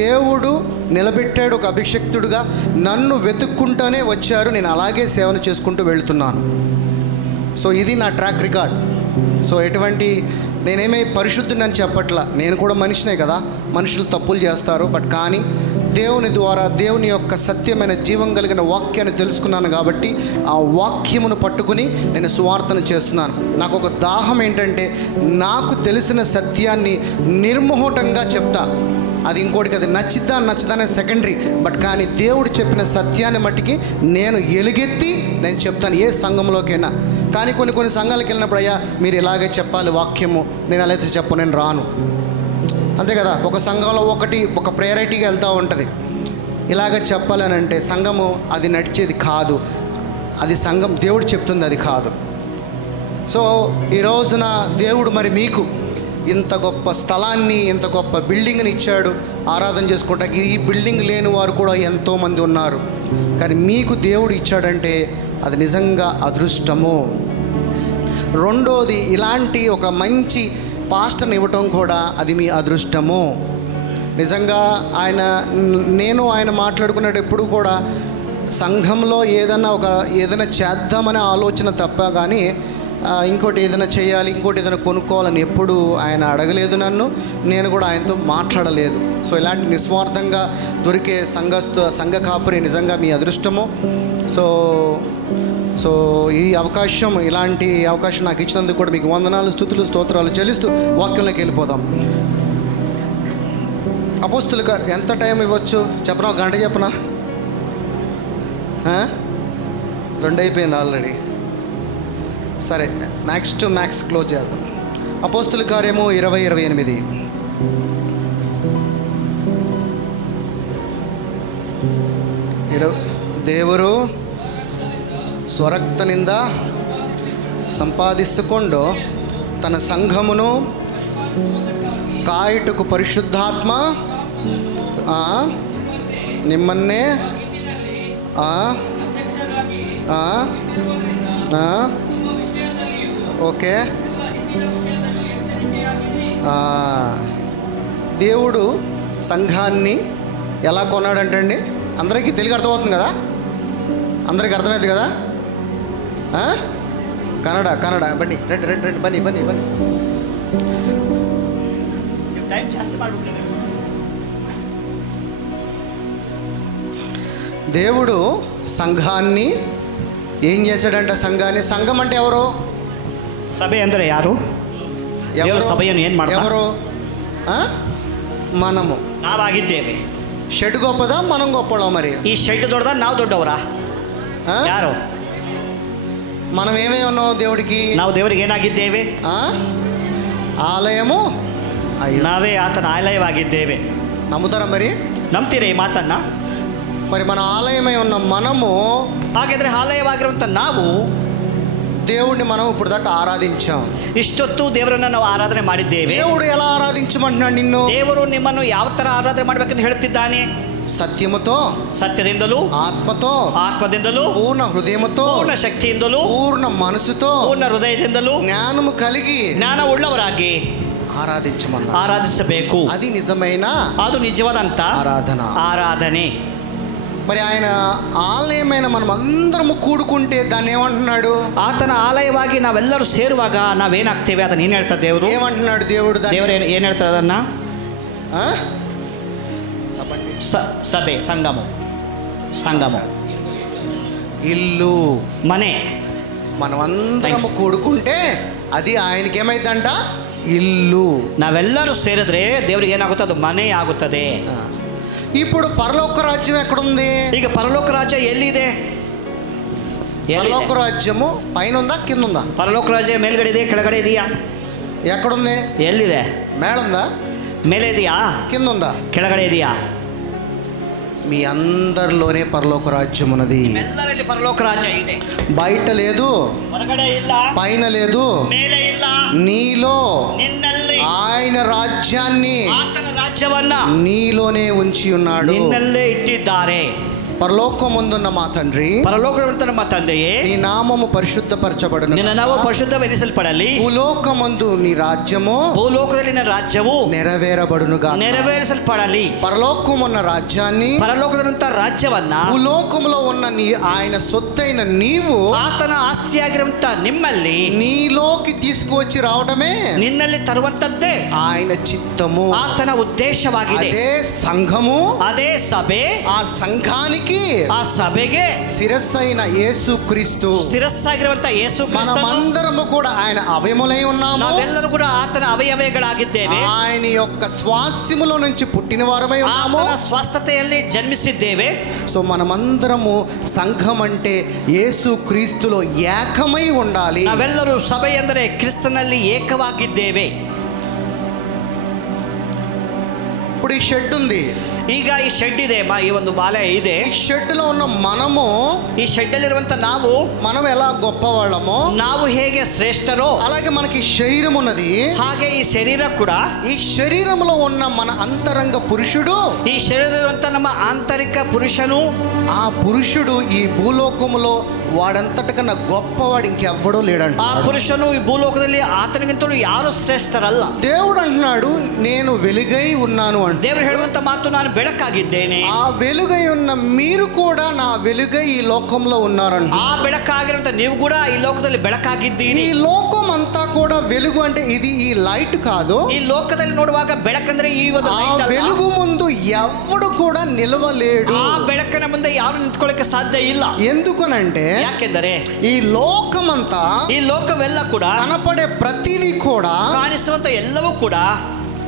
దేవుడు నిలబెట్టాడు ఒక అభిషక్తుడుగా. నన్ను వెతుక్కుంటూనే వచ్చారు, నేను అలాగే సేవను చేసుకుంటూ వెళుతున్నాను. సో ఇది నా ట్రాక్ రికార్డ్. సో ఎటువంటి నేనేమీ పరిశుద్ధుని చెప్పట్లా, నేను కూడా మనిషినే కదా, మనుషులు తప్పులు చేస్తారు. బట్ కానీ దేవుని ద్వారా దేవుని యొక్క సత్యమైన జీవం కలిగిన వాక్యాన్ని తెలుసుకున్నాను కాబట్టి ఆ వాక్యమును పట్టుకుని నేను సువార్తను చేస్తున్నాను. నాకు ఒక దాహం ఏంటంటే నాకు తెలిసిన సత్యాన్ని నిర్మోహటంగా చెప్తా. అది ఇంకోటికి అది నచ్చిద్దా నచ్చదనే సెకండరీ. బట్ కానీ దేవుడు చెప్పిన సత్యాన్ని మట్టికి నేను ఎలుగెత్తి నేను చెప్తాను ఏ సంఘంలోకైనా. కానీ కొన్ని సంఘాలకు వెళ్ళినప్పుడు అయ్యా మీరు ఇలాగే చెప్పాలి వాక్యము, నేను అలా అయితే చెప్పను, నేను రాను. అంతే కదా, ఒక సంఘంలో ఒక ప్రయారిటీగా వెళ్తూ ఉంటుంది. ఇలాగ చెప్పాలని అంటే సంఘము అది నడిచేది కాదు, అది సంఘం దేవుడు చెప్తుంది, అది కాదు. సో ఈ రోజున దేవుడు మరి మీకు ఇంత గొప్ప స్థలాన్ని, ఇంత గొప్ప బిల్డింగ్ని ఇచ్చాడు ఆరాధన చేసుకోవటానికి. ఈ బిల్డింగ్ లేని వారు కూడా ఎంతోమంది ఉన్నారు, కానీ మీకు దేవుడు ఇచ్చాడంటే అది నిజంగా అదృష్టము. రెండోది, ఇలాంటి ఒక మంచి పాస్టర్ని ఇవ్వటం కూడా అది మీ అదృష్టము. నిజంగా ఆయన మాట్లాడుకునేటప్పుడు కూడా సంఘంలో ఏదైనా చేద్దామనే ఆలోచన తప్ప కానీ ఇంకోటి ఏదైనా చేయాలి, ఇంకోటి ఏదైనా కొనుక్కోవాలని ఎప్పుడు ఆయన అడగలేదు నన్ను, నేను కూడా ఆయనతో మాట్లాడలేదు. సో ఇలాంటి నిస్వార్థంగా దొరికే సంఘ కాపురి నిజంగా మీ అదృష్టము. సో ఇలాంటి అవకాశం నాకు ఇచ్చినందుకు కూడా మీకు వందనాలు, స్తుతులు, స్తోత్రాలు చెల్లిస్తూ వాక్యంలోకి వెళ్ళిపోదాం. అపోస్తులుగా ఎంత టైం ఇవ్వచ్చు చెప్పనా? ఒక గంట చెప్పనా? 2 అయిపోయింది ఆల్రెడీ. సరే, మ్యాక్స్ క్లోజ్ చేద్దాం. అపోస్తుల కార్యము 20:28. ದೇವರು ಸ್ವರಕ್ತನಿಂದ ಸಂಪಾದಿಸಿಕೊಂಡು ತನ್ನ ಸಂಘమును ಕಾಯುಟకు ಪರಿಶುದ್ಧಾತ್ಮ ನಿಮ್ಮನ್ನೇ ఓకే. దేవుడు సంఘాన్ని ఎలా కొన్నాడంటండి? అందరికీ తెలుగు అర్థమవుతుంది కదా? అందరికీ అర్థమైంది కదా? కన్నడ బన్నీ రండి బన్నీ దేవుడు సంఘాన్ని ఏం చేశాడంట? సంఘం అంటే ఎవరు? సభೆ ಅಂದರೆ ಯಾರು? ಸಭೆಯನ್ನು ಏನು ಮಾಡ್ತಾರೆ? ఎవరు? మనము, ನಾವಾಗಿದ್ದೇವೆ. షెడ్ గొప్పదా మనం గొప్పడా? మరి ఈ షెడ్ దొడ్డదా ನಾವು దొడ్డవరా? ಯಾರು? మనం ఏమేమి ఉన్నాం దేవుడికి? ನಾವು ದೇವರಿಗೆ ಏನಾಗಿದ್ದೇವೆ? ఆలయము. ನಾವೇ ಆತನ ಆಲಯವಾಗಿದ್ದೇವೆ. నమ్ముతారా మరి? ನಂಬ್ತೀರಾ ಈ ಮಾತನ್ನ? మరి మన ఆలయమై ఉన్న మనము, ಹಾಗಿದ್ರೆ ಆಲಯವಾಗಿರುವಂಥ ನಾವು దేవుడిని మనం ఇప్పుడు దాకా ఆరాధించాం. ಇಷ್ಟೊತ್ತು ದೇವರನ್ನ ನಾವು ಆರಾಧನೆ ಮಾಡಿದ್ದೇವೆ. దేవుడు ఎలా ఆరాధించమంటున్నాడు నిన్ను? ದೇವರು ನಿಮ್ಮನ್ನು ಯಾವ ತರ ಆರಾಧನೆ ಮಾಡಬೇಕೆಂದು ಹೇಳುತ್ತಿದ್ದಾನೆ? సత్యముతో, సత్యದಿಂದಲೂ, ఆత్మದಿಂದಲೂ, పూర్ణ హృదయముతో, పూర్ణ శక్తిಯಿಂದಲೂ, పూర్ణ మనసుతో, పూర్ణ హృదయದಿಂದಲೂ, జ్ఞానము కలిగి, ಜ್ಞಾನ ಉಳ್ಳವರಾಗಿ ఆరాధించಬೇಕು. అది నిజమైన, ಅದು ನಿಜವಾದಂತ ಆರಾಧನೆ. మరి ఆయన ఆలయమైన మనం అందరము కూడుకుంటే దాన్ని ఏమంటున్నాడు? ಆತನ ಆಲಯವಾಗಿ ನಾವೆಲ್ಲರೂ ಸೇರುವಾಗ ನಾವೇನಾಗ್ತೇವೆ ಅದನ್ನ ಏನ್ ಹೇಳ್ತಾರೆ ದೇವರು? ఏమంటున్నాడు దేవుడు? ದೇವರು ಏನ್ ಹೇಳ್ತಾರೆ ಅದನ್ನ? ಸಭೆ, సంఘము, ఇల్లు, మనే. మనం అందరము కూడుకుంటే అది ఆయనకి ఏమైందంట? ఇల్లు. ನಾವೆಲ್ಲರೂ ಸೇರಿದ್ರೆ ದೇವರಿಗೆ ಏನಾಗುತ್ತೆ? ಅದು ಮನೆ ಆಗುತ್ತದೆ. ఇప్పుడు పరలోక రాజ్యం ఎక్కడుంది? ಈಗ పరలోక రాజ్యం ఎಲ್ಲಿದೆ? పరలోక రాజ్యము పైన ఉందా కింద ఉందా? పరలోక రాజ్యం మేల్గಡೆ ಇದೆ ಕೆಳಗಡೆ ಇದೆಯా? ఎక్కడుంది? ఎಲ್ಲಿದೆ? మేలుందా? ಮೇಲೆ ಇದೆಯా? కింద ఉందా? ಕೆಳಗಡೆ ಇದೆಯా? మీ అందరిలోనే పరలోక రాజ్యం ఉన్నది. ಎಲ್ಲರಲ್ಲಿ పరలోక రాజ్యం ಇದೆ. బయట లేదు, ಹೊರಗಡೆ ಇಲ್ಲ, పైన లేదు, ಮೇಲೆ ಇಲ್ಲ, నీలో నిన్ನಲ್ಲಿ ఆయన రాజ్యాన్ని, ఆతన రాజ్ಯವನ್ನ నీలోనే ఉంచి ఉన్నాడు. నిన్నల్లే ఇట్టిದ್ದಾರೆ. పరలోకమందున్న మా తండ్రి, ಪರಲೋಕದಂತ ನಮ್ಮ ತಂದೆಯೇ, నీ నామము పరిశుద్ధపరచబడును. ನಿನ್ನ ನಾವು ಪರಿಶುದ್ಧವೆನಿಸಲ್ಪಡಲಿ. భూలోకమందు నీ రాజ్యము ಭೂಲೋಕದಲ್ಲಿ ನಿನ್ನ ರಾಜ್ಯವು నెరవేరబడునుగా. ನೆರವೇರಿಸಲ್ಪಡಲಿ. పరలోకమున్న రాజ్యాన్ని, ಪರಲೋಕದಂತ ರಾಜ್ಯವನ್ನ భూలోకములో ఉన్న ఆయన సొత్తైన నీవు ಆತನ ಆಸ್ತಿಯಾಗಿರುವಂತ ನಿಮ್ಮಲ್ಲಿ నీలోకి తీసుకువచ్చి రావడమే ನಿನ್ನಲ್ಲಿ ತರುವಂತದ್ದೇ ఆయన చిత్తము. ಆತನ ಉದ್ದೇಶವಾಗಿದೆ. అదే సంఘము, ಅದೇ ಸಭೆ, ఆ సంఘానికి ಆ ಸಭೆಗೆ శిరస్సైన యేసుక్రీస్తు. ಶಿರಸ್ಸಾಗಿರುವಂತ ಯೇಸು ಕ್ರಿಸ್ತನು. మనమందరము కూడా ఆయన అవయములై ఉన్నాము. ನಾವೆಲ್ಲರೂ ಕೂಡ ಆತನ ಅವಯವಗಳಾಗಿದ್ದೇವೆ. ఆయన యొక్క స్వాస్యములో నుంచి పుట్టిన వారమై ఉన్నాము. ಆತನ ಸ್ವಸ್ಥತೆಯಲ್ಲಿ ಜನ್ಮಿಸಿದ್ದೇವೆ. సో మనమందరము సంఘం అంటే యేసుక్రీస్తులో ఏకమై ఉండాలి. ನಾವೆಲ್ಲರೂ ಸಭೆ ಎಂದರೆ ಕ್ರಿಸ್ತನಲ್ಲಿ ಏಕವಾಗಿದ್ದೇವೆ. ఇప్పుడు ఈ షెడ్ ఉంది, ಈಗ ಈ ಶೆಡ್ ಇದೆ, ಈ ಒಂದು ಬಾಲೆ ಇದೆ. ఈ షెడ్ లో ఉన్న మనము, ಈ ಶೆಡ್ ಅಲ್ಲಿರುವಂತ మనం ఎలా గొప్పవాళ్ళమో, ನಾವು ಹೇಗೆ ಶ್ರೇಷ್ಠರೋ అలాగే మనకి శరీరం ఉన్నది. ಹಾಗೆ ಈ ಶರೀರ ಕೂಡ, ఈ శరీరంలో ఉన్న మన అంతరంగ పురుషుడు, ಈ ಶರೀರದಲ್ಲಿರುವಂತ ನಮ್ಮ ಆಂತರಿಕ పురుషను, ఆ పురుషుడు ఈ భూలోకములో వాడంతటికన్నా గొప్పవాడు ఇంకెవ్వడూ లేడంట. ಆ పురుషను ಈ ಭೂಲೋಕದಲ್ಲಿ ಆತನಿಗಿಂತಲೂ ಯಾರು ಶ್ರೇಷ್ಠರಲ್ಲ. దేవుడు అంటున్నాడు, నేను వెలుగై ఉన్నాను అంటే. ದೇವರು ಹೇಳುವಂತ ಮಾತು, ನಾನು ಬೆಳಕಾಗಿದ್ದೇನೆ. ఆ వెలుగై ఉన్న మీరు కూడా నా వెలుగై ఈ లోకంలో ఉన్నారంట. ಆ ಬೆಳಕಾಗಿರುವಂತ ನೀವು ಕೂಡ ಈ ಲೋಕದಲ್ಲಿ ಬೆಳಕಾಗಿದ್ದೀರಿ. ఈ లోకం అంతా కూడా వెలుగు అంటే ఇది ఈ లైట్ కాదు. ಈ ಲೋಕದಲ್ಲಿ ನೋಡುವಾಗ ಬೆಳಕಂದ್ರೆ ಈ ಒಂದು ఆ light ಅಲ್ಲ. వెలుగు ముందు ఎవడు కూడా నిలవలేడు. ಆ ಬೆಳಕಿನ ಮುಂದೆ ಯಾರು ನಿಂತ್ಕೊಳ್ಳಕ್ಕೆ ಸಾಧ್ಯ ಇಲ್ಲ. ఎందుకనంటే ಯಾಕೆಂದರೆ ఈ లోకమంతా, ಈ ಲೋಕವೆಲ್ಲ ಕೂಡ, కనపడే ప్రతిదీ కూడా, ಕಾಣಿಸುವಂತ ಎಲ್ಲವೂ ಕೂಡ,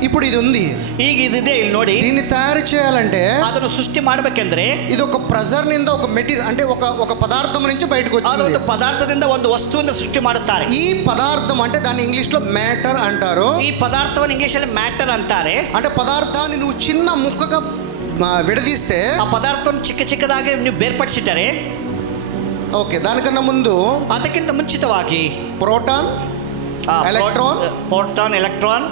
ఇప్పుడు ఇది ఉంది, ಈಗ ಇದಿದೆ ಇಲ್ಲಿ ನೋಡಿ. దీన్ని తయారు చేయాలంటే ಅದನ್ನು ಸೃಷ್ಟಿ ಮಾಡಬೇಕೆಂದ್ರೆ ఇది ఒక ప్రెజర్ నింద ఒక మెటీరియల్ అంటే ఒక పదార్థం నుంచి బయటకు ಅದು వచ్చింది. ಒಂದು ಪದಾರ್ಥದಿಂದ ಒಂದು ವಸ್ತುವಿಂದ ಸೃಷ್ಟಿ ಮಾಡುತ್ತಾರೆ. ఈ పదార్థం అంటే దాన్ని ఇంగ్లీష్ లో మ్యాటర్ అంటారు. ಈ ಪದಾರ್ಥವನ್ನು ಇಂಗ್ಲಿಷ್ ಅಲ್ಲಿ ಮ್ಯಾಟರ್ ಅಂತಾರೆ. అంటే పదార్థాన్ని నువ్వు చిన్న ముక్కగా విడదీస్తే, ಆ ಪದಾರ್ಥವನ್ನು ಚಿಕ್ಕ ಚಿಕ್ಕದಾಗಿ ನೀವು ಬೇರ್ಪಡಿಸಿದ್ದಾರೆ. ఓకే, దానికన్నా ముందు ಅದಕ್ಕಿಂತ ಮುಂಚಿತವಾಗಿ proton, electron, proton, electron,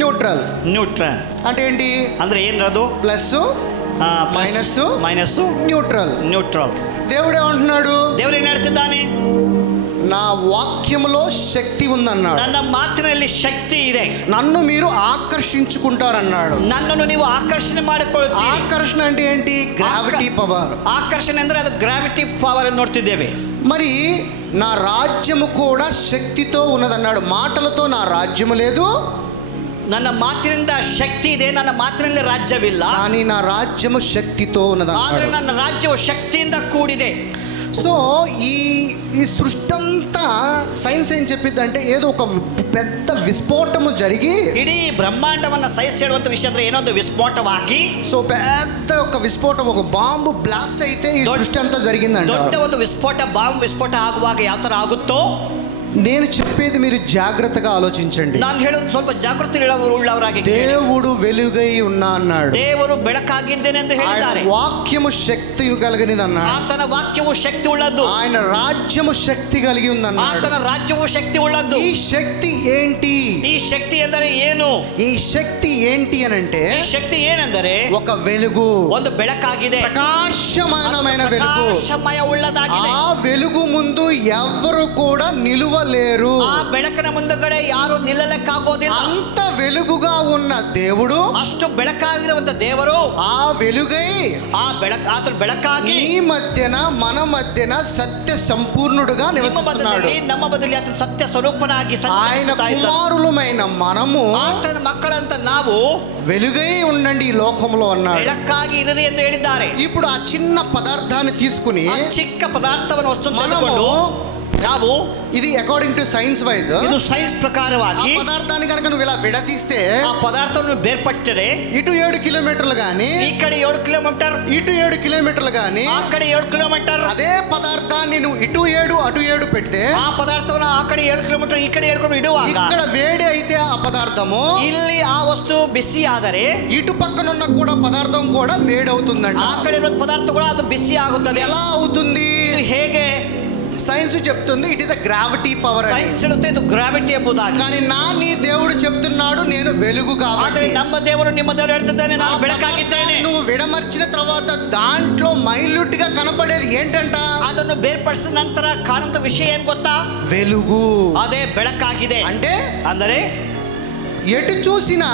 neutral. Neutron అంటే ఏంటి? ಅಂದ್ರೆ ಏನದು? Plus, minus, minus, neutral. Neutral. దేవుడు ఏమంటున్నాడు? ದೇವರು ಏನ್ ಹೇಳ್ತಿದ್ದಾನೆ? నా వాక్యములో శక్తి ఉందన్నాడు. ನನ್ನ ಮಾತಿನಲ್ಲಿ ಶಕ್ತಿ ಇದೆ. నన్ను మీరు ఆకర్షించుకుంటారన్నాడు. ನನ್ನನ್ನು ನೀವು ಆಕರ್ಷಣೆ ಮಾಡಿಕೊಳ್ಳುತ್ತೀರಿ. ఆకర్షణ అంటే ఏంటి? Gravity power. ಆಕರ್ಷಣೆ ಅಂದ್ರೆ ಅದು ಗ್ರಾವಿಟಿ ಪವರ್ ನೋಡ್ತಿದ್ದೇವೆ. మరి నా రాజ్యము కూడా శక్తితో ఉన్నదన్నాడు. మాటలతో నా రాజ్యము లేదు, ನನ್ನ ಮಾತಿನಿಂದ ಶಕ್ತಿ ಇದೆ, ನನ್ನ ಮಾತಿನಲ್ಲಿ ರಾಜ್ಯವಿಲ್ಲ, కానీ నా రాజ్యము శక్తితో ಆದ್ರೆ ఉన్నదన్నాడు. ನನ್ನ ರಾಜ್ಯವು ಶಕ್ತಿಯಿಂದ ಕೂಡಿದೆ. సో ఈ సృష్టి అంతా సైన్స్ ఏం చెప్పిద్ది అంటే, ఏదో ఒక పెద్ద విస్ఫోటము జరిగి, ಇಡೀ ಬ್ರಹ್ಮಾಂಡವನ್ನ ಸೈನ್ಸ್ ಹೇಳುವಂತ ವಿಷಯ ಅಂದ್ರೆ ಏನೋ ಒಂದು ವಿಸ್ಫೋಟವಾಗಿ, సో పెద్ద ఒక విస్ఫోటం, ఒక బాంబు బ్లాస్ట్ అయితే ఈ సృష్టి అంతా జరిగిందంట. ದೊಡ್ಡ ಒಂದು ವಿಸ್ಫೋಟ, ಬಾಂಬ್ ವಿಸ್ಫೋಟ ಆಗುವಾಗ ಯಾವ ತರ ಆಗುತ್ತೋ, నేను చెప్పేది మీరు జాగ్రత్తగా ఆలోచించండి. ನಾನು ಹೇಳೋದು ಸ್ವಲ್ಪ ಜಾಗೃತಿ ಉಳ್ಳವರಾಗಿ. దేవుడు వెలుగై ఉన్నా అన్నాడు. ದೇವರು ಬೆಳಕಾಗಿದ್ದೇನೆ ಎಂದು ಹೇಳಿದ್ದಾರೆ. ఆయన వాక్యము శక్తి కలిగినది అన్నాడు. ಆತನ ವಾಕ್ಯವು ಶಕ್ತಿ ಉಳ್ಳದ್ದು. ఆయన రాజ్యము శక్తి కలిగి ఉందన్నాడు. ಆತನ ರಾಜ್ಯವು ಶಕ್ತಿ ಉಳ್ಳದ್ದು. ఈ శక్తి ఏంటి? ಈ ಶಕ್ತಿ ಎಂದರೆ ಏನು? ఈ శక్తి ఏంటి అని అంటే, ಈ ಶಕ್ತಿ ಏನೆಂದರೆ ఒక వెలుగు, ಒಂದು ಬೆಳಕಾಗಿದೆ, ప్రకాశమానమైన వెలుగు. ಪ್ರಕಾಶಮಯ ಉಳ್ಳದಾಗಿದೆ. ఆ వెలుగు ముందు ఎవ్వరు కూడా నిలువలేరు. ಆ ಬೆಳಕಿನ ಮುಂದಗಡೆ ಯಾರು ನಿಲ್ಲಲಿಕ್ಕಾಗೋದಿಲ್ಲ. అంత వెలుగుగా ఉన్న దేవుడు, ಅಷ್ಟು ಬೆಳಕಾಗಿರುವಂತ ದೇವರು ఆ వెలుగై ಆತನು ಬೆಳಕಾಗಿ నీ మధ్యన, మన మధ్యన సత్య సంపూర్ణుడుగా నివసిస్తున్నాడు. ನಮ್ಮ ಬದಲಿ ಆತನ ಸತ್ಯ ಸ್ವರೂಪನಾಗಿ ఆయన కుమారులమైన మనము ಆತನ ಮಕ್ಕಳಂತ ನಾವು వెలుగై ఉండండి ఈ లోకంలో అన్నాడు. ಬೆಳಕಾಗಿ ಇರಲಿ ಎಂದು ಹೇಳಿದ್ದಾರೆ. ఇప్పుడు ఆ చిన్న పదార్థాన్ని తీసుకుని ಆ ಚಿಕ್ಕ ಪದಾರ್ಥವನ್ನು ವಸ್ತು మనము, ನಾವು ఇది అకార్డింగ్ టు సైన్స్ వైజ్, ಇದು ಸೈನ್ಸ್ ಪ್ರಕಾರವಾಗಿ పదార్థాన్ని కనుక నువ్వు ఇలా విడదీస్తే, ಆ ಪದಾರ್ಥವನ್ನು ಬೇರ್ಪಟ್ಟರೆ ఇటు 7 కిలోమీటర్లు గాని, ಈ ಕಡೆ 7 ಕಿಲೋಮೀಟರ್, ఇటు 7 కిలోమీటర్లు గాని, ಆ ಕಡೆ 7 ಕಿಲೋಮೀಟರ್. అదే పదార్థాన్ని నువ్వు ఇటు 7 అటు 7 పెడితే, ಆ ಪದಾರ್ಥವನ್ನು ಆ ಕಡೆ 7 ಕಿಲೋಮೀಟರ್, ಈ ಕಡೆ 7 ಕಿಲೋಮೀಟರ್ ಇಡುವಾಗ ఇక్కడ వేడి అయితే ఆ పదార్థము, ಇಲ್ಲಿ ಆ ವಸ್ತು ಬಿಸಿ ಆದರೆ ఇటు పక్కనున్న కూడా పదార్థం కూడా వేడి అవుతుందండి. ಆ ಕಡೆ ಇರೋ ಪದಾರ್ಥ ಕೂಡ ಅದು ಬಿಸಿ ಆಗುತ್ತದೆ. ఎలా అవుతుంది? ಇದು ಹೇಗೆ? సైన్స్ చెప్తుంది it is a gravity power అని. ಸೈನ್ಸ್ ಹೇಳುತ್ತೆ ಇದು ಗ್ರಾವಿಟಿ ಎಂಬುದಾಗಿ. కానీ నీ దేవుడు చెప్తున్నాడు నేను వెలుగు కాబట్టి. ಆದರೆ ನಮ್ಮ ದೇವರು, ನಿಮ್ಮ ದೇವರು ಹೇಳ್ತಿದ್ದಾನೆ ನಾನು ಬೆಳಕಾಗಿದ್ದೇನೆ. నువ్వు విడమర్చిన తర్వాత దాంట్లో మైల్యూట్ గా కనపడేది ఏంటంట? ಅದನ್ನು ಬೇರ್ಪಡಿಸಿದ ನಂತರ ಕಾಣುವಂತ ವಿಷಯ ಏನ್ ಗೊತ್ತಾ? వెలుగు. ಅದೇ ಬೆಳಕಾಗಿದೆ. అంటే ಅಂದರೆ ఎటు చూసినా,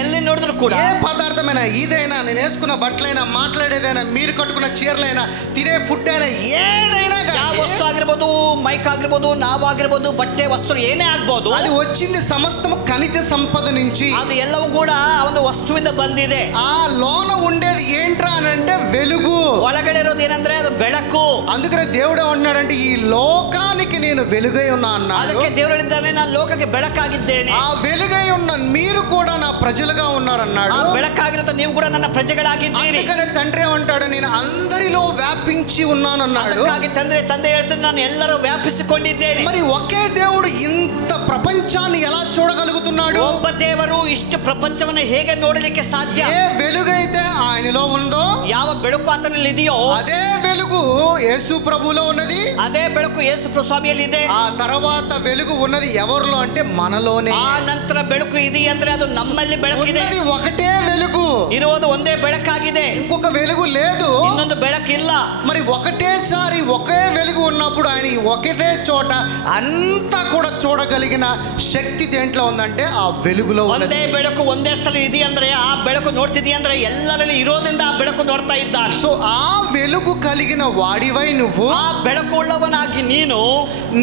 ಎಲ್ಲಿ ನೋಡಿದ್ರು ಕೂಡ, ఏ పదార్థమైనా, ఇదైనా, నేను వేసుకున్న బట్టలైనా, మాట్లాడేదైనా, మీరు కట్టుకున్న చీరలైనా, తినే ఫుడ్ అయినా, ఏదైనా ಯಾವ ವಸ್ತು ಆಗಿರ್ಬೋದು, ಮೈಕ್ ಆಗಿರ್ಬೋದು, ನಾವಾಗಿರ್ಬೋದು, ಬಟ್ಟೆ ವಸ್ತು ಏನೇ ಆಗ್ಬೋದು, అది వచ్చింది సమస్తము ఖనిజ సంపద నుంచి. ಅದು ಎಲ್ಲವೂ ಕೂಡ ಒಂದು ವಸ್ತುವಿಂದ ಬಂದಿದೆ. ఆ లోన ఉండేది ఏంట్రా అని అంటే వెలుగు. ಒಳಗಡೆ ಇರೋದು ಏನಂದ್ರೆ ಅದು ಬೆಳಕು. అందుకనే దేవుడు ఉన్నాడంటే ఈ లోకానికి నేను వెలుగై ఉన్నా అన్నాడు. ಅದಕ್ಕೆ ದೇವರು ಹೇಳಿದ್ದಾನೆ, ನಾನು ಲೋಕಕ್ಕೆ ಬೆಳಕಾಗಿದ್ದೇನೆ. ఆ వెలుగై ఉన్న మీరు కూడా నా ప్రజలుగా ఉన్నారన్నాడు. ಆ ಬೆಳಕಾಗಿರೋ ನೀವು ಕೂಡ ನನ್ನ ಪ್ರಜೆಗಳಾಗಿದ್ದೀರಿ. అందుకనే తండ్రి ఏమంటాడు, నేను అందరిలో వ్యాపించి ఉన్నానన్నాడు. ಅದಕ್ಕಾಗಿ ತಂದೆ ಹೇಳ್ತಾನೆ, ನಾನು ಎಲ್ಲರೂ ವ್ಯಾಪಿಸಿಕೊಂಡಿದ್ದೇನೆ. మరి ఒకే దేవుడు ఇంత ప్రపంచాన్ని ఎలా చూడగలుగుతున్నాడు? ಒಬ್ಬ ದೇವರು ಇಷ್ಟು ಪ್ರಪಂಚವನ್ನು ಹೇಗೆ ನೋಡಲಿಕ್ಕೆ ಸಾಧ್ಯ? ఏ వెలుగైతే ఆయనలో ఉందో, ಯಾವ ಬೆಳಕು ಆತನಲ್ಲಿ ಇದೆಯೋ అదే వెలుగు యేసు ప్రభువులో ఉన్నది. ಅದೇ ಬೆಳಕು ಯೇಸು ಸ್ವಾಮಿಯಲ್ಲಿ ಇದೆ. ఆ తర్వాత వెలుగు ఉన్నది ఎవరిలో అంటే మనలోనే. ಆ ನಂತರ ಬೆಳಕು ಇದೆ ಅಂದ್ರೆ ಅದು ನಮ್ಮಲ್ಲಿ ಬೆಳಕಿದೆ. ఉన్నది ఒకటే వెలుగు, ಇರುವುದು ಒಂದೇ ಬೆಳಕಾಗಿದೆ. ఇంకొక వెలుగు లేదు, ಇನ್ನೊಂದು ಬೆಳಕಿಲ್ಲ. మరి ఒకటేసారి ఒకే వెలుగు ఉన్నప్పుడు ఆయన ఒకటే చోట అంతా కూడా చూడగలిగిన శక్తి దేంట్లో ఉందంటే ఆ వెలుగులో ఉన్నది. ಒಂದೇ ಬೆಳಕು ಒಂದೇ ಸ್ಥಳ ಇದೆ ಅಂದ್ರೆ, ಆ ಬೆಳಕು ನೋಡ್ತಿದೀಯ ಅಂದ್ರೆ ಎಲ್ಲರಲ್ಲಿ ಇರೋದ್ರಿಂದ ಆ ಬೆಳಕು ನೋಡ್ತಾ ಇದ್ದಾನೆ. సో ఆ వెలుగు కలిగిన వాడివై నువ్వు, ಆ ಬೆಳಕು ಉಳ್ಳವನಾಗಿ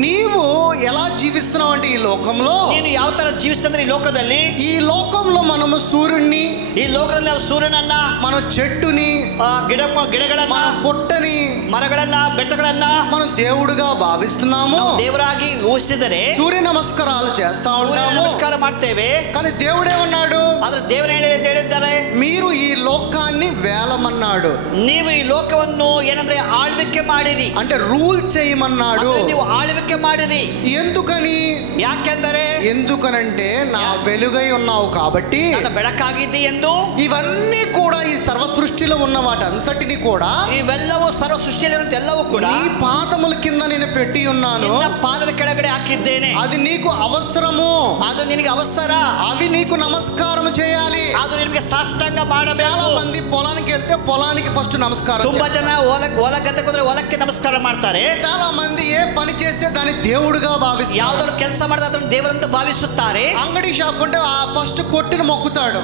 నీవు ఎలా జీవిస్తున్నావు అంటే ఈ లోకంలో, ನೀನು ಯಾವ ತರ ಜೀವಿಸ್ತಂದ್ರೆ ಈ ಲೋಕದಲ್ಲಿ, ఈ లోకంలో మనము సూర్యుడిని, ಈ ಲೋಕದಲ್ಲಿ ನಾವು ಸೂರ್ಯನನ್ನ, మన చెట్టుని, ಗಿಡಗಳನ್ನ, పుట్టని, ಮರಗಳನ್ನ, ಬೆಟ್ಟಗಳನ್ನ మనం దేవుడుగా భావిస్తున్నాము. ದೇವರಾಗಿ ಊಹಿಸಿದರೆ సూర్య నమస్కారాలు చేస్తా ఉంటాము, ನಮಸ್ಕಾರ ಮಾಡ್ತೇವೆ. కానీ దేవుడే ఉన్నాడు, ಆದ್ರೆ ದೇವರು ಹೇಳಿದ್ದಾರೆ, మీరు ఈ లోకాన్ని వేలమన్నాడు. ನೀವು ಈ ಲೋಕವನ್ನು ಏನಂದ್ರೆ ಆಳ್ವಿಕೆ ಮಾಡಿರಿ, అంటే రూల్ చేయమన్నాడు. ನೀವು ಆಳ್ವಿಕೆ ಮಾಡಿರಿ. ఎందుకని? ఎందుకనంటే నా వెలుగై ఉన్నావు కాబట్టి, ನನ್ನ ಬೆಳಕಾಗಿದ್ದಿ ಎಂದು. ఇవన్నీ కూడా ఈ సర్వ సృష్టిలో ఉన్న వాటంతటిని కూడా, ಇವೆಲ್ಲವೂ ಸರ್ವ ಸೃಷ್ಟಿಯಲ್ಲಿರುವಂತ ಎಲ್ಲವೂ ಕೂಡ నీ పాదముల కింద నేను పెట్టి ఉన్నాను. ನಿನ್ನ ಪಾದದ ಕೆಳಗಡೆ ಹಾಕಿದ್ದೇನೆ. అది నీకు అవసరము, ಅದು ನಿನಗೆ ಅವಸರ. అవి నీకు నమస్కారం చేయాలి. ಅದು ನಿಮಗೆ ಸಾಷ್ಟಾಂಗ ಮಾಡಬೇಕು. చాలా మంది పొలానికి వెళ్తే పొలానికి ఫస్ట్ నమస్కారం, ತುಂಬಾ ಜನ ಹೊಲ ಗದ್ದೆಗೆ ಹೋದ್ರೆ ಹೊಲಕ್ಕೆ ನಮಸ್ಕಾರ ಮಾಡ್ತಾರೆ. చాలా మంది ఏ పని చేస్తే దాన్ని దేవుడుగా భావిస్తారు. ಯಾವ್ದಾದ್ರು ಕೆಲಸ ಮಾಡಿದ್ರೆ ಅದನ್ನು ದೇವರಂತ ಭಾವಿಸುತ್ತಾರೆ. అంగడి షాప్ ఉంటే ఆ ఫస్ట్ కొట్టును మొక్కుతాడు.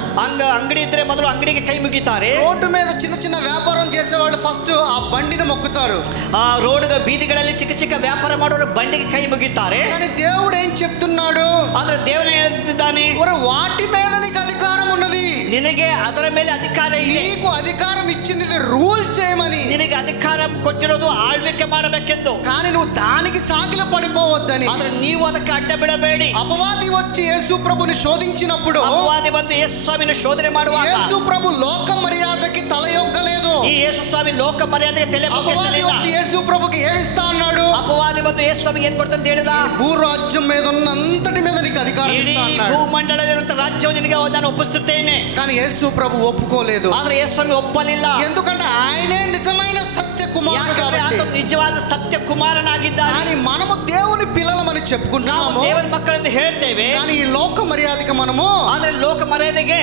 ಅಂಗಡಿ ಇದ್ರೆ ಮೊದಲು ಅಂಗಡಿಗೆ ಕೈ ಮುಗಿತಾರೆ. రోడ్డు మీద చిన్న చిన్న వ్యాపారం చేసేవాళ్ళు ఫస్ట్ ఆ బండిని మొక్కుతారు. ಆ ರೋಡ್ ಬೀದಿಗಳಲ್ಲಿ ಚಿಕ್ಕ ಚಿಕ್ಕ ವ್ಯಾಪಾರ ಮಾಡೋರು ಬಂಡಿಗೆ ಕೈ ಮುಗಿತಾರೆ. కానీ దేవుడు ఏం చెప్తున్నాడు? ಆದ್ರೆ ದೇವರು ಹೇಳ್ತಿದ್ದಾನೆ, వాటి మీద నీకు అధికారం ఉన్నది, ನಿನಗೆ ಅದರ ಮೇಲೆ ಅಧಿಕಾರ ಇದೆ. నీకు అధికారం ఇచ్చింది రూల్ చేయమని. ನಿನಗೆ ಅಧಿಕಾರ ಕೊಟ್ಟಿರೋದು ಆಳ್ವಿಕೆ ಮಾಡಬೇಕೆಂದು. కానీ నువ్వు దానికి సాగిల పడిపోవద్దని. ಆದ್ರೆ ನೀವು ಅದಕ್ಕೆ ಅಡ್ಡ ಬಿಡಬೇಡಿ. అపవాది వచ్చి యేసు ప్రభుని శోధించినప్పుడు, ಅಪವಾದಿ ಬಂದು ಯೇಸು ಸ್ವಾಮಿನ ಶೋಧನೆ ಮಾಡುವಾಗ, యేసు ప్రభు లోక మర్యాదకి తలయొగ్గలేదు. ಈ ಯೇಸು ಸ್ವಾಮಿ ಲೋಕ ಮರ್ಯಾದೆಗೆ ತಲೆ అపవాది వచ్చి యేసు ప్రభుకి ఏమిస్తా అన్నాడు? ಅಪವಾದಿ ಬಂದು ಯೇಸು ಸ್ವಾಮಿಗೆ ಏನ್ ಕೊಡ್ತಂತ ಹೇಳಿದ? భూరాజ్యం మీద ఉన్నంతటి మీద నీకు అధికారం ಇಡೀ ఇస్తా అన్నాడు. ಭೂಮಂಡಲದಲ್ಲಿರುವಂತ ರಾಜ್ಯವನ್ನು ನಿನಗೆ ನಾನು ಒಪ್ಪಿಸುತ್ತೇನೆ. కానీ యేసు ప్రభు ఒప్పుకోలేదు. ಆದ್ರೆ ಯೇಸು ಸ್ವಾಮಿ ಒಪ್ಪಲಿಲ್ಲ. ఎందుకంటే ఆయనే నిజమైన సత్య కుమారుడు కాబట్టి. ಆತನು ನಿಜವಾದ ಸತ್ಯ ಕುಮಾರನಾಗಿದ್ದಾನೆ. కానీ మనము దేవుని పిల్లలమని చెప్పుకుంటున్నాము, ದೇವರ ಮಕ್ಕಳೆಂದು ಹೇಳ್ತೇವೆ. కానీ ఈ లోక మర్యాదకి మనము ಆದ್ರೆ ಲೋಕ ಮರ್ಯಾದೆಗೆ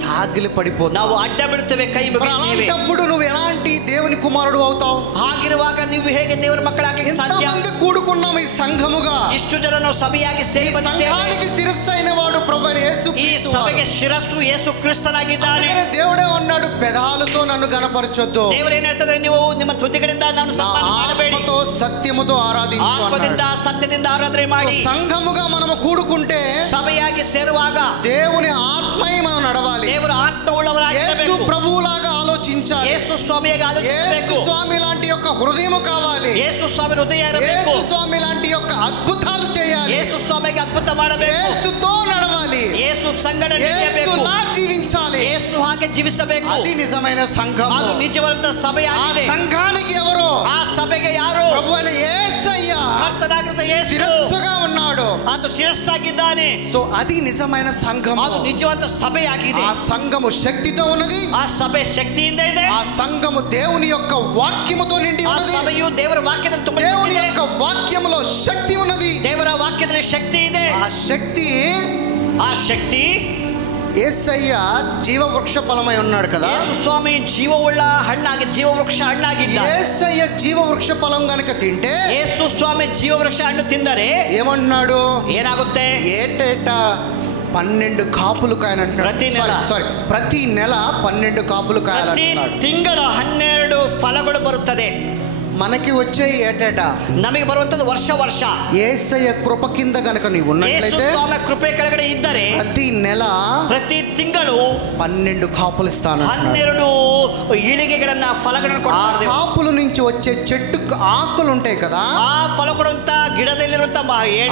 సాగిలి పడిపోతాం. ನಾವು ಅಡ್ಡ ಬಿಡುತ್ತೇವೆ, ಕೈ ಮುಗಿಯುತ್ತೇವೆ. అలాంటప్పుడు నువ్వు ఎలాంటి దేవుని కుమారుడు అవుతావు? ಹಾಗಿರುವಾಗ ನೀವು ಹೇಗೆ ದೇವರ ಮಕ್ಕಳಾಗಿ ಸಾಧ್ಯ? ఎంతమంది కూడుకున్నాం ఈ సంఘముగా? ಇಷ್ಟು ಜನ ನಾವು ಸಭೆಯಾಗಿ ಸೇರಿ ಬಂದಿದ್ದೇವೆ. సంఘానికి శిరస్సు అయిన వాడు ప్రభువైన యేసు ಈ క్రీస్తు. ಸಭೆಗೆ ಶಿರಸ್ಸು ಯೇಸು ಕ್ರಿಸ್ತನಾಗಿದ್ದಾನೆ. అందుకనే దేవుడే అన్నాడు, పెదాలతో నన్ను గణపరచొద్దు, ದೇವರು ಏನ್ ಹೇಳ್ತಾರೆ, ನೀವು ನಿಮ್ಮ ತುಟಿಗಳಿಂದ ನಾನು ಸನ್ಮಾನ ಮಾಡಬೇಡಿ, ఆత్మతో సత్యముతో ఆరాధించు ಆತ್ಮದಿಂದ అన్నాడు. ಸತ್ಯದಿಂದ ಆರಾಧನೆ ಮಾಡಿ. సంఘముగా మనము కూడుకుంటే ಸಭೆಯಾಗಿ ಸೇರುವಾಗ దేవుని ఆత్మై మనం నడవాలి. ದೇವರ ಆತ್ಮ యేసు ಉಳ್ಳವರಾಗಿರಬೇಕು. ప్రభువులాగా ఆలోచించాలి. ಯೇಸು ಸ್ವಾಮಿಯಾಗಿ యేసు ಆಲೋಚಿಸಬೇಕು. స్వామి లాంటి యొక్క హృదయము కావాలి. ಯೇಸು ಸ್ವಾಮಿ ಹೃದಯ ಇರಬೇಕು. యేసు స్వామి లాంటి యొక్క అద్భుతాలు చేయాలి. ಯೇಸು ಸ್ವಾಮಿಗೆ ಅದ್ಭುತ ಮಾಡಬೇಕು. యేసుతో నడవాలి. ಯೇಸು ಸಂಗಡ ನಡೆಯಬೇಕು. యేసులా జీవించాలి. ಯೇಸು ಹಾಗೆ ಜೀವಿಸಬೇಕು. అది నిజమైన సంఘం. ಅದು నిಜವಾದ ఆ ಸಭೆಯಾಗಿದೆ. సంఘానికి ఎవరు? ಆ ಸಭೆಗೆ ಯಾರು? ప్రభువైన యేసయ్య ಕರ್ತನಾಗಿರುವ ಯೇಸು శిరస్సుగా ఉన్నాడు. ಆತ ಶಿರಸ್ಸಾಗಿದ್ದಾನೆ. సో అది నిజమైన సంఘం. ಅದು నిಜವಾದ ಸಭೆಯಾಗಿದೆ. ఆ సంఘము శక్తితో ఉన్నది. ಆ ಸಭೆ ಶಕ್ತಿಯಿಂದ ಇದೆ. ఆ సంఘము దేవుని యొక్క వాక్యముతో నిండి ಆ ఉన్నది. ಸಭೆಯು ದೇವರ ವಾಕ್ಯದಲ್ಲಿ ತುಂಬಿ దేవుని ನಿಂತಿದೆ. యొక్క వాక్యములో శక్తి ఉన్నది. ದೇವರ ವಾಕ್ಯದಲ್ಲಿ ಶಕ್ತಿ ಇದೆ. ఆ శక్తి ಆ ಶಕ್ತಿ యేసయ్య జీవవృక్ష ఫలమై ఉన్నాడు కదా. ಯೇಸು ಸ್ವಾಮಿ ಜೀವವುಳ್ಳ ಹಣ್ಣಾಗಿ ಜೀವವೃಕ್ಷ ಹಣ್ಣಾಗಿದ್ದ. యేసయ్య జీవవృక్ష ఫలం గనుక తింటే, ಯೇಸು ಸ್ವಾಮಿ ಜೀವವೃಕ್ಷ ಹಣ್ಣು ತಿಂದರೆ ఏమంటున్నాడు? ಏನಾಗುತ್ತೆ? ఏటేటా 12 కాపులు కాయనంటున్నాడు. ప్రతి నెల 12 కాపులు కాయాలంటున్నాడు. ತಿಂಗಳು 12 ಫಲಗಳು ಬರುತ್ತದೆ. మనకి వచ్చే ఏటేటా ನಮಗೆ ಬರುವಂತದ್ದು ವರ್ಷ ವರ್ಷ. యేసయ్య కృప కింద గనుక నీవు ఉన్నట్లయితే, ಯೇಸು ಸ್ವಾಮಿ ಕೃಪೆ ಕೆಳಗಡೆ ಇದ್ದರೆ ప్రతి నెల ಪ್ರತಿ ತಿಂಗಳು 12 కాపులు ఇస్తాను. 12 ಇಳಿಗೆಗಳನ್ನ ಫಲಗಳನ್ನು ಕೊಡ್ತಾರೆ. కాపుల నుంచి వచ్చే చెట్టుకు ఆకులు ఉంటాయి కదా, ಆ ಫಲ ಕೊಡುವಂತ ಗಿಡದಲ್ಲಿರುವಂತ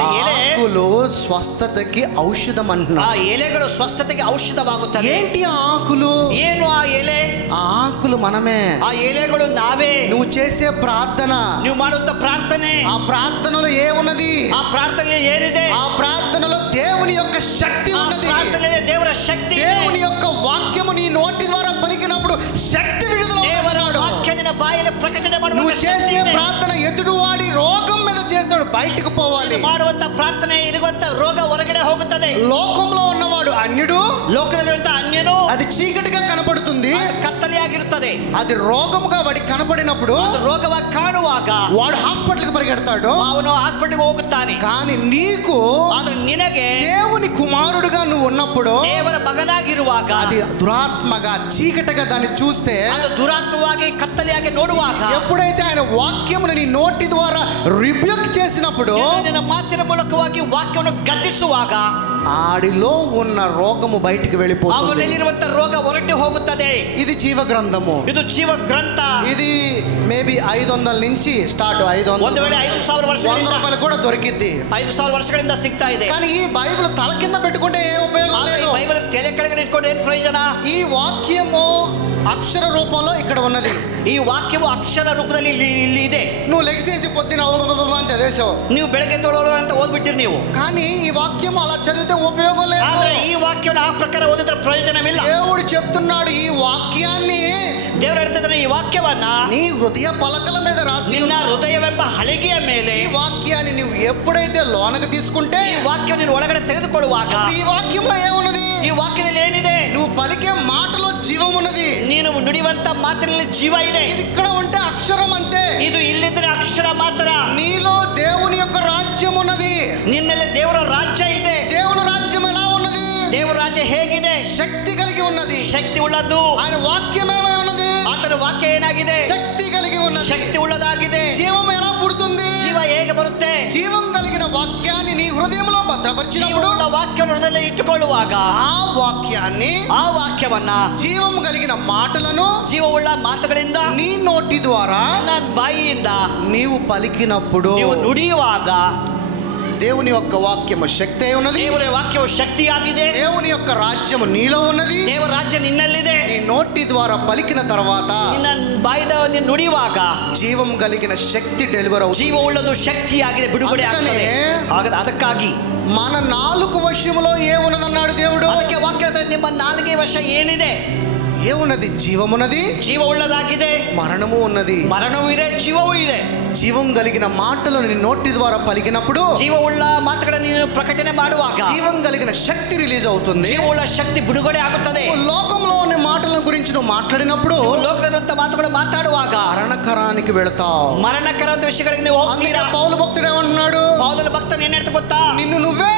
ఆకులు స్వస్థతకి ఔషధం అంటున్నారు. ಆ ಎಲೆಗಳು ಸ್ವಸ್ಥತೆಗೆ ಔಷಧವಾಗುತ್ತದೆ. ఏంటి ఆ ఆకులు? ಏನು ಆ ಎಲೆ? ఆ ఆకులు మనమే. ಆ ಎಲೆಗಳು ನಾವೇ. నువ్వు చేసే ప్రార్థన, ನೀವು ಮಾಡುವಂತ ಪ್ರಾರ್ಥನೆ, ఆ ప్రార్థనలో ఏమున్నది? ಆ ಪ್ರಾರ್ಥನೆ ಏನಿದೆ? ఆ ప్రార్థనలో దేవుని యొక్క శక్తి ఉన్నది. ಪ್ರಾರ್ಥನೆಯಲ್ಲಿ ದೇವರ ಶಕ್ತಿ ಇದೆ. దేవుని యొక్క వాక్యము నీ నోటి ద్వారా పలికినప్పుడు శక్తి విడుదల ದೇವರ ವಾಕ್ಯದ ಬಾಯಲ್ಲಿ ಪ್ರಕಟಣೆ ಮಾಡುವ నువ్వు చేసే ప్రార్థన ఎదుటివాడి రోగం మీద చేస్తాడు, బయటకు పోవాలి. ಮಾಡುವಂತ ಪ್ರಾರ್ಥನೆ ಇರುವಂತ ರೋಗ ಹೊರಗಡೆ ಹೋಗುತ್ತದೆ. లోకంలో ఉన్నవాడు అన్యుడు, ಲೋಕದಲ್ಲಿರುವಂತ ಅನ್ಯನು అది చీకటిగా కనపడుతుంది, ಕತ್ತಲೆಯಾಗಿರುತ್ತದೆ. అది రోగముగా వాడికి కనపడినప్పుడు ಅದು ರೋಗವಾಗಿ ಕಾಣುವಾಗ వాడు హాస్పిటల్కి పరిగెడతాడు. ಅವನು ಹಾಸ್ಪಿಟಲ್ಗೆ ಹೋಗುತ್ತಾನೆ. కానీ నీకు, ಆದ್ರೆ ನಿನಗೆ దేవుని కుమారుడుగా నువ్వు ఉన్నప్పుడు, ದೇವರ ಮಗನಾಗಿರುವಾಗ అది దురాత్మగా చీకటిగా దాన్ని చూస్తే, ಅದು ದುರಾತ್ಮವಾಗಿ ಕತ್ತಲೆಯಾಗಿ ನೋಡುವಾಗ, ఎప్పుడైతే ఆయన వాక్యమును నీ నోటి ద్వారా రిబ్యూక్ చేసినప్పుడు, ನಿನ್ನ ಮಾತಿನ ಮೂಲಕವಾಗಿ ವಾಕ್ಯವನ್ನು ಗದ್ದಿಸುವಾಗ ఆడిలో ఉన్న రోగము బయటికి వెళ్ళిపోతుంది. ಅವನಲ್ಲಿರುವಂತ ರೋಗ ಹೊರಟು ಹೋಗುತ್ತದೆ. ఇది జీవ గ్రంథము. ಇದು ಜೀವ ಗ್ರಂಥ. ఇది మేబీ 500 నుంచి స్టార్ట్. 500 ಒಂದು ವೇಳೆ 5,000 ವರ್ಷಗಳಿಂದ రూపాయలు కూడా దొరికిద్ది. 5,000 ವರ್ಷಗಳಿಂದ ಸಿಗ್ತಾ ಇದೆ. కానీ ఈ బైబిల్ తల కింద పెట్టుకుంటే ఏ ఉపయోగం లేదు. బైబిల్ తల ಕೆಳಗಡೆ ಇಟ್ಕೊಂಡು ಏನು ಪ್ರಯೋಜನ? ఈ వాక్యము అక్షర రూపంలో ఇక్కడ ఉన్నది. ಈ ವಾಕ್ಯವು ಅಕ್ಷರ ರೂಪದಲ್ಲಿ ಇಲ್ಲಿ ಇದೆ. నువ్వు లెగిసేసి పొద్దున అని చదివేశావు, ನೀವು ಬೆಳಗ್ಗೆ ಅಂತ ಓದ್ಬಿಟ್ಟಿರಿ ನೀವು. కానీ ఈ వాక్యము అలా చదివితే ఉపయోగం లేదు. ಆದ್ರೆ ಈ ವಾಕ್ಯವನ್ನು ಆ ಪ್ರಕಾರ ಓದಿದ್ರೆ ಪ್ರಯೋಜನವಿಲ್ಲ. దేవుడు చెప్తున్నాడు, ఈ వాక్యాన్ని, ದೇವರು ಹೇಳ್ತಿದ್ದಾನೆ, ಈ ವಾಕ್ಯವನ್ನ నీ హృదయ పలకల మీద రాసి, ನಿನ್ನ ಹೃದಯವೆಂಬ ಹಲಗೆಯ ಮೇಲೆ ఈ వాక్యాన్ని నువ్వు ఎప్పుడైతే లోనకు తీసుకుంటే, ಈ ವಾಕ್ಯ ನೀನು ಒಳಗಡೆ ತೆಗೆದುಕೊಳ್ಳುವಾಗ ఈ వాక్యంలో ఏమున్నది? ಈ ವಾಕ್ಯದಲ್ಲಿ ಏನಿದೆ? నువ్వు పలికే మాటలో జీవం ఉన్నది. ನೀನು ನುಡಿಯುವಂತ ಮಾತಿನಲ್ಲಿ ಜೀವ ಇದೆ. ఇది ఇక్కడ ఉంటే అక్షరం అంతే. ಇದು ಇಲ್ಲಿದ್ರೆ ಅಕ್ಷರ ಮಾತ್ರ. నీలో దేవుని యొక్క రాజ్యం ఉన్నది. ನಿನ್ನಲ್ಲಿ ದೇವರ ರಾಜ್ಯ ಇದೆ. దేవుని రాజ్యం ఎలా ఉన్నది? ದೇವರ ರಾಜ್ಯ ಹೇಗಿದೆ? శక్తి కలిగి ఉన్నది. ಶಕ್ತಿ ಉಳ್ಳದ್ದು. ఆయన వాక్యం ఏమై ఉన్నది? ಆತನ ವಾಕ್ಯ ಏನಾಗಿದೆ? శక్తి కలిగి ఉన్నది. ಶಕ್ತಿ ಉಳ್ಳದಾಗಿದೆ. జీవం ఎలా పుడుతుంది? ಜೀವ ಹೇಗೆ ಬರುತ್ತೆ? జీవం కలిగిన వాక్యాన్ని నీ హృదయంలో భద్రపరిచినప్పుడు, ವಾಕ್ಯವನ್ನು ಹೃದಯದಲ್ಲಿ ಇಟ್ಟುಕೊಳ್ಳುವಾಗ ఆ వాక్యాన్ని, ಆ ವಾಕ್ಯವನ್ನ, జీవం కలిగిన మాటలను ಜೀವವುಳ್ಳ ಮಾತುಗಳಿಂದ నీ నోటి ద్వారా, ನನ್ನ ಬಾಯಿಯಿಂದ నీవు పలికినప్పుడు, ನೀವು ನುಡಿಯುವಾಗ దేవుని యొక్క వాక్యము శక్తి అయి ఉన్నది. ದೇವರ ವಾಕ್ಯವು ಶಕ್ತಿಯಾಗಿದೆ. దేవుని యొక్క రాజ్యము నీలో ఉన్నది. ದೇವರ ರಾಜ್ಯ ನಿನ್ನಲ್ಲಿದೆ. నీ నోటి ద్వారా పలికిన తర్వాత ನಿನ್ನ ಬಾಯಿದ ನುಡಿಯುವಾಗ జీవం కలిగిన శక్తి డెలివర్ అవుతుంది. ಜೀವ ಉಳ್ಳದು ಶಕ್ತಿಯಾಗಿದೆ, ಬಿಡುಗಡೆ ಆಗ್ತದೆ. ಅದಕ್ಕಾಗಿ మన నాలుగు వశములో ఏమున్నదన్నాడు దేవుడు. ಅದಕ್ಕೆ ವಾಕ್ಯ ನಿಮ್ಮ ನಾಲ್ಗೆ ವಶ ಏನಿದೆ? ఏమున్నది? జీవమున్నది, ಜೀವ ಉಳ್ಳದಾಗಿದೆ. మరణము ఉన్నది. ಮರಣವೂ ಇದೆ, ಜೀವವೂ ಇದೆ. జీవం కలిగిన మాటలు నీ నోటి ద్వారా పలికినప్పుడు, ಜೀವವುಳ್ಳ ಮಾತುಗಳನ್ನು ನೀನು ಪ್ರಕಟಣೆ ಮಾಡುವಾಗ జీవం కలిగిన శక్తి రిలీజ్ అవుతుంది. ಜೀವವುಳ್ಳ ಶಕ್ತಿ ಬಿಡುಗಡೆ ಆಗುತ್ತದೆ. లోకంలోని మాటల గురించి నువ్వు మాట్లాడినప్పుడు, ಲೋಕದಂತ ಮಾತುಗಳು ಮಾತಾಡುವಾಗ మరణకరానికి వెళతావు. ಮರಣಕರ ವಿಷಯಗಳಿಗೆ ನೀವು ಹೋಗ್ತೀರಾ. పౌలు భక్తుడు ఏమంటున్నాడు? ಪೌಲನ ಭಕ್ತನು ಏನ್ ಹೇಳ್ತಾ ಗೊತ್ತಾ? నిన్ను నువ్వే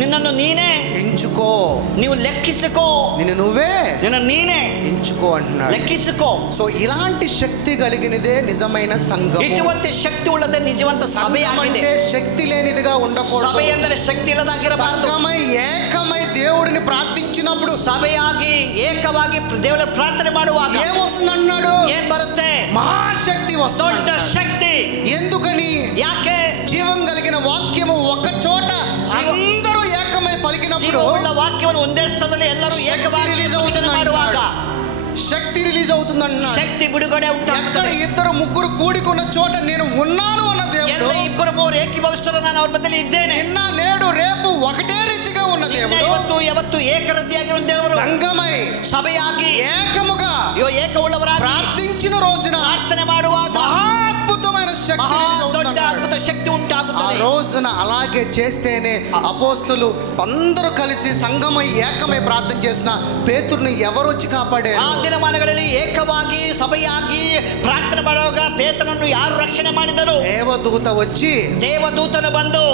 ನಿನ್ನನ್ನು ನೀನೇ ఎంచుకో, ನೀವು ಲೆಕ್ಕಿಸಿಕೋ. నిన్ను నువ్వే ನಿನ್ನ ನೀನೇ ఎంచుకో అంటున్నాడు. ಲೆಕ್ಕಿಸಿಕೋ. సో ఇలాంటి శక్తి కలిగినదే నిజమైన సంఘం. ಇటువంటి ಶಕ್ತಿ ಉಳ್ಳದೆ ನಿಜವಂತ ಸಭೆಯಾಗಿದೆ. అంటే శక్తి లేనిదిగా ఉండకూడదు. ಸಭೆ ಎಂದರೆ ಶಕ್ತಿ ಇಲ್ಲದಾಗಿರಬಾರದು. సంఘమై ఏకమై దేవుడిని ప్రార్థించినప్పుడు, ಸಭೆಯಾಗಿ ಏಕವಾಗಿ ದೇವರ ಪ್ರಾರ್ಥನೆ ಮಾಡುವಾಗ ఏమొస్తుంది అంటున్నాడు? ಏನ್ ಬರುತ್ತೆ? మహాశక్తి వస్తుంది. ದೊಡ್ಡ ಶಕ್ತಿ. ఎందుకని? ಯಾಕೆ? జీవం కలిగిన వాక్యము ఒక చోట అందరూ ఏకమై పలికినప్పుడు, ಜೀವವುಳ್ಳ ವಾಕ್ಯವನ್ನು ಒಂದೇ ಸ್ಥಳದಲ್ಲಿ ಎಲ್ಲರೂ ಏಕವಾಗಿ ಮಾಡುವಾಗ శక్తి రిలీజ్ అవుతుంది అంటున్నాడు. ಶಕ್ತಿ ಬಿಡುಗಡೆ ఎక్కడ ಉಂಟಾಗುತ್ತದೆ. ఇద్దరు ముగ్గురు కూడుకున్న చోట నేను ఉన్నాను అన్న దేవుడు, ಎಲ್ಲ ಇಬ್ಬರು ಮೂವರು ಏಕೀಭವಿಸುತ್ತಾರೆ, ನಾನು ಅವ್ರ ಮಧ್ಯದಲ್ಲಿ ಇದ್ದೇನೆ. నిన్న నేడు రేపు ఒకటే రీతిగా ఉన్న దేవుడు, ಇವತ್ತು ಯಾವತ್ತು ಏಕರತಿಯಾಗಿರುವ ದೇವರು సంఘమై ಸಭೆಯಾಗಿ ఏకముగా ಏಕವುಳ್ಳವರಾಗಿ ప్రార్థించిన రోజున ಪ್ರಾರ್ಥನೆ ಮಾಡುವಾಗ మహాద్భుతమైన శక్తి ಮಹಾ release ದೊಡ್ಡ అవుతుంది ಅದ್ಭುತ ಶಕ್ತಿ ఆ ಉಂಟಾಗುತ್ತದೆ. రోజున అలాగే చేస్తేనే అపోస్తులు అందరూ కలిసి సంఘమై ఏకమై ప్రార్థన చేసిన పేతురుని ఎవరు వచ్చి కాపాడారు? ಆ ದಿನಮಾನಗಳಲ್ಲಿ ಏಕವಾಗಿ ಸಭೆಯಾಗಿ ಪ್ರಾರ್ಥನೆ ಮಾಡುವಾಗ ಪೇತ್ರನನ್ನು ಯಾರು ರಕ್ಷಣೆ ಮಾಡಿದರು? దేవదూత వచ్చి ದೇವದೂತನು ಬಂದು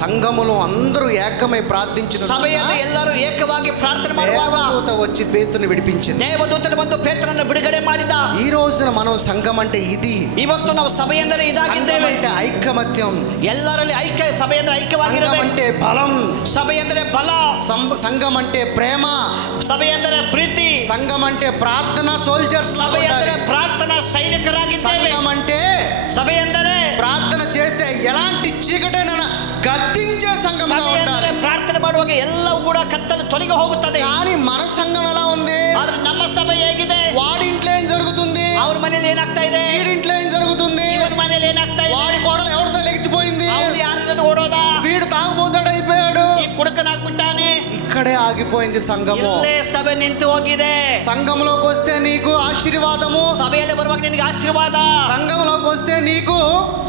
సంఘములో అందరూ ఏకమై ప్రార్థించిన ಸಭೆಯಲ್ಲಿ ಎಲ್ಲರೂ ಏಕವಾಗಿ ಪ್ರಾರ್ಥನೆ ಮಾಡುವಾಗ దేవదూత వచ్చి పేతురుని విడిపించింది. ದೇವದೂತನು ಬಂದು ಪೇತ್ರನನ್ನು ಬಿಡುಗಡೆ ಮಾಡಿದ. ఈ రోజున మనం సంఘం అంటే ఇది. ಇವತ್ತು ನಾವು ಸಭೆ ಎಂದರೆ ಇದಾಗಿದ್ದೇವೆ. అంటే ఐకమత్యం, ಎಲ್ಲರಲ್ಲಿ ಐಕ್ಯ, ಸಭೆ ಅಂದರೆ సంఘం ಐಕ್ಯವಾಗಿರಬೇಕು. అంటే బలం, ಸಭೆ ಎಂದರೆ ಬಲ, సంఘం అంటే ప్రేమ, ಸಭೆ ಎಂದರೆ ಪ್ರೀತಿ, సంఘం అంటే ప్రార్థన సోల్జర్స్, ಸಭೆ ಎಂದರೆ ಪ್ರಾರ್ಥನಾ ಸೈನಿಕರಾಗಿದ್ದೇವೆ. సంఘం అంటే ಸಭೆ ಎಂದರೆ ప్రార్థన చేస్తే ఎలాంటి చీకటైనా గద్దించే సంఘంగా ಸಭೆ ಎಂದರೆ ఉండాలి. ಪ್ರಾರ್ಥನೆ ಮಾಡುವಾಗ ಎಲ್ಲವೂ ಕೂಡ ಕತ್ತಲು ತೊಲಗಿ ಹೋಗುತ್ತದೆ. కానీ మన సంఘం ఎలా ఉంది? ಆದ್ರೆ ನಮ್ಮ ಸಭೆ ಹೇಗಿದೆ? వాడి ఇంట్లో ఏం జరుగుతుంది, ಅವ್ರ ಮನೇಲಿ ಏನಾಗ್ತಾ ಇದೆ, వీడింట్లో ఏం జరుగుతుంది, ಇವನ ಮನೇಲಿ ಏನಾಗ್ತಾ ಇದೆ, వాడి కోడలు ఎవరితో లెగిచిపోయింది, ಅವ್ರು ಯಾರ ಜೊತೆ ಓಡೋದಾ, వీడు తాగుబోతాడు అయిపోయాడు, ಈ ಕುಡುಕನಾಗ್ಬಿಟ್ಟಾನೆ. ఇక్కడే ఆగిపోయింది సంఘము. ಇಲ್ಲೇ ಸಭೆ ನಿಂತು ಹೋಗಿದೆ. సంఘంలోకి వస్తే నీకు ఆశీర్వాదము, ಸಭೆಯಲ್ಲಿ ಬರುವಾಗ ನಿನಗೆ ಆಶೀರ್ವಾದ, సంఘంలోకి వస్తే నీకు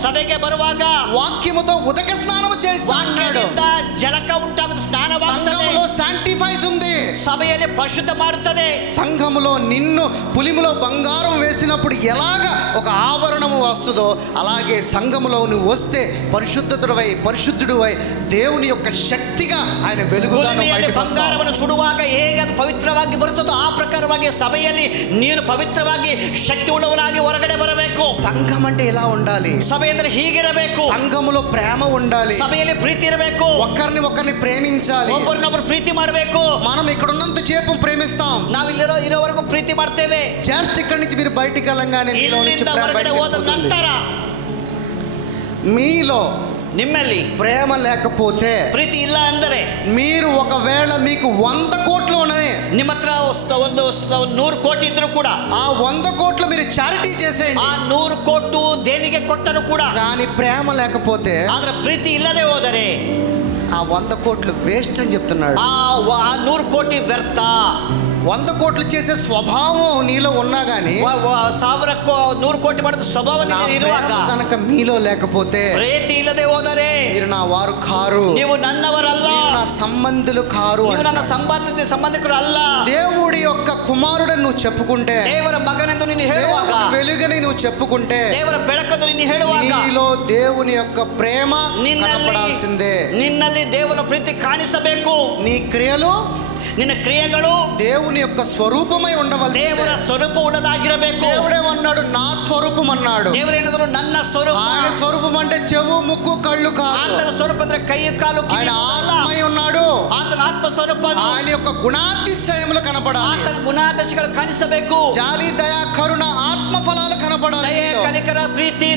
ಸಭೆಗೆ ಬರುವಾಗ వాక్యముతో ఉదక స్నానం చేస్తా అన్నాడు. ವಾಕ್ಯದಿಂದ ಜಳಕ ಉಂಟಾಗುತ್ತದೆ, ಸ್ನಾನವಾಗುತ್ತದೆ. సంఘములో శాంటిఫైస్ ఉంది, ಸಭೆಯಲ್ಲಿ ಪರಿಶುದ್ಧ ಮಾಡುತ್ತದೆ. సంఘములో నిన్ను పులిములో బంగారం వేసినప్పుడు ఎలాగ ఒక ఆభరణము వస్తుందో అలాగే సంఘములో నువ్వు వస్తే పరిశుద్ధుడువై దేవుని యొక్క శక్తిగా ఆయన వెలుగుగా ಬಂಗಾರವನ್ನು ಸುಡುವಾಗ ಹೇಗೆ ಅದು ಪವಿತ್ರವಾಗಿ ಬರುತ್ತದೋ ಆ ಪ್ರಕಾರವಾಗಿ ಸಭೆಯಲ್ಲಿ ನೀನು ಪವಿತ್ರವಾಗಿ ಶಕ್ತಿ ಉಳ್ಳವನಾಗಿ ಹೊರಗಡೆ ಬರಬೇಕು. సంఘం అంటే ఎలా ఉండాలి? ಸಭೆ ಅಂದ್ರೆ ಹೀಗಿರಬೇಕು. సంఘములో ప్రేమ ఉండాలి, ಸಭೆಯಲ್ಲಿ ಪ್ರೀತಿ ಇರಬೇಕು, ఒకరిని ప్రేమించాలి. ಒಬ್ಬರನ್ನೊಬ್ಬರು ಪ್ರೀತಿ ಮಾಡಬೇಕು. మనం ఇక్కడ ఉన్నంత సేపు ప్రేమిస్తాం, ನಾವು ಇರೋವರೆಗೂ ಪ್ರೀತಿ ಮಾಡ್ತೇವೆ. జస్ట్ ఇక్కడి నుంచి మీరు బయటికి వెళ్ళంగానే మీలో నుంచి ಇಲ್ಲಿಂದ ప్రేమ ಹೊರಗಡೆ బయటికి ಹೋದ వెళ్ళిపోతుంది. ನಂತರ మీలో ನಿಮ್ಮಲ್ಲಿ ప్రేమ లేకపోతే, ಪ್ರೀತಿ ಇಲ್ಲ ಅಂದರೆ, మీరు ఒకవేళ మీకు 100 కోట్లు ఉన్నాయి, ನಿಮ್ಮ ಹತ್ರ ಒಂದು 100 ಕೋಟಿ ಇದ್ರು ಕೂಡ ఆ 100 కోట్లు మీరు చారిటీ చేసేయండి. ಆ 100 ಕೋಟಿ ದೇಣಿಗೆ ಕೊಟ್ಟರು ಕೂಡ, కానీ ప్రేమ లేకపోతే ಆದ್ರೆ ಪ್ರೀತಿ ಇಲ್ಲದೆ ಹೋದರೆ ఆ 100 కోట్లు వేస్ట్ అని చెప్తున్నాడు. ಆ 100 ಕೋಟಿ ವ್ಯರ್ಥ. 100 కోట్లు చేసే స్వభావం నీలో ఉన్నా గానీ 100 ಕೋಟಿ ಮಾಡಿದ ಸ್ವಭಾವ ಇರುವಾಗ కనుక మీలో లేకపోతే ಪ್ರೀತಿ ಇಲ್ಲದೆ ಹೋದರೆ మీరు నా వారు కారు, ನೀವು నన్నವರಲ್ಲ, నా సంబంధులు కారు. ನೀವು ನನ್ನ ಸಂಬಂಧಿಕರು ಅಲ್ಲ. దేవుడి యొక్క కుమారుడని నువ్వు చెప్పుకుంటే, ದೇವರ ಮಗನೆಂದು ನೀನು ಹೇಳುವಾಗ, దేవుడి వెలుగని నువ్వు చెప్పుకుంటే, ದೇವರ ಬೆಳಕನ್ನು ನೀನು ಹೇಳುವಾಗ నీలో దేవుని యొక్క ప్రేమ కనపడాల్సిందే. ನಿನ್ನಲ್ಲಿ ದೇವರ ಪ್ರೀತಿ ಕಾಣಿಸಬೇಕು. నీ క్రియలు, ನಿನ್ನ ಕ್ರಿಯೆಗಳು దేవుని యొక్క స్వరూపమై ఉండవలసిందే. ದೇವರ ಸ್ವರೂಪ ಉಳ್ಳದಾಗಿರಬೇಕು. దేవుడేమన్నాడు? నా స్వరూపం అన్నాడు. ದೇವರೇನಾದರೂ ನನ್ನ ಸ್ವರೂಪ. ఆయన స్వరూపం అంటే చెవు, ముక్కు, కళ్ళు కాదు. ಆತನ ಸ್ವರೂಪ ಅಂದ್ರೆ ಕೈ, ಕಾಲು, ఆయన ఆత్మై ఉన్నాడు. ಆತನ ಆತ್ಮ ಸ್ವರೂಪ, ఆయన యొక్క గుణాతిశయములు కనపడాలి. ಆತನ ಗುಣಾದರ್ಶಗಳು ಕಾಣಿಸಬೇಕು. జాలి, దయ, కరుణ, ఆత్మ ఫలాలు కనపడాలి. ದಯೆ, ಕನಿಕರ, ಪ್ರೀತಿ,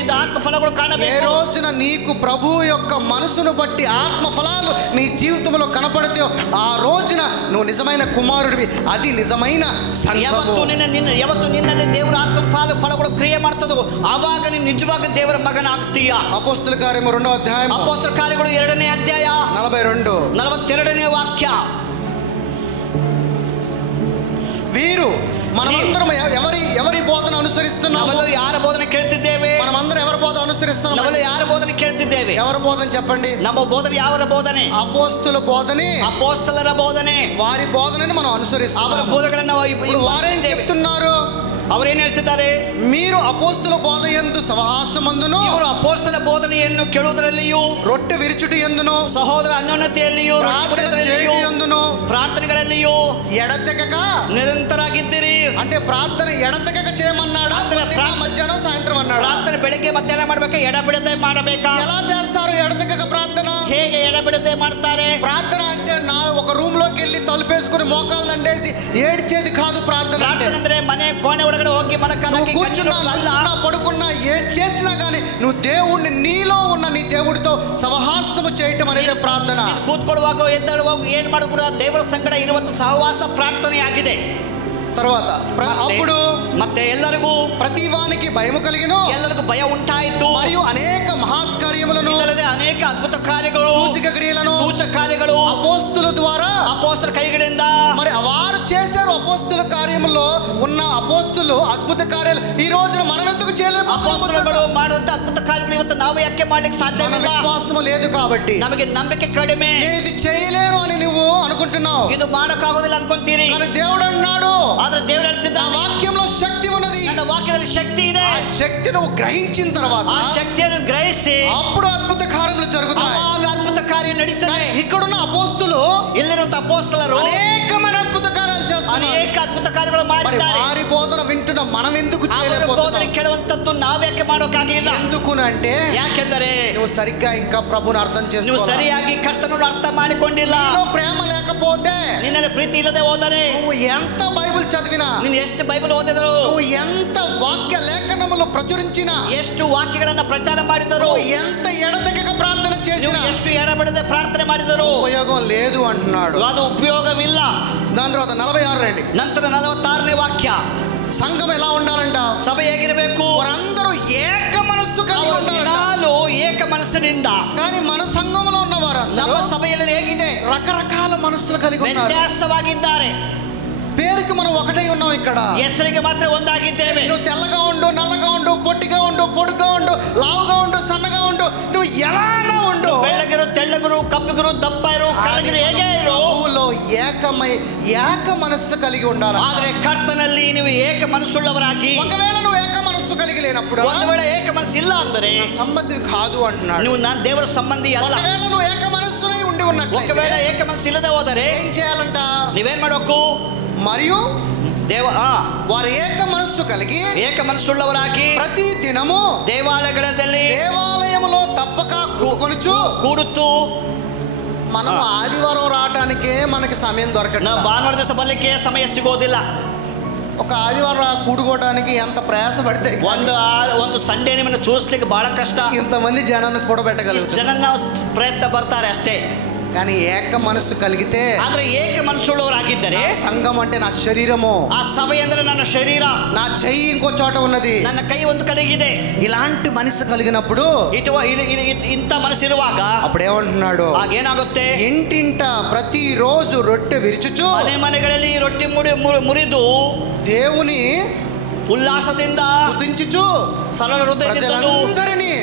ಇದು ಆತ್ಮ ಫಲಗಳು ఏ ಕಾಣಬೇಕು. రోజున నీకు ప్రభు యొక్క మనసును బట్టి ఆత్మ ఫలాలు నీ జీవితంలో కనపడితే ఆ రోజున నువ్వు నిజమైన కుమారుడివి. అది నిజమైన సంఘము. ಯಾವತ್ತು ನಿನ್ನಲ್ಲಿ ದೇವರ ಆತ್ಮ ಫಲಗಳು ಕ್ರಿಯೆ ಮಾಡ್ತದೋ ಆವಾಗ ನೀನು ನಿಜವಾಗ ದೇವರ ಮಗನಾಗ್ತೀಯ. అపోస్తల కార్యము 2వ అధ్యాయం ಅಪೊಸ್ತಲ ಕಾರ್ಯಗಳು 2ನೇ ಅಧ್ಯಾಯ 42ನೇ ವಾಕ್ಯ. వీరు మనమందరం ఎవరి బోధన అనుసరిస్తున్నాము? ನಾವೆಲ್ಲರೂ ಯಾರ ಬೋಧನೆ ಕೇಳ್ತಿದ್ದೇವೆ? మనమందరం ఎవరి బోధన అనుసరిస్తున్నాము? ನಾವೆಲ್ಲರೂ ಯಾರ ಬೋಧನೆ ಕೇಳ್ತಿದ್ದೇವೆ? ఎవరి బోధన చెప్పండి? ನಮ್ಮ ಬೋಧನೆ ಯಾವರ ಬೋಧನೆ? అపోస్తుల బోధనే, ಅಪೊಸ್ತಲರ ಬೋಧನೆ. వారి బోధనని మనం ಅವರ అనుసరిస్తున్నాము. ಬೋಧನೆಗಳನ್ನು వారేం చెప్తున్నారు? ಅವರೇನು ಹೇಳ್ತಿದ್ದಾರೆ? మీరు అపోస్తుల బోధ యందు సహవాసమందును, ಇವರು ಅಪೊಸ್ತಲ ಬೋಧನೆಯನ್ನು ಕೇಳುವುದರಲ್ಲಿಯೂ, రొట్టె విరుచుట యందును, ಸಹೋದರ ಅನ್ಯೋನ್ಯತೆಯಲ್ಲಿಯೂ, ಪ್ರಾರ್ಥನೆಗಳಲ್ಲಿಯೂ ఎడతెగక నిరంతರಾಗಿದ್ದೀರಿ. అంటే ప్రార్థన ఎడతెగక చేయమన్నాడు. మధ్యాహ్నం సాయంత్రం అన్నాడు. ಪ್ರಾರ್ಥನೆ ಬೆಳಗ್ಗೆ ಮಧ್ಯಾಹ್ನ ಮಾಡ್ಬೇಕಾ, ಎಡಬಿಡದೆ ಮಾಡಬೇಕಾ? ఎలా చేస్తారు ఎడతెగక ప్రార్థన? ಹೇಗೆ ಎಡಬಿಡದೆ ಮಾಡ್ತಾರೆ? ప్రార్థన అంటే నా ఒక రూమ్ లోకి వెళ్ళి తలుపేసుకుని మోకాలు దండేసి ఏడ్చేది కాదు. ప్రార్థన ಅಂದ್ರೆ ಮನೆ ಕೋಣೆ ಒಳಗಡೆ ಹೋಗಿ కూర్చున్నా, పడుకున్నా, ఏడ్ చేసినా కానీ నువ్వు దేవుడిని, నీలో ఉన్న నీ దేవుడితో సహవాసము చేయటం అనేది ప్రార్థన. ಕೂತ್ಕೊಳ್ಳುವಾಗ ಎದ್ದೇಳುವಾಗ ಏನ್ ಮಾಡக்கூಡ ದೇವರ ಸಂಗಡ ಇರುವಂತ ಸಹವಾಸ ಪ್ರಾರ್ಥನೆ ಆಗಿದೆ. తర్వాత అప్పుడు ಮತ್ತೆ ಎಲ್ಲರಿಗೂ ప్రతివానికి భయము కలిగిను, ಎಲ್ಲರಿಗೂ ಭಯ ಉಂಟಾಯಿತು. మరియు అనేక మహత్కార్యములను, ಅನೇಕ ಅದ್ಭುತ ಕಾರ್ಯಗಳು, సూచక క్రియలను, ಸೂಚಕ ಕಾರ್ಯಗಳು అపోస్తుల ద్వారా, ಅಪೊಸ್ತಲರ ಕೈಗಳಿಂದ మరి వారు చేశారు. అపోస్తుల కార్యములో ఉన్న అపోస్తులు అద్భుత కార్యాలు ఈ రోజున మనం ఎందుకు చేయలేము? ಅಪೊಸ್ತಲಗಳು ಮಾಡುವಂತ ಅದ್ಭುತ ಕಾರ್ಯಗಳು ಇವತ್ತು ನಾವು ಯಾಕೆ ಮಾಡ್ಲಿಕ್ಕೆ ಸಾಧ್ಯವಿಲ್ಲ? విశ్వాసము లేదు కాబట్టి, ನಮಗೆ ನಂಬಿಕೆ ಕಡಿಮೆ. నేను ఇది చేయలేను అని నువ్వు అనుకుంటున్నావు, ಇದು ಮಾಡಕ್ಕಾಗೋದಿಲ್ಲ ಅನ್ಕೊಂತೀರಿ. కానీ దేవుడు అన్నాడు, ಆದ್ರೆ ದೇವರು ఆ ಹೇಳ್ತಿದ್ದಾನೆ, వాక్యంలో శక్తి ఉన్నది. ನನ್ನ ವಾಕ್ಯದಲ್ಲಿ ಶಕ್ತಿ ಇದೆ. ఆ శక్తి నువ్వు గ్రహించిన తర్వాత ಆ ಶಕ್ತಿಯನ್ನು ಗ್ರಹಿಸಿ అప్పుడు అద్భుత కార్యములు జరుగుతాయి. ಆವಾಗ ಅದ್ಭುತ ಕಾರ್ಯ ನಡೀತದೆ. ఇక్కడున్న అపోస్తులు ಇಲ್ಲಿರುವಂತ ಅಪೊಸ್ತಲರು అనేకమైన అద్భుత కార్యాలు చేస్తున్నారు. ಅನೇಕ ಅದ್ಭುತ ಕಾರ್ಯಗಳು మరి ಮಾಡಿದ್ದಾರೆ. వారి బోధన వింటున్న మనం ఎందుకు ಅವರ ಬೋಧನೆ చేయలేకపోతున్నాం? ಕೇಳುವಂತದ್ದು ನಾವ್ಯಾಕೆ ಮಾಡೋಕ್ಕಾಗಲಿಲ್ಲ? ఎందుకునంటే ಯಾಕೆಂದರೆ నువ్వు సరిగ్గా ఇంకా ప్రభుని అర్థం ನೀವು చేసుకోవాలి. ಸರಿಯಾಗಿ ಕರ್ತನನ್ನು ಅರ್ಥ ಮಾಡಿಕೊಂಡಿಲ್ಲ. నీలో ప్రేమ లేకపోతే ನಿನ್ನಲ್ಲಿ ಪ್ರೀತಿ ಇಲ್ಲದೆ ಹೋದರೆ, నువ్వు ఎంత బైబిల్ చదివినా, ನೀನು ಎಷ್ಟು ಬೈಬಲ್ ಓದಿದರು, నువ్వు ఎంత వాక్య లేఖనములు ప్రచురించినా, ಎಷ್ಟು ವಾಕ್ಯಗಳನ್ನ ಪ್ರಚಾರ ಮಾಡಿದರು, నువ్వు ఎంత ఎడతెగక ప్రార్థన ನೀವು చేసినా ಎಷ್ಟು ಎಡಬಿಡದೆ ಪ್ರಾರ್ಥನೆ ಮಾಡಿದರು, ఉపయోగం లేదు అంటున్నాడు. ಅದು ಉಪಯೋಗವಿಲ್ಲ. దాని తర్వాత 46 రండి. ನಂತರ 46ನೇ ವಾಕ್ಯ, సంఘం ఎలా ఉండాలంట? ಸಭೆ ಹೇಗಿರಬೇಕು? వారందరూ ఏక మనస్సు కలిగి ಅವರು ఉండాలంట. ದಿನಾಲು ಏಕ ಮನಸ್ಸಿನಿಂದ. కానీ మన సంఘంలో ఉన్న వారందరూ ನಮ್ಮ ಸಭೆಯಲ್ಲಿ ಹೇಗಿದೆ? రకరకాల మనస్సులు కలిగి ఉన్నారు. ವ್ಯತ್ಯಾಸವಾಗಿದ್ದಾರೆ. పేరుకి మనం ఒకటే ఉన్నాం ఇక్కడ. ಹೆಸರಿಗೆ ಮಾತ್ರ ಒಂದಾಗಿದ್ದೇವೆ. నువ్వు తెల్లగా ఉండు, నల్లగా ఉండు, పొట్టిగా ఉండు, పొడుగ్గా ఉండు, లావుగా ఉండు, సన్నగా ఉండు, నువ్వు ఎలానో ఉండు, ಬೆಳ್ಳಗಿರು, ತೆಳ್ಳಗಿರು, ಕಪ್ಪಿಗಿರು, ದಪ್ಪ ಇರು, ಕರಗಿರು, ಹೇಗೆ ಇರು, ప్రభువులో ఏకమై ఏక మనస్సు కలిగి ఉండాలి. ಆದ್ರೆ ಕರ್ತನಲ್ಲಿ ನೀವು ಏಕ ಮನಸ್ಸುಳ್ಳವರಾಗಿ, ఒకవేళ నువ్వు ఏక మనస్సు కలిగి లేనప్పుడు ಒಂದು ವೇಳೆ ಏಕ ಮನಸ್ಸು ಇಲ್ಲ ಅಂದರೆ సంబంధి కాదు అంటున్నాడు. ನೀವು ನಾನು ದೇವರ ಸಂಬಂಧಿ ಅಲ್ಲ. ఒకవేళ నువ్వు ఏక మనస్సునై ఉండి ఉన్నట్లయితే ఒకవేళ ಏಕ ಮನಸ್ಸು ಇಲ್ಲದೆ ಹೋದರೆ ఏం చేయాలంట? ನೀವೇನ್ ಮಾಡಬೇಕು? మరియు వారు ఏక మనస్సు కలిగి ಏಕ ಮನಸ್ಸುಳ್ಳವರಾಗಿ ప్రతి దినము ದೇವಾಲಯಗಳಲ್ಲಿ దేవాలయములో తప్పక కూకొనుచు ಕೂಡುತ್ತು. మనం ఆదివారం రావడానికే మనకి సమయం దొరకదు. ನಾವು ಭಾನುವಾರ ದಿವಸ ಬರ್ಲಿಕ್ಕೆ ಸಮಯ ಸಿಗೋದಿಲ್ಲ. ఒక ఆదివారం కూడుకోవడానికి ఎంత ప్రయాస పడితే ಒಂದು ಸಂಡೇ ನಿಮ್ಮನ್ನು చూసಲಿಕ್ಕೆ ಬಹಳ ಕಷ್ಟ. ఇంతమంది జనాన్ని కూడబెట్టగలుగుతాం. ಜನ ನಾವು ಪ್ರಯತ್ನ ಬರ್ತಾರೆ ಅಷ್ಟೇ. కానీ ఏక మనస్సు కలిగితే, ಆದ್ರೆ ಏಕ ಮನಸ್ಸುಳ್ಳವರಾಗಿದ್ದರೆ, సంఘం అంటే నా శరీరము, ಆ ಸಭೆ ಅಂದ್ರೆ ನನ್ನ ಶರೀರ, నా చెయ్యి ఇంకో చోట ఉన్నది, ನನ್ನ ಕೈ ಒಂದು ಕಡೆಗಿದೆ, ఇలాంటి మనసు కలిగినప్పుడు ಇಂಥ ಮನಸ್ಸಿರುವಾಗ అప్పుడేమంటున్నాడు? ಆಗೇನಾಗುತ್ತೆ? ఇంటింట ప్రతిరోజు రొట్టె విరుచుచు ಮನೆ ಮನೆಗಳಲ್ಲಿ ರೊಟ್ಟಿ ಮುರಿದು దేవుని ಉಲ್ಲಾಸದಿಂದ స్తుతించుచు ಸರಳ ಹೃದಯದಿಂದ ప్రజలందరినీ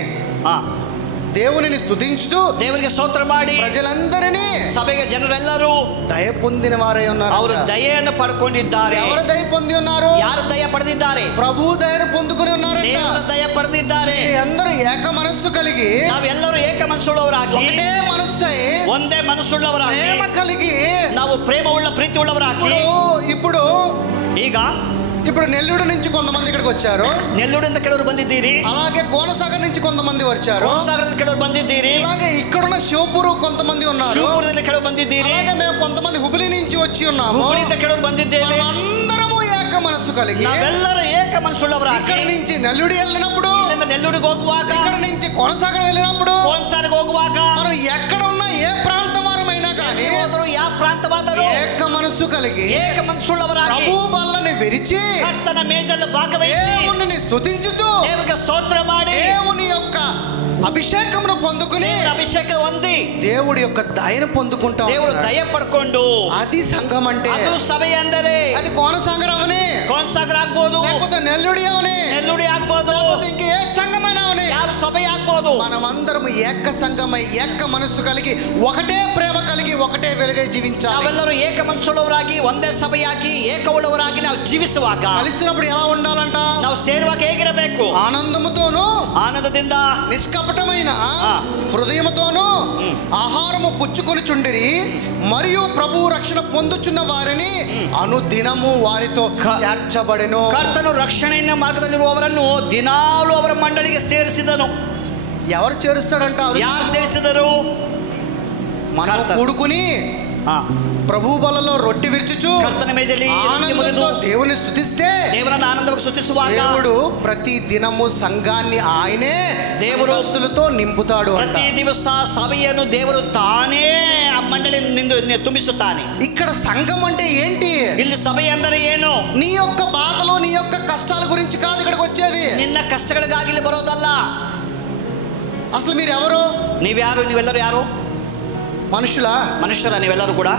దేవునిని స్తుతించుచు ದೇವರಿಗೆ ಸ್ತೋತ್ರ ಮಾಡಿ ప్రజలందరినీ ಸಭೆಗೆ ಜನರೆಲ್ಲರೂ దయ పొందిన వారై ఉన్నారు. ಅವರು ದಯೆಯನ್ನು ಪಡ್ಕೊಂಡಿದ್ದಾರೆ. ఎవరు దయ పొంది ఉన్నారు? ಯಾರು ದಯ ಪಡೆದಿದ್ದಾರೆ? ప్రభు దయను పొందుకొని ఉన్నారు. ದೇವರ ದಯ ಪಡೆದಿದ್ದಾರೆ. అందరూ ఏక మనస్సు కలిగి, ನಾವೆಲ್ಲರೂ ಏಕ ಮನಸ್ಸುಳ್ಳವರಾಗಿ, ఒకటే మనస్సై ಒಂದೇ ಮನಸ್ಸುಳ್ಳವರಾಗಿ, ప్రేమ కలిగి, ನಾವು ಪ್ರೇಮವುಳ್ಳ ಪ್ರೀತಿ ಉಳ್ಳವರಾಗಿ. ఇప్పుడు నెల్లూరు నుంచి కొంతమంది ఇక్కడికి వచ్చారు. నెల్లూರಿಂದ ಕೆಲವರು ಬಂದಿದ್ದೀರಿ. అలాగే కోనసాగర్ నుంచి కొంతమంది వచ్చారు. కోనసాగరದಿಂದ ಕೆಲವರು ಬಂದಿದ್ದೀರಿ. అలాగే ఇక్కడున్న శివపూర్ కొంతమంది ఉన్నారు. ಶಿವಪುರದಿಂದ ಕೆಲವರು ಬಂದಿದ್ದೀರಿ. అలాగే మేము కొంతమంది హుబ్లీ నుంచి వచ్చి ఉన్నాము. ಹುಬ್ಬಳ್ಳಿಯಿಂದ ಕೆಲವರು ಬಂದಿದ್ದೇವೆ. అందరము ఏక మనస్సు కలిగి, ನಾವೆಲ್ಲರೂ ಏಕ ಮನಸ್ಸುಳ್ಳವರಾಗಿ, ఇక్కడ నుంచి నెల్లూరు వెళ్ళినప్పుడు, ಇಲ್ಲಿಂದ నెల్లూರಿಗೆ ಹೋಗುವಾಗ, ఇక్కడ నుంచి కోనసాగర్ వెళ్ళినప్పుడు, ಕೋನಸಾಗರ್ಗೆ ಹೋಗುವಾಗ, మనం ఎక్కడ ఉన్నా ఏ ప్రాంతం వారమైనా కానీ ಹೋದರು ಯಾವ ಪ್ರಾಂತವಾದರೂ ఏక మనస్సు కలిగి ಏಕ ಮನಸ್ಸುಳ್ಳವರಾಗಿ ప్రభు బల్లని విరిచి ಕರ್ತನ ಮೇಜನ್ನು ಭಾಗವಹಿಸಿ దేవుని స్తుతించుచు ದೇವರಿಗೆ ಸ್ತೋತ್ರ ಮಾಡಿ దేవుని యొక్క అభిషేకమును పొందుకుని ದೇವರ ಅಭಿಷೇಕ ಹೊಂದಿ దేవుడి యొక్క దయను పొందుకుంటాం. ದೇವರು ದಯ ಪಡ್ಕೊಂಡು, అది సంఘం అంటే. ಅದು ಸಭೆ ಅಂದರೆ అది కోనసాగర్ అవని, ಕೋನಸಾಗರ ಆಗ್ಬೋದು, లేకపోతే నెల్లూడి అవని, ನೆಲ್ಲೂಡಿ ಆಗ್ಬೋದು, లేకపోతే ఇంక ఏ సంఘమైనా అవని, ಯಾವ ಸಭೆ ಆಗ್ಬೋದು. మనమందరం ఏక సంఘమై ఏక మనస్సు కలిగి ఒకటే ప్రేమ కలిగి ఒకటే వెలుగై జీవించాలి. ನಾವೆಲ್ಲರೂ ಏಕ ಮನಸ್ಸುಳ್ಳವರಾಗಿ ಒಂದೇ ಸಭೆಯಾಗಿ ಏಕವುಳ್ಳವರಾಗಿ ನಾವು ಜೀವಿಸುವಾಗ, కలిసినప్పుడు ఎలా ఉండాలంట? ನಾವು ಸೇರುವಾಗ ಹೇಗಿರಬೇಕು? ఆనందముతోను, ಆನಂದದಿಂದ, నిష్కపటమైన హృదయముతోను ఆహారము పుచ్చుకొని చుండిరి, మరియు ప్రభువు రక్షణ పొందుచున్న వారిని అనుదినము వారితో చేర్చబడెను. ಕರ್ತನು ರಕ್ಷಣೆಯ ಮಾರ್ಗದಲ್ಲಿರುವವರನ್ನು ದಿನಾಲು ಅವರ ಮಂಡಳಿಗೆ ಸೇರಿಸಿದನು. ఎవరు చేరుస్తాడంట? ಯಾರು ಸೇರಿಸಿದರು? మనం కూడుకుని ప్రభు బలలో రొట్టె విరుచుచు ಕರ್ತನ ಮೇಜಲ್ಲಿ ఆనందంతో దేవుని స్తుతిస్తే, ದೇವರನ್ನು ಆನಂದವಾಗಿ ಸ್ತುತಿಸುವಾಗ దేవుడు ప్రతి దినము సంఘాన్ని ఆయనే దేవురస్తులతో నింపుతాడు. ಪ್ರತಿ ದಿವಸ ಸಭೆಯನ್ನು ದೇವರು ತಾನೇ ಆ ಮಂಡಳಿಯನ್ನು ತುಂಬಿಸುತ್ತಾನೆ. ఇక్కడ సంఘం అంటే ఏంటి? ಇಲ್ಲಿ ಸಭೆ ಅಂದರೆ ಏನು? నీ యొక్క బాధలు, నీ యొక్క కష్టాల గురించి కాదు ఇక్కడికి వచ్చేది. ನಿನ್ನ ಕಷ್ಟಗಳಿಗಾಗಿ ಇಲ್ಲಿ ಬರೋದಲ್ಲ. అసలు మీరు ఎవరు? ನೀವ್ಯಾರು? ನೀವೆಲ್ಲರೂ ಯಾರು? మనుషులా? ಮನುಷ್ಯರ ನೀವೆಲ್ಲರೂ ಕೂಡ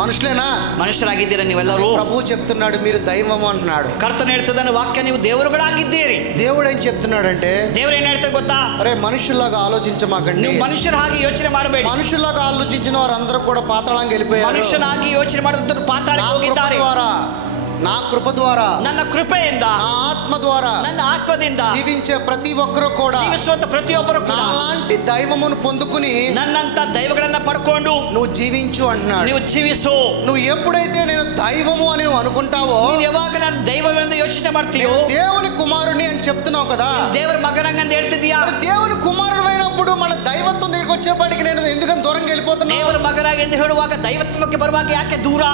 మనుషులేనా? ಮನುಷ್ಯರಾಗಿದ್ದೀರಾ ನೀವೆಲ್ಲರೂ? ప్రభువు చెప్తున్నాడు మీరు దైవము అంటున్నాడు. ಕರ್ತನ ಹೇಳ್ತದನ್ನ ವಾಕ್ಯ, ನೀವು ದೇವರುಗಳಾಗಿದ್ದೀರಿ. దేవుడు ఏం చెప్తున్నాడంటే, ದೇವ್ರು ಏನ್ ಹೇಳ್ತಾರೆ ಗೊತ್ತಾ? అరే మనుషుల్లాగా ఆలోచించమాకండి. ನೀವು ಮನುಷ್ಯರ ಹಾಗೆ ಯೋಚನೆ ಮಾಡಬೇಡಿ. మనుషుల్లాగా ఆలోచించిన వారందరూ కూడా పాతాళంకి వెళ్ళిపోయారు. ಮನುಷ್ಯನಾಗಿ ಯೋಚನೆ ಮಾಡಿದ್ರು ಪಾತಾಳಕ್ಕೆ ಹೋಗಿದ್ದಾರೆ. నా కృప ద్వారా, ನನ್ನ ಕೃಪೆಯಿಂದ, నా ఆత్మ ద్వారా, ನನ್ನ ఆత్మದಿಂದ జీవించే ప్రతి ఒక్కరు కూడా, ಜೀವಿಸುವಂತ ಪ್ರತಿಯೊಬ್ಬರು ಕೂಡ అలాంటి దైవమును పొందుకుని ನನ್ನಂತ ದೈವಗಳನ್ನ ಪಡ್ಕೊಂಡು నువ్వు జీవించు అంటున్నాడు. ನೀವು ಜೀವಿಸು. నువ్వు ఎప్పుడైతే నేను దైవము అని నువ్వు అనుకుంటావో, ನೀನು ಯಾವಾಗ ನಾನು ದೈವವೆಂದು ಯೋಚನೆ ಮಾಡ್ತೀಯೋ, దేవుని కుమారుని అని చెప్తున్నావు కదా, ದೇವರ ಮಗನಂಗಂತ ಹೇಳ್ತಿದ್ಯಾ. దేవుని కుమారుడు అయినప్పుడు మన దైవత్వం దగ్గరికి వచ్చేపాటికి నేను ఎందుకని దూరంగా వెళ్ళిపోతున్నా? ದೇವರ ಮಗನಾಗಿ ಎಂದು ಹೇಳುವಾಗ ದೈವತ್ವಕ್ಕೆ ಬರುವಾಗ ಯಾಕೆ ದೂರ?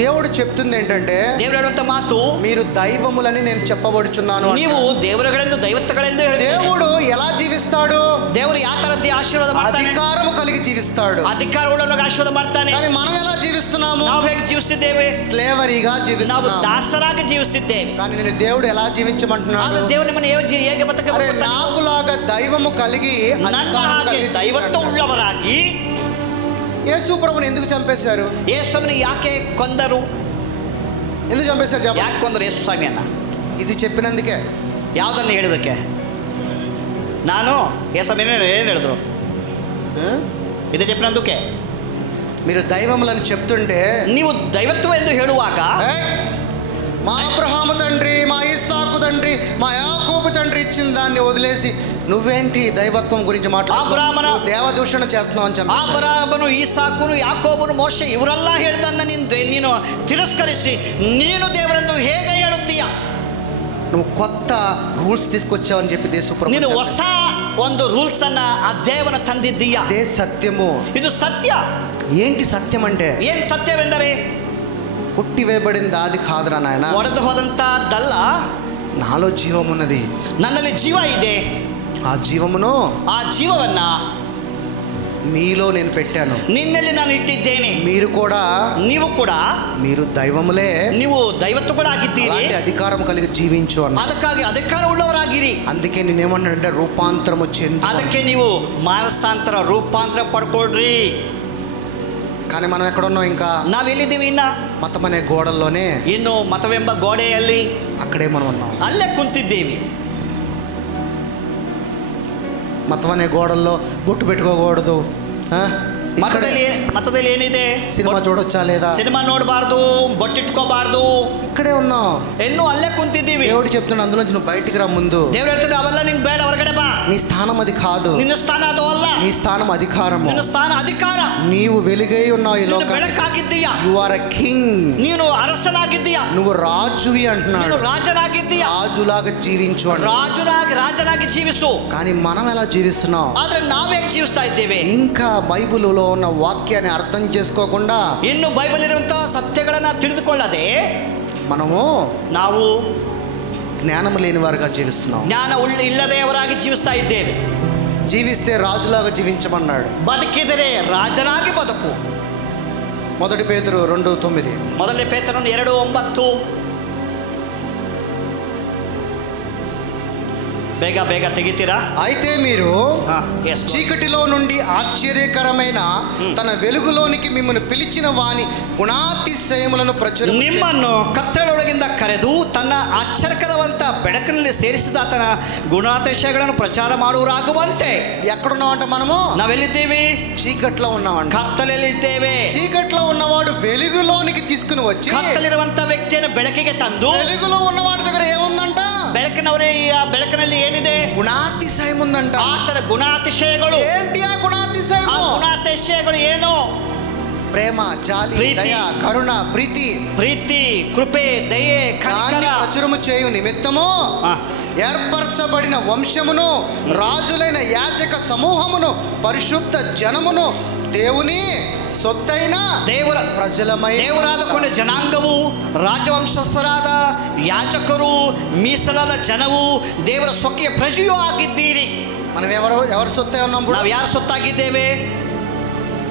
దేవుడు చెప్తుంది ఏంటంటే, ದೇವರು ಹೇಳುವಂತ ಮಾತು, మీరు దైవములని నేను చెప్పబడుచున్నాను. ನೀವು ದೇವರುಗಳೆಂದು ದೈವತ್ವಗಳೆಂದು ಹೇಳ್ತೀರಿ. దేవుడు ఎలా జీవిస్తాడు? ದೇವರು ಯಾವ ತರದ್ದು ಆಶೀರ್ವಾದ ಮಾಡ್ತಾನೆ? అధికారము కలిగి జీవిస్తాడు. ಅಧಿಕಾರವುಳ್ಳವನಿಗೆ ಆಶೀರ್ವಾದ ಮಾಡ್ತಾನೆ. కానీ మనం ఎలా జీవిస్తున్నాము? ನಾವು ಹೇಗೆ ಜೀವಿಸುತ್ತಿದ್ದೇವೆ? స్లేవరీగా ನಾವು జీవిస్తున్నాము. ದಾಸರಾಗಿ ಜೀವಿಸುತ್ತಿದ್ದೇವೆ. కానీ నేను దేవుడు ఎలా జీవించమంటున్నాడు? ಆದ್ರೆ ದೇವರು ನಿಮ್ಮನ್ನು ಹೇಗೆ అరే నాకులాగా దైవము కలిగి ನನ್ನ ಹಾಗೆ ದೈವತ್ವ ಉಳ್ಳವರಾಗಿ. యేసు ప్రభువుని ఎందుకు చంపేశారు? ಯೇಸುವನ್ನು ಯಾಕೆ ಕೊಂದರು? ఎందుకు చంపేశారు చెప్పండి? ಯಾಕೆ ಕೊಂದರು ಯೇಸು ಸ್ವಾಮಿಯನ್ನ? ఇది చెప్పినందుకే. ಯಾವುದನ್ನು ಹೇಳಿದಕ್ಕೆ? ನಾನು ಯೇಸು ಏನು ಹೇಳಿದ್ರು? ಇದು చెప్పినందుకే. మీరు దైవములని చెప్తుంటే, ನೀವು ದೈವತ್ವ ಎಂದು ಹೇಳುವಾಗ, మా అబ్రహాము తండ్రి, మా ఇస్సాకు తండ్రి, మా యాకోబు తండ్రి ఇచ్చిన దాన్ని వదిలేసి నువ్వేంటి దైవత్వం గురించి మాట్లాడుతున్నావు? దేవదూషణ చేస్తున్నావు అని చెప్పి ಅಬ್ರಹಾಮನು, ಈಸಾಕನು, ಯಾಕೋಬನು, ಮೋಶೆ ಇವರೆಲ್ಲ ಹೇಳ್ದನ್ನ ನೀನು ತಿರಸ್ಕರಿಸಿ ನೀನು ದೇವರೆಂದು ಹೇಗೆ ಹೇಳುತ್ತೀಯ? నువ్వు కొత్త రూల్స్ తీసుకొచ్చావని చెప్పి దేశప్రభు, ನೀನು ಹೊಸ ಒಂದು ರೂಲ್ಸ್ ಅನ್ನ ಅಧ್ಯಾಯವನ್ನು ತಂದಿದ್ದೀಯ. అదే సత్యము. ಇದು ಸತ್ಯ. ఏంటి సత్యం అంటే? ಏನ್ ಸತ್ಯವೆಂದರೆ, పుట్టి వేయబడింది అది కాదురా నాయన, ಒಡೆದು ಹೋದಂತದ್ದಲ್ಲ. నాలో జీవం ఉన్నది, ನನ್ನಲ್ಲಿ ಜೀವ ಇದೆ. ఆ జీవమును, ಆ ಜೀವವನ್ನ మీలో నేను పెట్టాను. ನಿನ್ನಲ್ಲಿ ನಾನು ಇಟ್ಟಿದ್ದೇನೆ. మీరు కూడా, ನೀವು ಕೂಡ, మీరు దైవములే, ನೀವು ದೈವತ್ವಗಳಾಗಿದ್ದೀರಿ. అలాంటి అధికారం కలిగి జీవించు అన్న. ಅದಕ್ಕಾಗಿ ಅಧಿಕಾರ ಉಳ್ಳವರಾಗಿರಿ. అందుకే నేనేమన్నానంటే రూపాంతరము చెందు. ಅದಕ್ಕೆ ನೀವು ಮಾನಸಾಂತರ, ರೂಪಾಂತರ ಪಡ್ಕೊಳ್ರಿ. కానీ మనం ఎక్కడున్నాం? ఇంకా ನಾವೆಲ್ಲಿದ್ದೀವಿ? ಇನ್ನ మతం అనే గోడల్లోనే, ಇನ್ನು ಮತವೆಂಬ ಗೋಡೆಯಲ್ಲಿ అక్కడే మనం ఉన్నాం. ಅಲ್ಲೇ ಕುಂತಿದ್ದೀವಿ. మతం అనే గోడల్లో బొట్టు పెట్టుకోకూడదు. ಮತದಲ್ಲಿ ಏನಿದೆ? సినిమా చూడొచ్చా లేదా? ಸಿನಿಮಾ ನೋಡಬಾರ್ದು, ಬೊಟ್ಟಿಟ್ಕೋಬಾರ್ದು. ఇక్కడే ఉన్నాం. ಇನ್ನೂ ಅಲ್ಲೇ ಕುಂತಿದ್ದೀವಿ. దేవుడు చెప్తున్నాడు అందులోంచి నువ్వు బయటికి రా. ముందు ದೇವ್ರು ಹೇಳ್ತಾರೆ ಅವೆಲ್ಲ ನಿನ್ ಬೇಡ, ಹೊರಗಡೆ ಬಾ. నీ స్థానం అది కాదు. ನಿನ್ನ ಸ್ಥಾನ ಅದು ಅಲ್ಲ. నీ స్థానం అధికారము. ನಿನ್ನ ಸ್ಥಾನ ಅಧಿಕಾರ. నీవు వెలుగై ఉన్నావు ఈ లోకానికి. ಬೆಳಕಾಗಿದ್ದೀಯ. You are a king. ನೀನು ಅರಸನಾಗಿದ್ದೀಯ. నువ్వు రాజువి అంటున్నాడు. ನೀನು ರಾಜನಾಗಿದ್ದೀಯ. రాజులాగా జీవించు అంటున్నాడు. ರಾಜನಾಗಿ ಜೀವಿಸು. కానీ మనం ఎలా జీవిస్తున్నాం? ಆದ್ರೆ ನಾವ್ ಹೇಗೆ ಜೀವಿಸ್ತಾ ಇದ್ದೇವೆ? ఇంకా బైబిలులో ఉన్న వాక్యాన్ని అర్థం చేసుకోకుండా, ಇನ್ನು ಬೈಬಲ್ ಇರುವಂತಹ ಸತ್ಯಗಳನ್ನ ತಿಳಿದುಕೊಳ್ಳದೆ ನಾವು జ్ఞానం లేని వారుగా జీవిస్తున్నాం. ಜ್ಞಾನ ಇಲ್ಲದೆಯವರಾಗಿ ಜೀವಿಸ್ತಾ ಇದ್ದೇವೆ. జీవిస్తే రాజులాగా జీవించమన్నాడు. ಬದುಕಿದರೆ ರಾಜನಾಗಿ ಬದುಕು. మొదటి పేతురు 2:9. ಮೊದಲನೇ ಪೇತ್ರನು 2:9. ಬೇಗ ತೆಗಿತೀರಾ? అయితే మీరు చీకటిలో నుండి ఆశ్చర్యకరమైన తన వెలుగులోనికి మిమ్మల్ని పిలిచిన వాని గుణాతిశయములను ప్రచురించు. ನಿಮ್ಮನ್ನು ಕತ್ತಲೊಳಗಿಂದ ಕರೆದು ತನ್ನ ಆಶ್ಚರ್ಯಕರವಂತ ಬೆಳಕಿನಲ್ಲಿ ಸೇರಿಸಿದ ಆತನ ಗುಣಾತಿಶಯಗಳನ್ನು ಪ್ರಚಾರ ಮಾಡುವರಾಗುವಂತೆ. ఎక్కడున్నామంట మనము? ನಾವೆಲ್ಲಿದ್ದೀವಿ? చీకట్లో ఉన్నామంట. ಕತ್ತಲಲ್ಲಿದ್ದೇವೆ. చీకట్లో ఉన్నవాడు వెలుగులోనికి తీసుకుని వచ్చి, ಕತ್ತಲಿರುವಂತ ವ್ಯಕ್ತಿಯನ್ನು ಬೆಳಕಿಗೆ ತಂದು, వెలుగులో ఉన్నవాడి దగ్గర ఏముందంట? ಬೆಳಕಿನವರೇ, ಆ ಬೆಳಕಿನಲ್ಲಿ ಏನಿದೆ? ಗುಣಾತಿಶಯ ఉందంట. ಆತರ ಗುಣಾತಿಶಯಗಳು. ఏంటి ఆ గుణాతిశయం? ಆ ಗುಣಾತಿಶಯಗಳು ಏನು? ప్రేమ, జాలి, దయ, కరుణ, ప్రీతి, కృపే, దయే, కనికర ప్రచురము చేయు నిమిత్తము ఏర్పరచబడిన వంశమును, రాజులైన యాజక సమూహమును, పరిశుద్ధ జనమును, దేవుని ಸೊತ್ತೈನ ದೇವರ ಪ್ರಜಲಮಯ ದೇವರಾದಕೊಂಡ ಜನಾಂಗವು, ರಾಜವಂಶಸ್ಥರಾದ ಯಾಜಕರು, ಮೀಸಲಾದ ಜನವು, ದೇವರ ಸ್ವಕೀಯ ಪ್ರಜೆಯೂ ಆಗಿದ್ದೀರಿ. మనం ఎవరు సొత్తై ఉన్నాం? ನಾವು ಯಾರ ಸೊತ್ತಾಗಿದ್ದೇವೆ?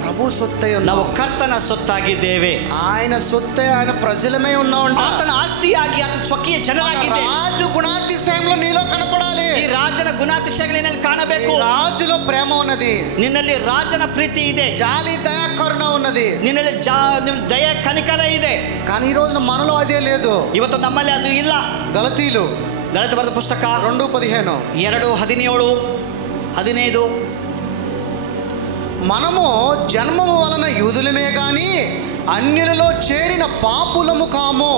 ప్రభు సొత్తై ఉన్నాం. ನಾವು ಕರ್ತನ ಸೊತ್ತಾಗಿದ್ದೇವೆ. ఆయన సొత్తై, ఆయన ప్రజలమై ఉన్నాం. ఆతన ఆస్తిಯಾಗಿ, ఆతన స్వకీయ ಜನರಾಗಿದ್ದೇವೆ. రాజు గుణాతిశయంలో నీలో కనపడాలి. ఈ రాజನ ಗುಣಾತಿಶಯಗಳನ್ನು ಕಾಣಬೇಕು. రాజులో ప్రేమ ఉన్నది, ನಿನ್ನಲ್ಲಿ ರಾಜನ ಪ್ರೀತಿ ಇದೆ, జాలి దయా కరుణ ఉన్నది. ನಿನ್ನಲ್ಲಿ ದಯ ಕನಿಕರ ಇದೆ. కానీ ఈ రోజున మనలో అదే లేదు. ಇವತ್ತು ನಮ್ಮಲ್ಲಿ ಅದು ಇಲ್ಲ. గలతీలు ಗಲಾತ್ಯ ಬರೆದ ಪುಸ್ತಕ 2:15 2:17-15. మనము జన్మము వలన యూదులమే గాని అన్యులలో చేరిన పాపులము కాము.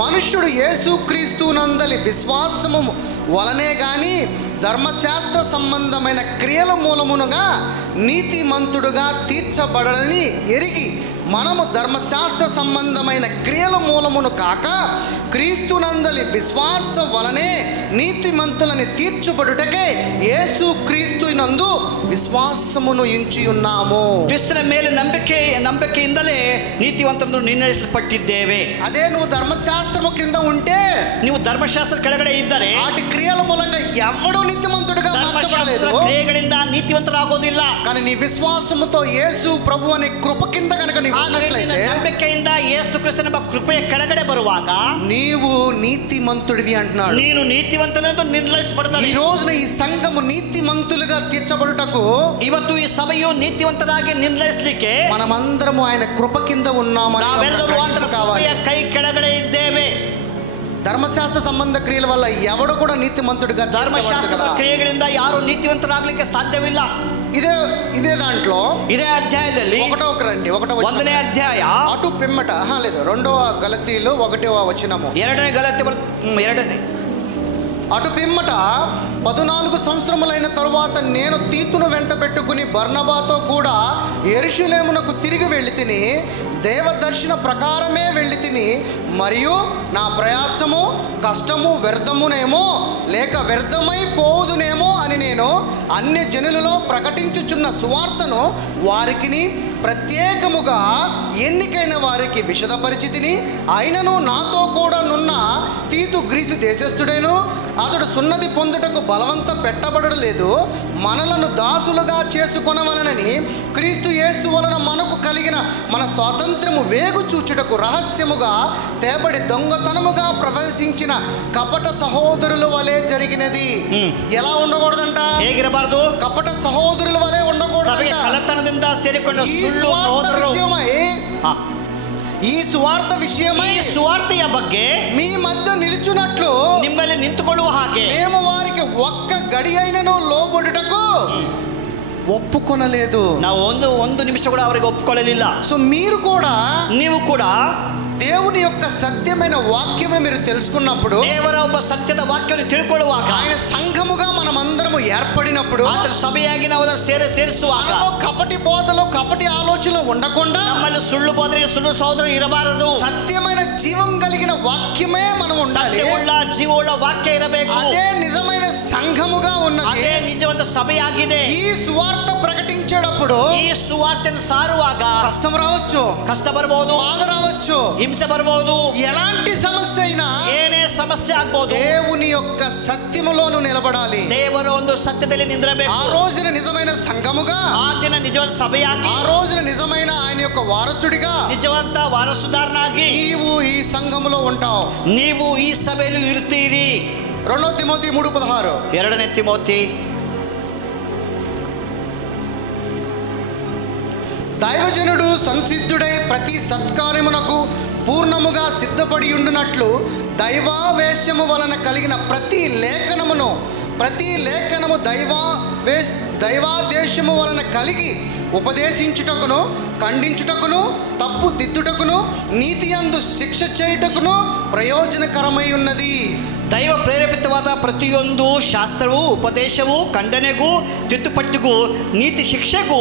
మనుష్యుడు యేసుక్రీస్తు నందలి విశ్వాసము వలనే గాని ధర్మశాస్త్ర సంబంధమైన క్రియల మూలమునుగా నీతిమంతుడుగా తీర్చబడని ఎరిగి మనము ధర్మశాస్త్ర సంబంధమైన క్రియల మూలమును కాక క్రీస్తునందలి విశ్వాసం వలనే నీతిమంతులని తీర్చబడుటకే యేసు క్రీస్తునందు విశ్వాసమును ఇంచి ఉన్నాము. ಕ್ರಿಸ್ತನ ಮೇಲೆ ನಂಬಿಕೆಯಿಂದಲೇ ನೀತಿವಂತರನ್ನು ನಿರ್ಣಯಿಸಲ್ಪಟ್ಟಿದ್ದೇವೆ. అదే నువ్వు ధర్మశాస్త్రము కింద ఉంటే, ನೀವು ಧರ್ಮಶಾಸ್ತ್ರ ಕೆಳಗಡೆ ಇದ್ದರೆ వాటి క్రియల మూలంగా ఎవడు నీతిమంతుడుగా ಧರ್ಮಶಾಸ್ತ್ರ ಕ್ರಿಯೆಗಳಿಂದ ನೀತಿವಂತರಾಗೋದಿಲ್ಲ. కానీ నీ విశ్వాసముతో యేసు ప్రభు అనే కృప కింద కనుక నీవు ఉన్నట్లయితే, ನಂಬಿಕೆಯಿಂದ ಯೇಸು ಕ್ರಿಸ್ತನೆಂಬ ಕೃಪೆಯ ಕೆಳಗಡೆ ಬರುವಾಗ నీవు నీతిమంతుడివి అంటున్నాడు. ನೀನು ನೀತಿವಂತನೆಂದು ನಿರ್ಣಯಿಸಲ್ಪಡುತ್ತದೆ. ఈ రోజున ఈ సంఘము నీతిమంతులుగా తీర్చబడుటకు, ಇವತ್ತು ಈ ಸಭೆಯು ನೀತಿವಂತರಾಗಿ ನಿರ್ಣಯಿಸಲಿಕ್ಕೆ మనమందరము ఆయన కృప కింద ఉన్నామని ನಾವೆಲ್ಲರೂ ಆತನ ಕೃಪೆಯ ಕೈ ಕೆಳಗಡೆ ಇದ್ದೇವೆ. ధర్మశాస్త్ర సంబంధ క్రియల వల్ల ఎవడు కూడా నీతిమంతుడిగా ಧರ್ಮಶಾಸ್ತ್ರದ ಕ್ರಿಯೆಗಳಿಂದ ಯಾರು ನೀತಿವಂತರಾಗಲಿಕ್ಕೆ ಸಾಧ್ಯವಿಲ್ಲ. ఇదే దాంట్లో ಇದೇ ಅಧ್ಯಾಯದಲ್ಲಿ 1ನೇ ಅಧ್ಯಾಯ అటు పిమ్మట లేదు 2వ గలతీలు 1వ వచనము 2ನೇ గలతీ 2ನೇ అటు పిమ్మట 14 సంవత్సరములైన తరువాత నేను తీతును వెంట పెట్టుకుని బర్నబాతో కూడా యెరూషలేమునకు తిరిగి వెళ్ళి తిని దేవదర్శన ప్రకారమే వెళ్ళి తిని, మరియు నా ప్రయాసము కష్టము వ్యర్థమునేమో లేక వ్యర్థమైపోదునేమో అని నేను అన్ని జనులలో ప్రకటించుచున్న సువార్తను వారికిని ప్రత్యేకముగా ఎన్నికైన వారికి విశదపరిచితిని. అయినను నాతో కూడా నున్న తీతు గ్రీసు దేశస్థుడేను, అతడు సున్నతి పొందుటకు బలవంత పెట్టబడలేదు. మనలను దాసులుగా చేసుకొనవలనని క్రీస్తు యేసు వలన మనకు కలిగిన మన స్వాతంత్రము వేగు చూచుటకు రహస్యముగా తేబడి దొంగతనముగా ప్రవేశించిన కపట సహోదరుల వలె జరిగినది. ఎలా ఉండకూడదంట? ಹೇಗಿರಬಾರದು? కపట సహోదరుల వలె ఉండకూడదంట. కలతనದಿಂದ ಸೇರಿಕೊಂಡ ಸುಳ್ಳು సహోదరులు ఈ సువార్త విషయమై ಈ ಸುವಾರ್ತೆಯ ಬಗ್ಗೆ మీ మధ్య నిలుచున్నట్లు ನಿಮ್ಮಲ್ಲಿ ನಿಂತುಕೊಳ್ಳುವ ಹಾಗೆ మేము వారికి ఒక్క గడి అయినను లోబడుటకు ఒప్పుకొనలేదు. ನಾವು ಒಂದು ನಿಮಿಷ ಕೂಡ ಅವರಿಗೆ ಒಪ್ಪಿಕೊಳ್ಳಲಿಲ್ಲ. సో మీరు కూడా, ನೀವು ಕೂಡ దేవుని యొక్క సత్యమైన వాక్యమే మీరు తెలుసుకున్నప్పుడు, ದೇವರ ಒಬ್ಬ ಸತ್ಯದ ವಾಕ್ಯವನ್ನು ತಿಳ್ಕೊಳ್ಳುವಾಗ, ఆయన సంఘముగా మనమందరము ఏర్పడినప్పుడు, ಆತನ ಸಭೆಯಾಗಿ ನಾವು ಸೇರಿಸುವಾಗ కపటి బోధలో కపటి ఆలోచనలు ఉండకుండా ನಮ್ಮಲ್ಲಿ ಸುಳ್ಳು ಬೋಧನೆ ಸುಳ್ಳು ಸಹೋದರ ಇರಬಾರದು. సత్యమైన జీవం కలిగిన వాక్యమే మనం ఉండాలి. ಸತ್ಯವುಳ್ಳ ಜೀವವುಳ್ಳ ವಾಕ್ಯ ಇರಬೇಕು. అదే నిజమైన సంఘముగా ఉన్నది. ಅದೇ ನಿಜವಾದ ಸಭೆಯಾಗಿದೆ. ఈ సువార్త ప్రకటించేటప్పుడు ಈ ಸುವಾರ್ತೆಯನ್ನು ಸಾರುವಾಗ కష్టం రావచ్చు, ಕಷ್ಟ ಬರಬಹುದು, బాధ రావచ్చు, ಹಿಂಸೆ ಬರಬಹುದು, ఎలాంటి సమస్య అయినా ಏನೇ ಸಮಸ್ಯೆ ಆಗಬಹುದು. దేవుని యొక్క సత్యములోను నిలబడాలి. ದೇವರ ಒಂದು సత్ಯದಲ್ಲಿ నిద్రಬೇಕು. ఆ రోజున నిజమైన సంఘముగా, ಆ ದಿನ నిజವಾದ సభೆಯಾಗಿ, ఆ రోజున నిజమైన ఆయన యొక్క వారసుడిగా ನಿಜವಂತ ವಾರಸುದಾರನಾಗಿ నీవు ఈ సంఘములో ఉంటావు. ನೀವು ಈ ಸಭೆಯಲ್ಲಿ ಇರ್ತೀರಿ. 2 తిమోతి 3:16. 2ನೇ ತಿಮೋತಿ దైవజనుడు సంసిద్ధుడై ప్రతి సత్కార్యమునకు పూర్ణముగా సిద్ధపడి ఉండునట్లు దైవావేశము వలన కలిగిన ప్రతి లేఖనము దైవాదేశము వలన కలిగి ఉపదేశించుటకును, ఖండించుటకును, తప్పు దిద్దుటకును, నీతి యందు శిక్ష చేయుటకును ప్రయోజనకరమై ఉన్నది. ದೈವ ಪ್ರೇರೇಪಿತವಾದ ಪ್ರತಿಯೊಂದು ಶಾಸ್ತ್ರವು, ಉಪದೇಶವು, ಖಂಡನೆಗೂ, ತಿದ್ದುಪಟ್ಟಿಗೂ, ನೀತಿ ಶಿಕ್ಷೆಗೂ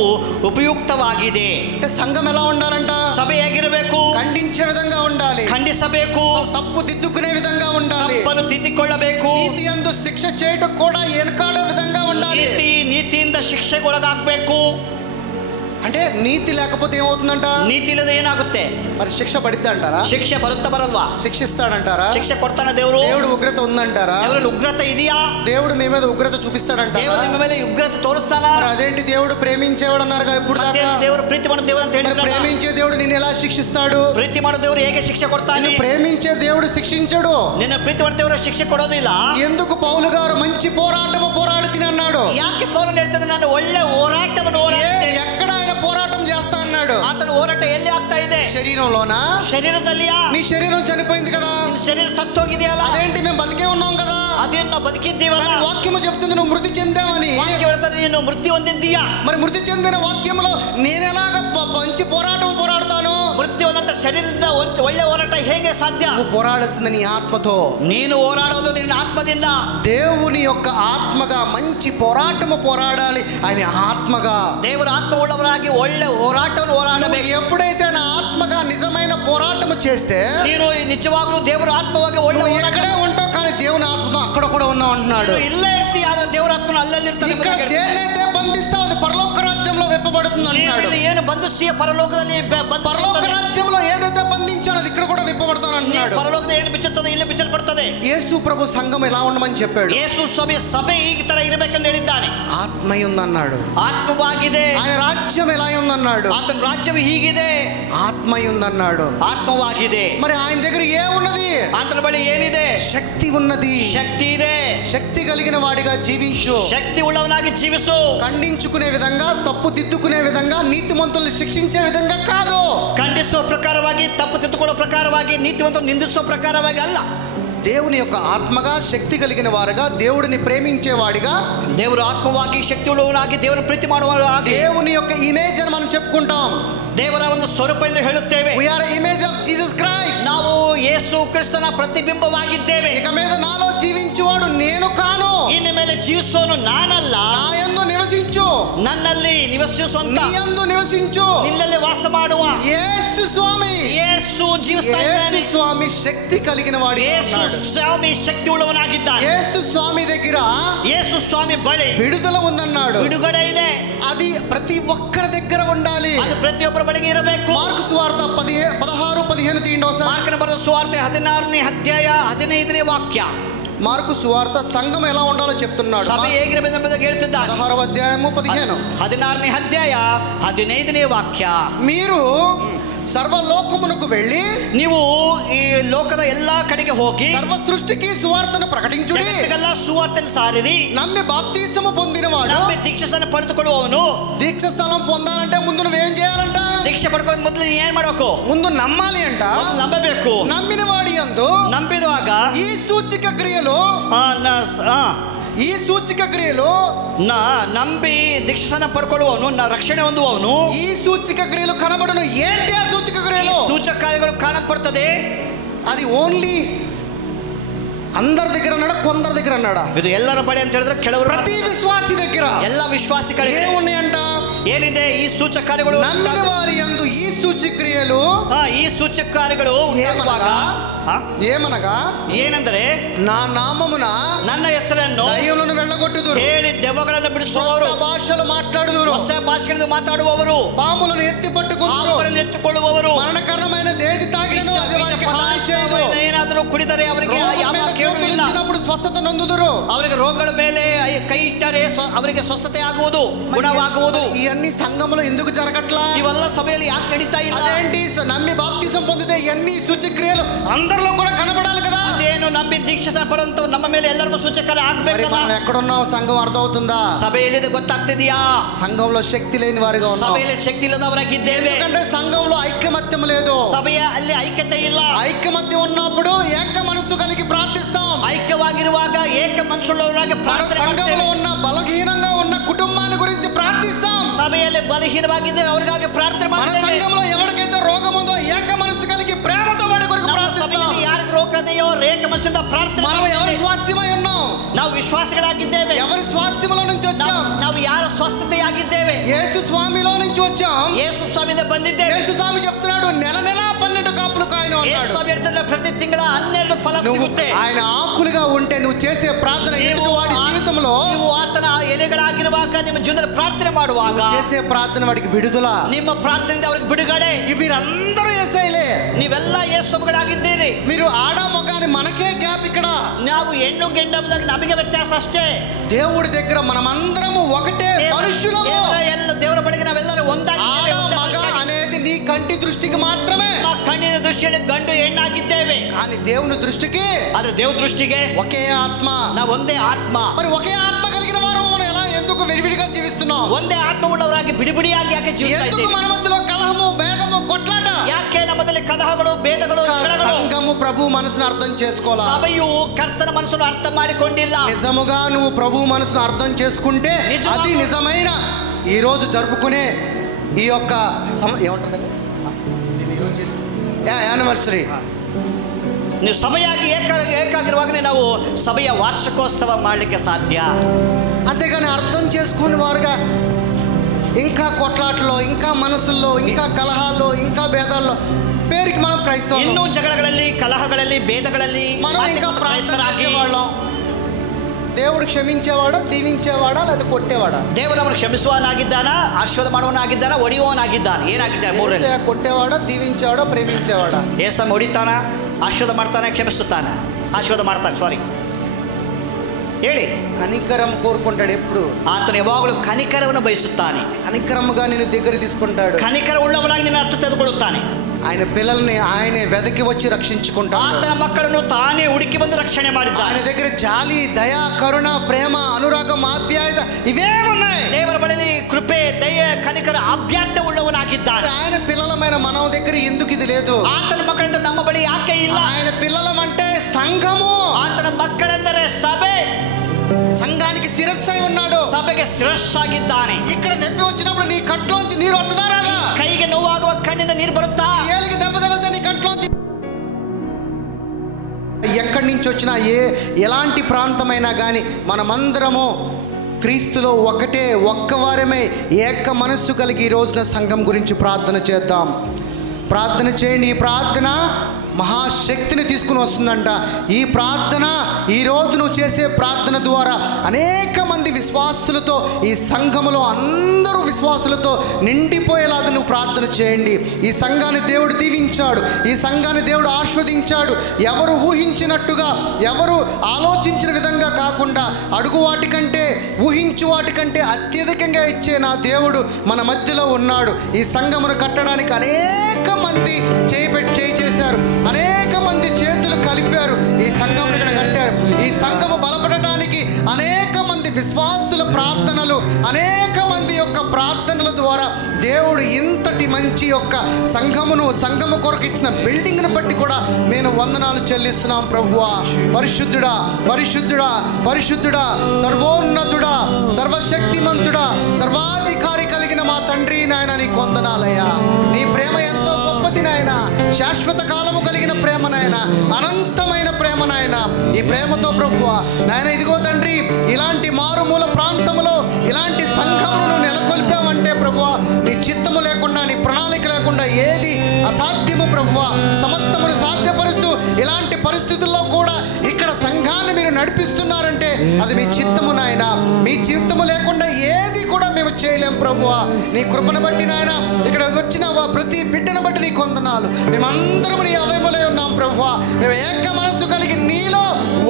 ಉಪಯುಕ್ತವಾಗಿದೆ. అంటే సంఘం ఎలా ఉండాలంట? ಸಭೆ ಹೇಗಿರಬೇಕು? ఖండించే విధంగా ఉండాలి, ಖಂಡಿಸಬೇಕು, తప్పు దిద్దుకునే విధంగా ఉండాలి, ತಪ್ಪನ್ನು ತಿದ್ದಿಕೊಳ್ಳಬೇಕು, నీతి యందు శిక్ష చేయటం కూడా వెనకాడే విధంగా ఉండాలి. ನೀತಿಯಿಂದ ಶಿಕ್ಷೆಗೊಳಗಾಗಬೇಕು. అంటే నీతి లేకపోతే ఏమవుతుందంట? ನೀತಿ ಇಲ್ಲದೆ ಏನಾಗುತ್ತೆ? మరి శిక్ష పడిద్దా అంటారా? ಶಿಕ್ಷೆ ಬರುತ್ತಾ ಬರಲ್ವಾ? శిక్షిస్తాడంటారా? ಶಿಕ್ಷೆ ಕೊಡ್ತಾನ ದೇವರು? దేవుడు ఉగ్రత ఉందంటారా? ದೇವರಲ್ಲಿ ಉಗ್ರತೆ ಇದೆಯಾ? దేవుడు మీ మీద ఉగ్రత చూపిస్తాడంటారా? ದೇವರು ನಿಮ್ಮ ಮೇಲೆ ಉಗ್ರತೆ ತೋರಿಸ್ತಾನ? మరి అదేంటి దేవుడు ప్రేమించేవాడు అన్నారుగా ఇప్పుడు దాకా? ದೇವರು ಪ್ರೀತಿ ಮಾಡೋ ದೇವರು ಅಂತ ಹೇಳಿದ್ರು. ప్రేమించే దేవుడు నిన్ను ఎలా శిక్షిస్తాడు? ಪ್ರೀತಿ ಮಾಡೋ ದೇವರು ಹೇಗೆ ಶಿಕ್ಷೆ ಕೊಡ್ತಾನೆ? ప్రేమించే దేవుడు శిక్షించడు. ನಿನ್ನ ಪ್ರೀತಿ ಮಾಡೋ ದೇವರು ಶಿಕ್ಷೆ ಕೊಡೋದಿಲ್ಲ. ఎందుకు పౌలు గారు మంచి పోరాటము పోరాడుತೀನಿ అన్నాడు? ಯಾಕೆ ಪೌಲನು ಹೇಳ್ತಾನೆ ನಾನು ಒಳ್ಳೆ ಹೋರಾಟವನ್ನು ಹೋರಾಡ್ತೇನೆ? ఎక్కడ ఆయన పోరాటం చేస్తా అన్నాడు? ಆತನ ಹೋರಾಟ ಎಲ್ಲಿ ಆಗ್ತಾ ಇದೆ? శరీరంలోనా? ಶರೀರದಲ್ಲಿಯಾ? నీ శరీరం చనిపోయింది కదా. ನಿನ್ನ ಶರೀರ ಸತ್ತೋಗಿದೆಯಲ್ಲ. అదేంటి మేము బతికే ఉన్నాం కదా. ಅದೇನು ಬದುಕಿದ್ದೀವಲ್ಲ. వాక్యము చెప్తుంది నువ్వు మృతి చెందావని. ವಾಕ್ಯ ಹೇಳ್ತಾರೆ ನೀನು ಮೃತ್ಯು ಹೊಂದಿದ್ದೀಯಾ. మరి మృతి చెందిన వాక్యంలో నేను ఎలాగ మంచి పోరాటం పోరాడతాను? ಮೃತ್ಯು ಹೊಂದಂತ ಶರೀರದಿಂದ ಒಳ್ಳೆ ಹೋರಾಟ ಹೇಗೆ ಸಾಧ್ಯ? నువ్వు పోరాడాల్సింది నీ ఆత్మతో. ನೀನು ಹೋರಾಡೋದು ನಿನ್ನ ಆತ್ಮದಿಂದ. దేవుని యొక్క ఆత్మగా మంచి పోరాటము పోరాడాలి. ఆయన ఆత్మగా, ದೇವರ ಆತ್ಮವುಳ್ಳವರಾಗಿ ಒಳ್ಳೆ ಹೋರಾಟವನ್ನು ಹೋರಾಡಬೇಕು. ఎప్పుడైతే నా ఆత్మగా నిజమైన పోరాటము చేస్తే ನೀನು ನಿಜವಾಗ್ಲೂ ದೇವರ ಆತ್ಮವಾಗಿ ಒಳ್ಳೆ నువ్వు ಹೋರಾಟ ఎక్కడే ఉంటావు కానీ దేవుని ఆత్మతో అక్కడ కూడా ఉన్నావు అంటున్నాడు. ಇಲ್ಲೇ ಇರ್ತೀಯ ಆದ್ರೆ ದೇವರ ಆತ್ಮನ ಅಲ್ಲಲ್ಲಿ ಇರ್ತಾನೆ. ఇక్కడ దేన్నైతే బంధిస్తావు అది పరలోక రాజ్యంలో విప్పబడుతుంది అంటున్నాడు. ಏನು ಬಂಧಿಸ್ತೀಯ పరలోಕದಲ್ಲಿ పరలోక రాజ్యంలో ఏదైతే బంధించానో అది ఇక్కడ కూడా విప్పబడతాను అంటున్నాడు. పరలోకದ ಏನು ಬಿಚ್ಚುತ್ತದೆ ಇಲ್ಲಿ ಬಿಚ್ಚಲ್ಪಡುತ್ತದೆ. యేసు ప్రభు సంఘం ఎలా ఉండమని చెప్పాడు? ಯೇಸು ಸಭೆ ಈ ತರ ಇರಬೇಕೆಂದು ಹೇಳಿದ್ದಾನೆ. ఆత్మ ఉందన్నాడు. ಆತ್ಮವಾಗಿದೆ. ఆయన రాజ్యం ఎలా ఉందన్నాడు? ಆತನ ರಾಜ್ಯವು ಹೀಗಿದೆ. ఆత్మ ఉందన్నాడు. ಆತ್ಮವಾಗಿದೆ. మరి ఆయన దగ్గర ఏమున్నది? ಆತನ ಬಳಿ ಏನಿದೆ? శక్తి ఉన్నది. ಶಕ್ತಿ ಇದೆ. శక్తి కలిగిన వాడిగా జీవించు. ಶಕ್ತಿ ಉಳ್ಳವನಾಗಿ ಜೀವಿಸು. ఖండించుకునే విధంగా, తప్పు దిద్దుకునే విధంగా, నీతిమంతుల్ని శిక్షించే విధంగా కాదు. ಖಂಡಿಸುವ ಪ್ರಕಾರವಾಗಿ, ತಪ್ಪು ತಿದ್ದುಕೊಳ್ಳೋ ಪ್ರಕಾರವಾಗಿ, ನೀತಿವಂತ ನಿಂದಿಸುವ ಪ್ರಕಾರವಾಗಿ ಅಲ್ಲ. దేవుని యొక్క ఆత్మగా, శక్తి కలిగిన వారుగా, దేవుడిని ప్రేమించేవాడిగా, ದೇವರು ಆತ್ಮವಾಗಿ ಶಕ್ತಿ ಉಳ್ಳವನಾಗಿ ದೇವರ ಪ್ರೀತಿ ಮಾಡುವವರಾಗಿ, దేవుని యొక్క ఇమేజ్ అని మనం చెప్పుకుంటాం. ದೇವರ ಒಂದು ಸ್ವರೂಪ ಎಂದು ಹೇಳುತ್ತೇವೆ. we are image of Jesus Christ. ನಾವು ಯೇಸು ಕ್ರಿಸ್ತನ ಪ್ರತಿಬಿಂಬವಾಗಿದ್ದೇವೆ. ఇక మీద నాలో జీవించువాడు నేను కాను. ಇನ್ನು ಮೇಲೆ ಜೀವಿಸೋನು ನಾನಲ್ಲ, నా యందు నివసించు, ನನ್ನಲ್ಲಿ ನಿವಸಿಸುವಂತ, నీ యందు నివసించు ನಿನ್ನಲ್ಲಿ ವಾಸ ಮಾಡುವ యేసు స్వామి. ಯೇಸು ಜೀವಿಸ್ತಾ యేసు ಇದ್ದಾನೆ. స్వామి శక్తి కలిగిన వాడు. ಯೇಸು ಸ್ವಾಮಿ ಶಕ್ತಿ ಉಳ್ಳವನಾಗಿದ್ದಾನೆ. యేసు స్వామి దగ్గర ಯೇಸು ಸ್ವಾಮಿ ಬಳಿ విడుదల ఉందన్నాడు. ಬಿಡುಗಡೆ ಇದೆ. అది ప్రతి ఒక్కరి దగ్గర ఉండాలి. ಅದು ಪ್ರತಿಯೊಬ್ಬರ ಬಳಿಗೆ ಇರಬೇಕು. మార్కు సువార్త 16:15 తీయండి ఒకసారి. ಮಾರ್ಕನ ಬರೆದ ಸುವಾರ್ತೆ 16ನೇ ಅಧ್ಯಾಯ 15ನೇ ವಾಕ್ಯ. మార్కు సువార్త సంఘం ఎలా ఉండాలో చెప్తున్నాడు. ಸಭೆ ಹೇಗಿರಬೇಕೆಂಬುದಾಗಿ ಹೇಳ್ತಿದ್ದಾನೆ. 16వ అధ్యాయము 15. 16ನೇ ಅಧ್ಯಾಯ 15ನೇ ವಾಕ್ಯ. మీరు సర్వలోకమునకు వెళ్ళి ನೀವು ಈ ಲೋಕದ ಎಲ್ಲಾ ಕಡೆಗೆ ಹೋಗಿ సర్వ సృష్టికి సువార్తను ప్రకటించుడి. ಜಗತ್ತಿಗೆಲ್ಲ ಸುವಾರ್ತೆಯನ್ನು ಸಾರಿರಿ. నమ్మి బాప్తిసము పొందినవాడు, ನಂಬಿ ದೀಕ್ಷೆಯನ್ನು ಪಡೆದುಕೊಳ್ಳುವವನು. దీక్ష స్థలం పొందాలంటే ముందు నువ్వేం చేయాలంట? ದೀಕ್ಷೆ ಪಡ್ಕೊಂಡು ಮೊದಲು ನೀ ಏನ್ ಮಾಡಬೇಕು? ముందు నమ్మాలి అంట. ನಂಬಬೇಕು. నమ్మిన వాడి యందు ನಂಬಿದಾಗ ఈ సూచిక క్రియలు, ఈ సూచిక క్రియలు, ನಂಬಿ ದೀಕ್ಷೆಯನ್ನು ಪಡ್ಕೊಳ್ಳುವವನು, ರಕ್ಷಣೆ ಹೊಂದುವವನು, ఈ సూచిక క్రియలు కనబడును. ఏంటి ఆ సూచిక క్రియలు? ಸೂಚಕ ಕಾರ್ಯಗಳು ಕಾಣಲ್ಪಡ್ತದೆ. అది ఓన్లీ అందరి దగ్గర అన్నాడా, కొందరి దగ్గర అన్నాడా? ಇದು ಎಲ್ಲರ ಬಳಿ ಅಂತ ಹೇಳಿದ್ರೆ ಕೆಲವರು, ప్రతి విశ్వాసి దగ్గర ಎಲ್ಲ ವಿಶ್ವಾಸಿಗಳಿಗೆ ఏమున్నాయంట? ಏನಿದೆ? ಈ ಸೂಚಕ ಕಾರ್ಯಗಳು. నమ్మిన వారి యందు ఈ సూచిక క్రియలు ಈ ಸೂಚಕ ಕಾರ್ಯಗಳು ఏమనగా ಏನಂದ್ರೆ, నా నామమున ನನ್ನ ಹೆಸರನ್ನು దయ్యములను వెళ్ళగొట్టుదురు, ಹೇಳಿ ದೆವ್ವಗಳನ್ನು ಬಿಡಿಸುವವರು, కొత్త భాషలు మాట్లాడుదురు, ಹೊಸ ಭಾಷೆಗಳನ್ನು ಮಾತಾಡುವವರು, పాములను ఎత్తి పట్టుకుందురు, ಹಾವುಗಳನ್ನು ಎತ್ತುಕೊಳ್ಳುವವರು, మరణకరమైనది ఏది తాగినను అది వారికి హాని చేయదు, ಏನಾದರೂ ಕುಡಿದರೆ ಅವರಿಗೆ ಯಾವ ಕೇಡು ಇಲ್ಲ, స్వస్థత నొందుదురు, ಅವರಿಗೆ ರೋಗಗಳ ಮೇಲೆ ಕೈ ಇಟ್ಟರೆ ಅವರಿಗೆ ಸ್ವಸ್ಥತೆ ಆಗುವುದು, ಗುಣವಾಗುವುದು. ఇవన్నీ సంఘంలో ఎందుకు జరగట్లా? ಇವೆಲ್ಲ ಸಭೆಯಲ್ಲಿ ಯಾಕೆ ನಡೀತಾ ಇಲ್ಲ? అదేంటి నమ్మి బాప్తిజం పొందితే ఇవన్నీ సూచక్రియలు అందరిలో కూడా కనబడాలి కదా. ಅದೇನು ನಂಬಿ ದೀಕ್ಷೆ ಪಡೆದಂತ ನಮ್ಮ ಮೇಲೆ ಎಲ್ಲರಿಗೂ ಸೂಚಕ ಆಗ್ಬೇಕಲ್ಲ. మనం ఎక్కడున్నావు? సంఘం అర్థమవుతుందా? ಸಭೆಯಲ್ಲಿ ಗೊತ್ತಾಗ್ತಿದೆಯಾ? సంఘంలో శక్తి లేని వారిగా ఉన్నాం. ಸಭೆಯಲ್ಲಿ ಶಕ್ತಿ ಇಲ್ಲದವರಾಗಿದ್ದೇವೆ. ఎందుకంటే సంఘంలో ఐక్యమత్యం లేదు. ಸಭೆಯ ಅಲ್ಲಿ ಐಕ್ಯತೆ ಇಲ್ಲ. ఐక్యమత్యం ఉన్నప్పుడు ఏక మనసు కలిగి ప్రార్థిస్తాం. ಐಕ್ಯವಾಗಿರುವಾಗ ಏಕ ಮನಸ್ಸುಳ್ಳವರಾಗಿ ಪ್ರಾರ್ಥನೆ సంఘంలో ಮಾಡ್ತೇವೆ. ఉన్న బలహీనంగా ఉన్న కుటుంబాన్ని గురించి ప్రార్థిస్తాం. ಸಭೆಯಲ್ಲಿ ಬಲಹೀನವಾಗಿದ್ದರೆ ಅವರಿಗಾಗಿ ಪ್ರಾರ್ಥನೆ మన ಮಾಡ್ತೇವೆ. సంఘంలో ఎవరికైతే రోగం ఉందో ఏక మనసు కలిగి ప్రేమతో వాడి కొరకు ನಮ್ಮ ప్రార్థిస్తాం. ಸಭೆಯಲ್ಲಿ ಯಾರಿಗೆ ರೋಗ ಇದೆಯೋ ಏಕ ಮನಸ್ಸಿಂದ ಪ್ರಾರ್ಥನೆ మనం ఎవరి ಮಾಡ್ತೇವೆ. స్వాస్థ్యమై ఉన్నాం? ನಾವು ವಿಶ್ವಾಸಿಗಳಾಗಿದ್ದೇವೆ. ఎవరి స్వాస్థ్యములో నుంచి వచ్చాం? ನಾವು ಯಾರ ಸ್ವಸ್ಥತೆಯಾಗಿದ್ದೇವೆ? యేసు స్వామిలో నుంచి వచ్చాం. ಯೇಸು ಸ್ವಾಮಿಯಿಂದ ಬಂದಿದ್ದೇವೆ. యేసు స్వామి చెప్తున్నాడు నెల నెల 12 కాపులు కాయను ಯೇಸು అన్నాడు. ಸ್ವಾಮಿ ಹೇಳ್ತಿದ್ರೆ ಪ್ರತಿ ತಿಂಗಳ 12 ಫಲ నువ్వు ಸಿಗುತ್ತೆ. ఆయన ఆకులు విధేయుడిగా ఉంటే నువ్వు చేసే ప్రార్థన వాడి జీవితంలో ನೀವು ಆತನ ಎಲೆಗಳಾಗಿರುವಾಗ ನಿಮ್ಮ ಜೀವನದಲ್ಲಿ ಪ್ರಾರ್ಥನೆ ಮಾಡುವಾಗ చేసే ప్రార్థన వాడికి విడుదల, ನಿಮ್ಮ ಪ್ರಾರ್ಥನೆಯಿಂದ ಅವರಿಗೆ ಬಿಡುಗಡೆ. మీరందరూ యేసయ్యలే, ನೀವೆಲ್ಲ ಯೇಸು ಮಕ್ಕಳಾಗಿದ್ದೀರಿ. మీరు ఆడ మగాని మనకే గ్యాప్ ఇక్కడ. ನಾವು ಹೆಣ್ಣು ಗಂಡಂದಾಗ ನಮಗೆ ವ್ಯತ್ಯಾಸ ಅಷ್ಟೇ. దేవుడి దగ్గర మనమందరము ఒకటే మనుషులము. ದೇವರ ಬಳಿಗೆ ನಾವೆಲ್ಲರೂ ಒಂದಾಗಿದ್ದೇವೆ. మగ అనేది నీ కంటి దృష్టికి మాత్రమే, ನಮ್ಮ ಕಣ್ಣಿನ ದೃಷ್ಟಿಯಲ್ಲಿ ಗಂಡು ಹೆಣ್ಣಾಗಿದ್ದೇವೆ. కానీ దేవుని దృష్టికి, ಆದ್ರೆ ದೇವ್ರ ದೃಷ್ಟಿಗೆ ఒకే ఆత్మ. ನಾವು ಒಂದೇ ಆತ್ಮ. మరి ఒకే ఆత్మ కలిగిన వారు మనం ఎలా ఎందుకు విడివిడిగా జీవిస్తున్నాం? ಒಂದೇ ಆತ್ಮ ಉಳ್ಳವರಾಗಿ ಬಿಡಿಬಿಡಿಯಾಗಿ ಯಾಕೆ ಜೀವಿಸ್ತಾ ఎందుకు ಇದ್ದೀವಿ? మన మధ్యలో కలహము, భేదము, కొట్లాట? ಯಾಕೆ ನಮ್ಮದಲ್ಲಿ ಕಲಹಗಳು, ಭೇದಗಳು, సంఘము ప్రభు మనసును అర్థం చేసుకోవాలి. ಸಭೆಯು ಕರ್ತನ ಮನಸ್ಸನ್ನು ಅರ್ಥ ಮಾಡಿಕೊಂಡಿಲ್ಲ. నిజముగా నువ్వు ప్రభు మనసును అర్థం చేసుకుంటే అది నిజమైన ఈ రోజు జరుపుకునే ఈ యొక్క ఏమంటుందండి యానివర్సరీ. ನೀವು ಸಭೆಯಾಗಿ ಏಕಾಗಿರುವಾಗನೇ ನಾವು ಸಭೆಯ ವಾರ್ಷಿಕೋತ್ಸವ ಮಾಡಲಿಕ್ಕೆ ಸಾಧ್ಯ. అంతేగాని అర్థం చేసుకుని వారుగా ఇంకా కొట్లాటలో, ఇంకా మనసుల్లో, ఇంకా కలహాల్లో, ఇంకా భేదాల్లో పేరుకి మనం క్రైస్తవం. ಇನ್ನೂ ಜಗಳಗಳಲ್ಲಿ, ಕಲಹಗಳಲ್ಲಿ, ಭೇದಗಳಲ್ಲಿ మనం ఇంకా ప్రార్థించేవాళ్ళం. దేవుడు క్షమించేవాడా, దీవించేవాడా, లేదా కొట్టేవాడా? ದೇವರು ನಮ್ಮನ್ನು ಕ್ಷಮಿಸುವವನಾಗಿದ್ದಾನಾ, ಆಶೀರ್ವಾದ ಮಾಡುವವನಾಗಿದ್ದಾನಾ, ಹೊಡೆಯುವವನಾಗಿದ್ದಾನೆ? ಏನಾಗಿದ್ದಾನೆ? ಮೂರರಲ್ಲಿ కొట్టేవాడా, దీవించేవాడా, ప్రేమించేవాడా? ಏಸಮ್ಮ ಹೊಡಿತಾನ, ಆಶೀರ್ವಾದ ಮಾಡ್ತಾನೆ, ಕ್ಷಮಿಸುತ್ತಾನೆ, ಆಶೀರ್ವಾದ ಮಾಡ್ತಾನೆ. ಸಾರಿ ಹೇಳಿ. కనికరం కోరుకుంటాడు ఎప్పుడు. ಆತನು ಯಾವಾಗಲೂ ಕನಿಕರವನ್ನು ಬಯಸುತ್ತಾನೆ. కనికరముగా నిన్ను దగ్గర తీసుకుంటాడు. ಕನಿಕರ ಉಳ್ಳವನಾಗಿ ನಿನ್ನ ಹತ್ತು ತೆಗೆದುಕೊಳ್ಳುತ್ತಾನೆ. ఆయన పిల్లల్ని ఆయనే వెదకి వచ్చి రక్షించుకుంటాడు. ಆತನ ಮಕ್ಕಳನ್ನು ತಾನೇ ಹುಡುಕಿ ಬಂದು ರಕ್ಷಣೆ ಮಾಡಿದ್ದಾನೆ. ఆయన దగ్గర జాలి, దయ, కరుణ, ప్రేమ, అనురాగం, ఆప్యాయత ఇవే ఉన్నాయి. ದೇವರ ಬಳಿಯಲ್ಲಿ ಕೃಪೆ, ದಯೆ, ಕನಿಕರ, ಆಪ್ಯಾಯತೆ ಉಳ್ಳವನಾಗಿದ್ದಾನೆ. ఆయన పిల్లలమైన మన దగ్గర ఎందుకు ఇది లేదు? ಆತನ ಮಕ್ಕಳಿಂದ ನಮ್ಮ ಬಳಿ ಯಾಕೆ ಇಲ್ಲ? ఆయన పిల్లలమంటే సంఘము. ಆತನ ಮಕ್ಕಳೆಂದರೆ ಸಭೆ. సంఘానికి శిరస్సై ఉన్నాడు. ಸಭೆಗೆ ಶಿರಸ್ಸಾಗಿದ್ದಾನೆ. ఇక్కడ నొప్పి వచ్చినప్పుడు నీ కంట్లోంచి నీరు వస్తుందా రాదా? ಕೈಗೆ ನೋವಾಗುವ ಕಣ್ಣಿಂದ ನೀರು ಬರುತ್ತಾ? ఏలికి దెబ్బ తగిలితే నీ కంట్లోంచి ఎక్కడి నుంచి వచ్చినా ఎలాంటి ప్రాంతమైనా కానీ మనమందరము క్రీస్తులో ఒకటే, ఒక్కవారమే, ఏక మనస్సు కలిగి ఈ రోజున సంఘం గురించి ప్రార్థన చేద్దాం. ప్రార్థన చేయండి. ఈ ప్రార్థన మహాశక్తిని తీసుకుని వస్తుందంట. ఈ ప్రార్థన, ఈరోజు నువ్వు చేసే ప్రార్థన ద్వారా అనేక మంది విశ్వాసులతో, ఈ సంఘములో అందరూ విశ్వాసులతో నిండిపోయేలాగా నువ్వు ప్రార్థన చేయండి. ఈ సంఘాన్ని దేవుడు దీవించాడు, ఈ సంఘాన్ని దేవుడు ఆస్వాదించాడు. ఎవరు ఊహించినట్టుగా, ఎవరు ఆలోచించిన విధంగా కాకుండా, అడుగు వాటికంటే, ఊహించు వాటికంటే అత్యధికంగా ఇచ్చే నా దేవుడు మన మధ్యలో ఉన్నాడు. ఈ సంఘమును కట్టడానికి అనేక మంది చేయి చేశారు, అనేక మంది చేతులు కలిపారు, ఈ సంఘం కట్టారు. ఈ సంఘము బలపడటానికి అనేక మంది విశ్వాసుల ప్రార్థనలు, అనేక మంది యొక్క ప్రార్థనల ద్వారా దేవుడు ఇంతటి మంచి యొక్క సంఘము కొరకు ఇచ్చిన బిల్డింగ్ను బట్టి కూడా నేను వందనాలు చెల్లిస్తున్నాం. ప్రభువా, పరిశుద్ధుడా, పరిశుద్ధుడా, పరిశుద్ధుడా, సర్వోన్నతుడా, సర్వశక్తిమంతుడా, సర్వాధికారి కలిగిన మా తండ్రి నాయన, నీకు వందనాలయ్యా. నీ ప్రేమ ఎంతో గొప్పది నాయన, శాశ్వత కాలము కలిగిన ప్రేమ నాయన, అనంతమైన ప్రేమ నాయన. ఈ ప్రేమతో ప్రభువా నాయన, ఇదిగో తండ్రి, ఇలాంటి మారుమూల ప్రాంతంలో ఇలాంటి సంఘమును నెలకొల్పావంటే ప్రభువా, నీ చిత్తము లేకుండా, నీ ప్రణాళిక లేకుండా ఏది అసాధ్యము ప్రభువా. సమస్తమును సాధ్యపరుస్తూ ఇలాంటి పరిస్థితుల్లో కూడా ఇక్కడ సంఘాన్ని మీరు నడిపిస్తున్నారంటే అది మీ చిత్తము నాయన. మీ చిత్తము లేకుండా ఏది కూడా మేము చేయలేం ప్రభువా. నీ కృపను బట్టి నాయన, ఇక్కడ వచ్చిన ప్రతి బిడ్డను బట్టి నీకు వందనాలు. మేమందరము నీ అవయములై ఉన్నాం ప్రభువా. మేము ఏక మనస్సు కలిగి నీలో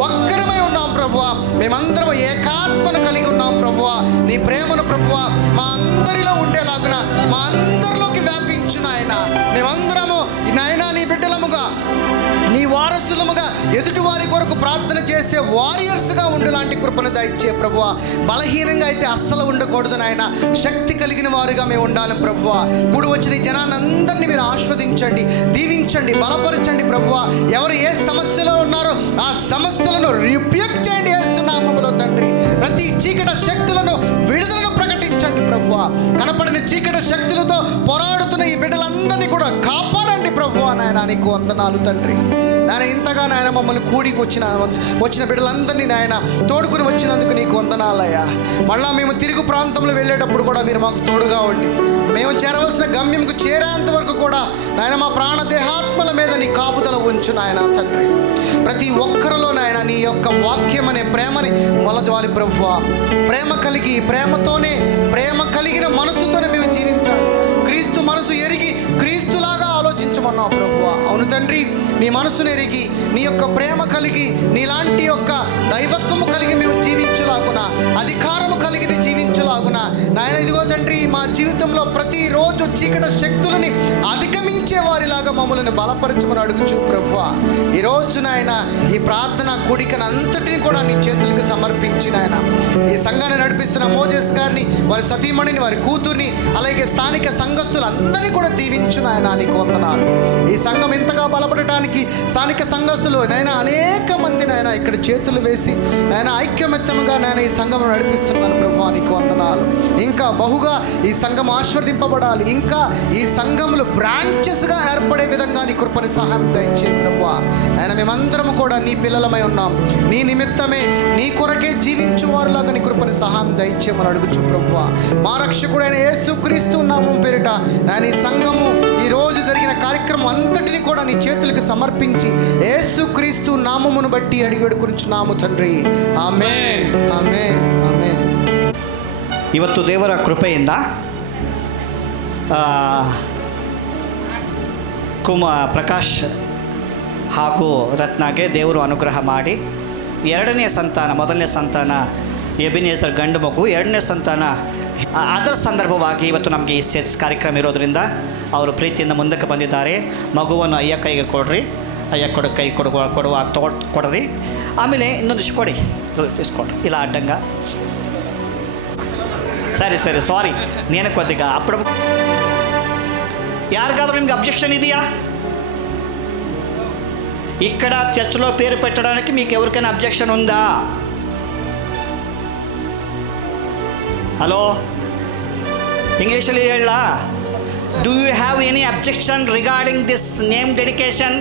ఒక్కరమై ఉన్నాం ప్రభువా. మేమందరము ఏకాత్మను కలిగి ఉన్నాం ప్రభువా. నీ ప్రేమను ప్రభువా మా అందరిలో ఉండేలాగున, మా అందరిలోకి వ్యాపించు నాయన. మేమందరము నాయన నీ బిడ్డలముగా, నీ వారసులముగా, ఎదుటి వారి కొరకు ప్రార్థన చేసే వారియర్స్గా ఉండాలంటి కృపను దయచే ప్రభువా. బలహీనంగా అయితే అస్సలు ఉండకూడదు నాయన. శక్తి కలిగిన వారుగా మేము ఉండాలి ప్రభువా. కూడి వచ్చిన ఈ జనాన్ని అందరినీ మీరు ఆస్వాదించండి, దీవించండి, బలపరచండి ప్రభువా. ఎవరు ఏ సమస్యలో ఉన్నారో ఆ సమస్యలను రిబ్యూక్ చేయండి యేసునామములో తండ్రి. ప్రతి చీకటి శక్తులను విడుదలను ప్రకటించండి ప్రభువా. కనపడని చీకటి శక్తులతో పోరాడుతున్న ఈ బిడ్డలందరినీ కూడా కాపాడండి ప్రభువా నాయన నీకు వందనాలు తండ్రి. నాయన ఇంతగా నాయన మమ్మల్ని కూడి వచ్చిన బిడ్డలందరినీ నాయన తోడుకుని వచ్చినందుకు నీకు వందనాలయ్యా. మళ్ళా మేము తిరుగు ప్రాంతంలో వెళ్ళేటప్పుడు కూడా మీరు మాకు తోడుగా ఉండి మేము చేరవలసిన గమ్యంకు చేరేంత వరకు కూడా నాయన మా ప్రాణ దేహాత్మల మీద నీ కాపుదల ఉంచు నాయన తండ్రి. ప్రతి ఒక్కరిలో నాయన నీ యొక్క వాక్యం అనే ప్రేమని మొలజాలి ప్రభువా. ప్రేమ కలిగిన మనసుతోనే మేము జీవించాలి. క్రీస్తు మనసు ఎరిగి క్రీస్తులాగా ఆలోచించమన్నావు ప్రభువా. అవును తండ్రి, నీ మనసును ఎరిగి నీ యొక్క ప్రేమ కలిగి నీలాంటి యొక్క దైవత్వము కలిగి మేము జీవించలాగున, అధికారము కలిగి జీవించలాగున నాయన ఇదిగో తండ్రి మా జీవితంలో ప్రతిరోజు చీకటి శక్తులని అధిగమించే వారిలాగా మమ్మల్ని బలపరచమని అడుగుచు ప్రభువా. ఈరోజు నాయన ఈ ప్రార్థన కూడికను అంతటిని కూడా నీ చేతులకు సమర్పించి నాయన ఈ సంఘాన్ని నడిపిస్తున్న మోజెస్ గారిని, వారి సతీమణిని, వారి కూతుర్ని, అలాగే స్థానిక సంఘస్థులందరినీ కూడా దీవించు నాయన నీకు వందనాలు. ఈ సంఘం ఇంతగా బలపడటానికి స్థానిక సంఘస్థులు నాయన అనేక మంది నాయన ఇక్కడ చేతులు వేసి నాయన ఐక్యమత్యముగా నాయన ఈ సంఘం నడిపిస్తున్నాను ప్రభువా నీకు వందనాలు. ఇంకా బహుగా ఈ సంఘం ఆశీర్వదింపబడాలి. ఇంకా ఈ సంఘములు బ్రాంచెస్గా ఏర్పడే విధంగా నీ కృపని సహాయం దయచే ప్రభువా. ఆయన మేమందరము కూడా నీ పిల్లలమై ఉన్నాం. నీ నిమిత్తమే నీ కొరకే జీవించు వారిలాగా నీ కృపని సహాయం దయచేయమని అడుగుచు ప్రభువా. మా రక్షకుడైన యేసుక్రీస్తు నామం పేరిట ఆయన ఈ సంఘము ఈరోజు జరిగిన కార్యక్రమం అంతటిని కూడా నీ చేతులకు సమర్పించి యేసుక్రీస్తు నామమును బట్టి అడిగి వేడుకొనుచున్నాము తండ్రి. Amen amen amen. ಇವತ್ತು ದೇವರ ಕೃಪೆಯಿಂದ ಪ್ರಕಾಶ್ ಹಾಗೂ ರತ್ನಾಗೆ ದೇವರು ಅನುಗ್ರಹ ಮಾಡಿ ಎರಡನೇ ಸಂತಾನ, ಮೊದಲನೇ ಸಂತಾನ ಎಬಿನೇಜರ್ ಗಂಡು ಮಗು, ಎರಡನೇ ಸಂತಾನ ಅದರ ಸಂದರ್ಭವಾಗಿ ಇವತ್ತು ನಮಗೆ ಈ ಸ್ಟೇಜ್ ಕಾರ್ಯಕ್ರಮ ಇರೋದರಿಂದ ಅವರು ಪ್ರೀತಿಯಿಂದ ಮುಂದಕ್ಕೆ ಬಂದಿದ್ದಾರೆ. ಮಗುವನ್ನು ಅಯ್ಯ ಕೈಗೆ ಕೊಡ್ರಿ, ಅಯ್ಯ ಕೈ ಕೊಡುವಾಗ ಕೊಡ್ರಿ. ಆಮೇಲೆ ಇನ್ನೊಂದು ಇಸ್ಕೊಡಿ, ಇಸ್ಕೊಡ್ರಿ ಇಲ್ಲ ಅಡ್ಡಂಗ. సరే సారీ, నేను కొద్దిగా అప్పుడు యారికాದರೂ నిಮಗೆ అబ్జెక్షన్ ಇದೆయా? ఇక్కడ చర్చిలో పేరు పెట్టడానికి మీకు ఎవరికైనా అబ్జెక్షన్ ఉందా? హలో, ఇంగ్లీష్లో ಹೇಳಾ? Do you have any objection regarding this name dedication?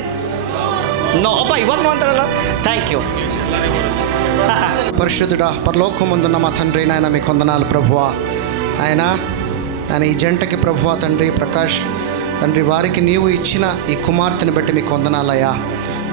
No. అబ్బా ఇవ్వను అంటారా? Thank you. పరిశుద్ధుడా, పరలోకమందున్న మా తండ్రి నాయన మీకు వందనాలు ప్రభువా. ఆయన ఈ జంటకి ప్రభువా తండ్రి ప్రకాష్ తండ్రి వారికి నీవు ఇచ్చిన ఈ కుమార్తెని బట్టి మీకు వందనాలయ్యా.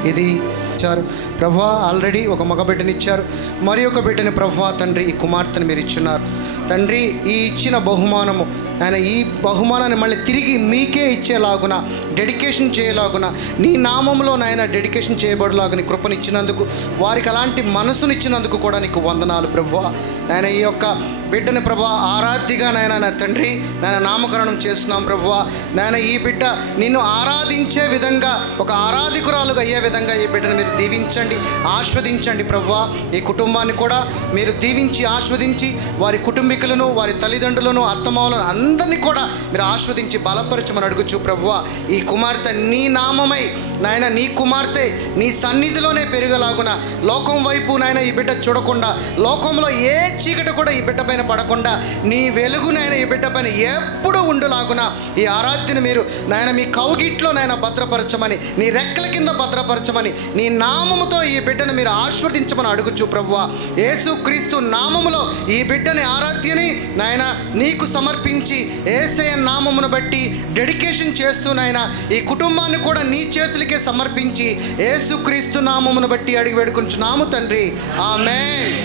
ఇది ఇచ్చారు ప్రభువా, ఆల్రెడీ ఒక మగ బిడ్డని ఇచ్చారు, మరి ఒక బిడ్డని ప్రభువా తండ్రి ఈ కుమార్తెని మీరు ఇచ్చున్నారు తండ్రి. ఈ ఇచ్చిన బహుమానము ఆయన ఈ బహుమానాన్ని మళ్ళీ తిరిగి మీకే ఇచ్చేలాగున, డెడికేషన్ చేయలాగున, నీ నామంలో నాయన డెడికేషన్ చేయబడలాగా నీ కృపనిచ్చినందుకు, వారికి అలాంటి మనసునిచ్చినందుకు కూడా నీకు వందనాలు ప్రభువా. నాయన ఈ యొక్క బిడ్డని ప్రభువా ఆరాధ్యగా నాయన తండ్రి నాయన నామకరణం చేస్తున్నాం ప్రభువా. నాయన ఈ బిడ్డ నిన్ను ఆరాధించే విధంగా, ఒక ఆరాధికురాలుగా అయ్యే విధంగా ఈ బిడ్డను మీరు దీవించండి, ఆస్వాదించండి ప్రభువా. ఈ కుటుంబాన్ని కూడా మీరు దీవించి ఆస్వాదించి వారి కుటుంబీకులను, వారి తల్లిదండ్రులను, అత్తమామలను అందరినీ కూడా మీరు ఆస్వాదించి బలపరచమని అడుగుచు ప్రభువా. ఈ కుమార్తె నీ నామమై నాయన, నీ కుమార్తె నీ సన్నిధిలోనే పెరుగలాగున, లోకం వైపు నాయన ఈ బిడ్డ చూడకుండా, లోకంలో ఏ చీకటి కూడా ఈ బిడ్డ పైన పడకుండా, నీ వెలుగు నాయన ఈ బిడ్డ పైన ఎప్పుడు ఉండులాగున ఈ ఆరాధ్యను మీరు నాయన మీ కౌగిట్లో నాయన భద్రపరచమని, నీ రెక్కల కింద భద్రపరచమని, నీ నామముతో ఈ బిడ్డను మీరు ఆశీర్వదించమని అడుగుచు ప్రభువా. యేసుక్రీస్తు నామములో ఈ బిడ్డని ఆరాధ్యని నాయన నీకు సమర్పించి యేసయ్య నామమును బట్టి డెడికేషన్ చేస్తూ నాయన ఈ కుటుంబాన్ని కూడా నీ చేతులకే సమర్పించి యేసుక్రీస్తు నామమును బట్టి అడిగి వేడుకొంచున్నాము తండ్రి. ఆమేన్.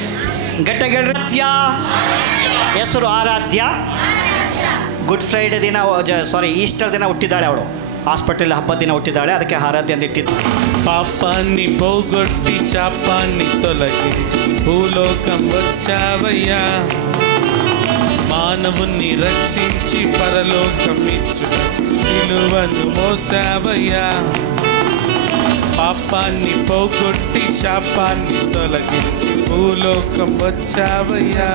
ಗಟ್ಟಗೆಳ್ರತ್ಯ ಹೆಸರು ಆರಾಧ್ಯ. ಗುಡ್ ಫ್ರೈಡೆ ದಿನ, ಈಸ್ಟರ್ ದಿನ ಹುಟ್ಟಿದ್ದಾಳೆ ಅವಳು. ಹಾಸ್ಪಿಟಲ್ ಹಬ್ಬದ ದಿನ ಹುಟ್ಟಿದ್ದಾಳೆ, ಅದಕ್ಕೆ ಆರಾಧ್ಯ ಅಂತ ಇಟ್ಟಿದ್ದು. పాపాన్ని పోగొట్టి శాపాన్ని తొలగించి భూలోకం వచ్చావయ్యా, మానవుని రక్షించి పరలోకం ఇచ్చుట విలువను మోసావయ్యా. పాపాన్ని పోగొట్టి శాపాన్ని తొలగించి భూలోకం వచ్చావయ్యా,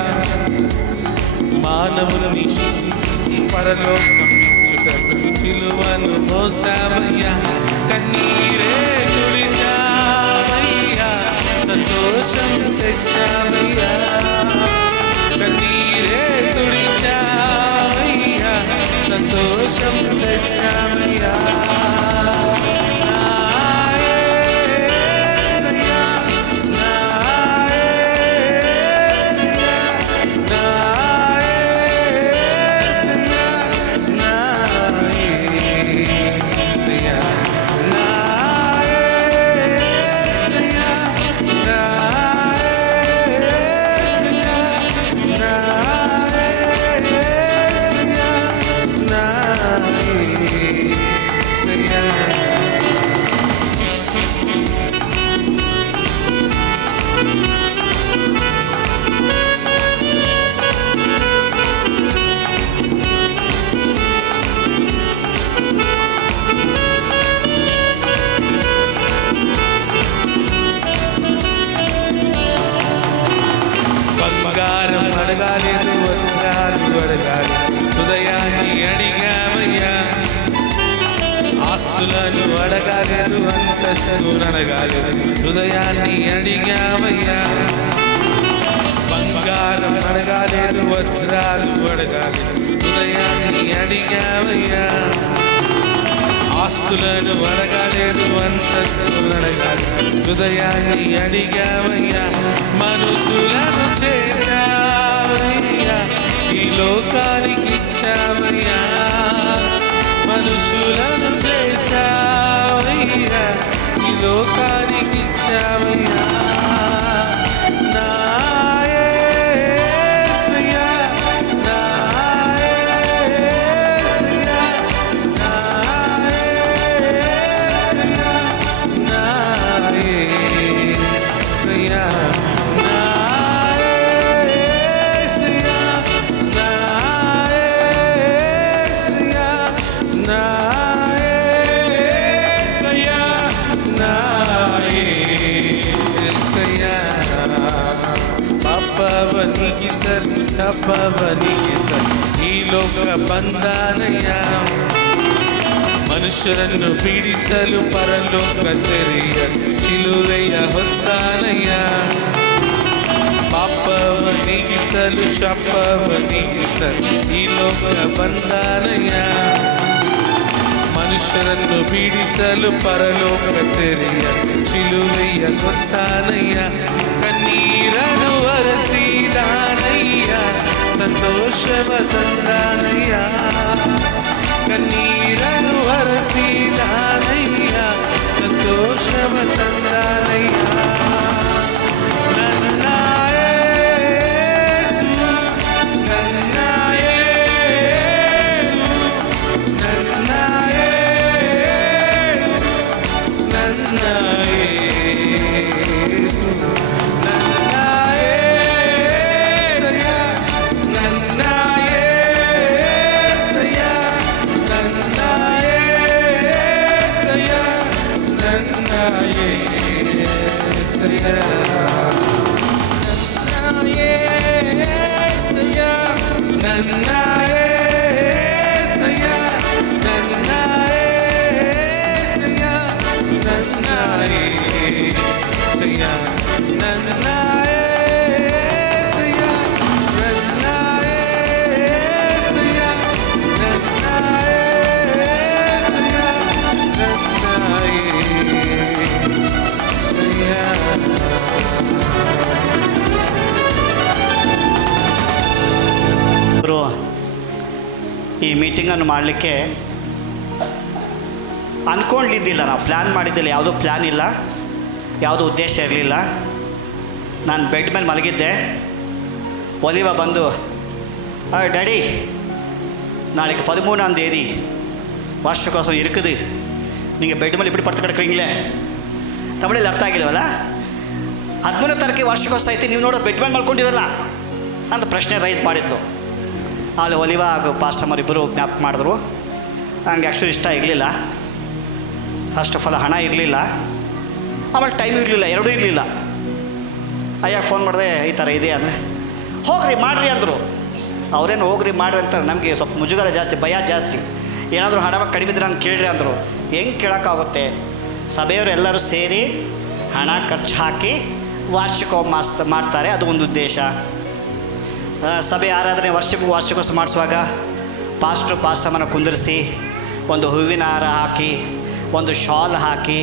మానవుని రక్షించి పరలోకం ఇచ్చుటకు విలువను మోసావయ్యా. కన్నీరే తుడిచావయ్యా, సంతోషం తెచ్చావయ్యా. కన్నీరే తుడిచావయ్యా, సంతోషం తెచ్చావయ్యా. అడగాలి, హృదయాన్ని అడిగావయ్యా. ఆస్తులను అడగాలేదు, అంతస్తును అడగాలేదు, హృదయాన్ని అడిగావయ్యా. బంగారం అడగాలేదు, వజ్రాలు అడగాలేదు, హృదయాన్ని అడిగావయ్యా. ఆస్తులను అడగాలేదు, అంతస్తును అడగాలేదు, హృదయాన్ని అడిగావయ్యా. మనసులను చేశావయ్యా, ఈ లోకానికి ఇచ్చావయ్యా. మనుషులను చేశావయ్యా, ఈ లోకానికి ఇచ్చావయ్యా. నా యేసయ్యా, నా యేసయ్యా, నా యేసయ్యా, నా యేసయ్యా, నా యేసయ్యా, నా యేసయ్యా, నా యేసయ్యా, నా యేసయ్యా. పాపవనికి సర్, తప్పవనికి సర్, ఈ లోಕ ಬಂಧನಯ್ಯ. ಮನುಷ್ಯರನ್ನು ಪೀಡಿಸಲು ಪರಲೋಕ ತೆರೆಯಲು ಶಿಲುಬೆಯ ಹೊತ್ತಾನಯ್ಯ. ಪಾಪವ ನೀಗಿಸಲು ಶಾಪವ ನೀಗಿಸಲು ಈ ಲೋಕ ಬಂಧನಯ್ಯ. ಮನುಷ್ಯರನ್ನು ಪೀಡಿಸಲು ಪರಲೋಕ ತೆರೆಯಲು ಶಿಲುಬೆಯ ಹೊತ್ತಾನಯ್ಯ. ಕಣ್ಣೀರನ್ನು ಒರೆಸಿದಾನಯ್ಯ, ಸಂತೋಷವ ತಂದಾನಯ್ಯ. ಕಣ್ಣೀರನ್ನು ಒರೆಸಿದಾನಯ್ಯ, ಸಂತೋಷವ ತಂದಾನಯ್ಯ. ನನ್ನ ಯೇಸು, ನನ್ನ ಯೇಸು, ನನ್ನ ಯೇಸು, ನನ್ನ ಯೇಸು, ನನ್ನ ಯೇಸಯ್ಯ, ನನ್ನ ಯೇಸಯ್ಯ, ನನ್ನ ಯೇಸಯ್ಯ, ನನ್ನ ಯೇಸಯ್ಯ, ನನ್ನ ಯೇಸಯ್ಯ, ನನ್ನ ಯೇಸಯ್ಯ, ನನ್ನ ಯೇಸಯ್ಯ, ನನ್ನ ಯೇಸಯ್ಯ, ನನ್ನ ಯೇಸಯ್ಯ, ನನ್ನ ಯೇಸಯ್ಯ, ನನ್ನ ಯೇಸಯ್ಯ, ನನ್ನ ಯೇಸಯ್ಯ. ಇವರು ಈ ಮೀಟಿಂಗನ್ನು ಮಾಡಲಿಕ್ಕೆ ಅಂದ್ಕೊಂಡಿದ್ದಿಲ್ಲ, ನಾವು ಪ್ಲ್ಯಾನ್ ಮಾಡಿದ್ದಿಲ್ಲ, ಯಾವುದೂ ಪ್ಲ್ಯಾನ್ ಇಲ್ಲ, ಯಾವುದೂ ಉದ್ದೇಶ ಇರಲಿಲ್ಲ. ನಾನು ಬೆಡ್ ಮೇಲೆ ಮಲಗಿದ್ದೆ. ಒಲಿವ ಬಂದು, ಡ್ಯಾಡಿ நாளைக்கு 13ஆம் தேதி வார்ஷிகோசம் இருக்குது, நீங்கள் பெட் ಮೇಲೆ இப்படி ಪಡ್ತು கிடக்குறீங்களே. ತಮಿಳಲ್ಲಿ ಅರ್ಥ ಆಗಿದವಲ್ಲ. 13ನೇ ತಾರೀಕಿಗೆ ವಾರ್ಷಿಕೋತ್ಸವ ಐತಿ, ನೀವು ನೋಡೋ ಬೆಡ್ ಮೇಲೆ ಮಲ್ಕೊಂಡಿರಲ್ಲ ಅಂತ ಪ್ರಶ್ನೆ ರೈಸ್ ಮಾಡಿದ್ಲು. ಅಲ್ಲಿ ಒಲಿವ ಹಾಗೂ ಪಾಸ್ಟಮರ್ ಇಬ್ಬರು ಜ್ಞಾಪಕ ಮಾಡಿದ್ರು. ನನಗೆ ಆ್ಯಕ್ಚುಲಿ ಇಷ್ಟ ಇರಲಿಲ್ಲ. ಫಸ್ಟ್ ಆಫ್ ಆಲ್ ಹಣ ಇರಲಿಲ್ಲ, ಆಮೇಲೆ ಟೈಮ್ ಇರಲಿಲ್ಲ, ಎರಡೂ ಇರಲಿಲ್ಲ. ಅಯ್ಯಾಗ ಫೋನ್ ಮಾಡಿದೆ, ಈ ಥರ ಇದೆ ಅಂದರೆ ಹೋಗ್ರಿ ಮಾಡಿರಿ ಅಂದರು. ಅವರೇನು ಹೋಗ್ರಿ ಮಾಡ್ರಿ ಅಂತ ನಮಗೆ ಸ್ವಲ್ಪ ಮುಜುಗರ ಜಾಸ್ತಿ, ಭಯ ಜಾಸ್ತಿ. ಏನಾದರೂ ಹಣ ಕಡಿಮೆ ಇದ್ರೆ ನಾನು ಕೇಳಿರಿ ಅಂದರು. ಹೆಂಗೆ ಕೇಳೋಕ್ಕಾಗುತ್ತೆ? ಸಭೆಯವರು ಎಲ್ಲರೂ ಸೇರಿ ಹಣ ಖರ್ಚು ಹಾಕಿ ವಾರ್ಷಿಕೋತ್ಸವ ಮಾಡ್ತಾರೆ, ಅದು ಒಂದು ಉದ್ದೇಶ. ಸಭೆ ಆರಾಧನೆ ವಾರ್ಷಿಕೋತ್ಸವ ಮಾಡಿಸುವಾಗ ಪಾಸ್ಟಮನ್ನು ಕುಂದಿರಿಸಿ ಒಂದು ಹೂವಿನ ಹಾರ ಹಾಕಿ, ಒಂದು ಶಾಲ್ ಹಾಕಿ,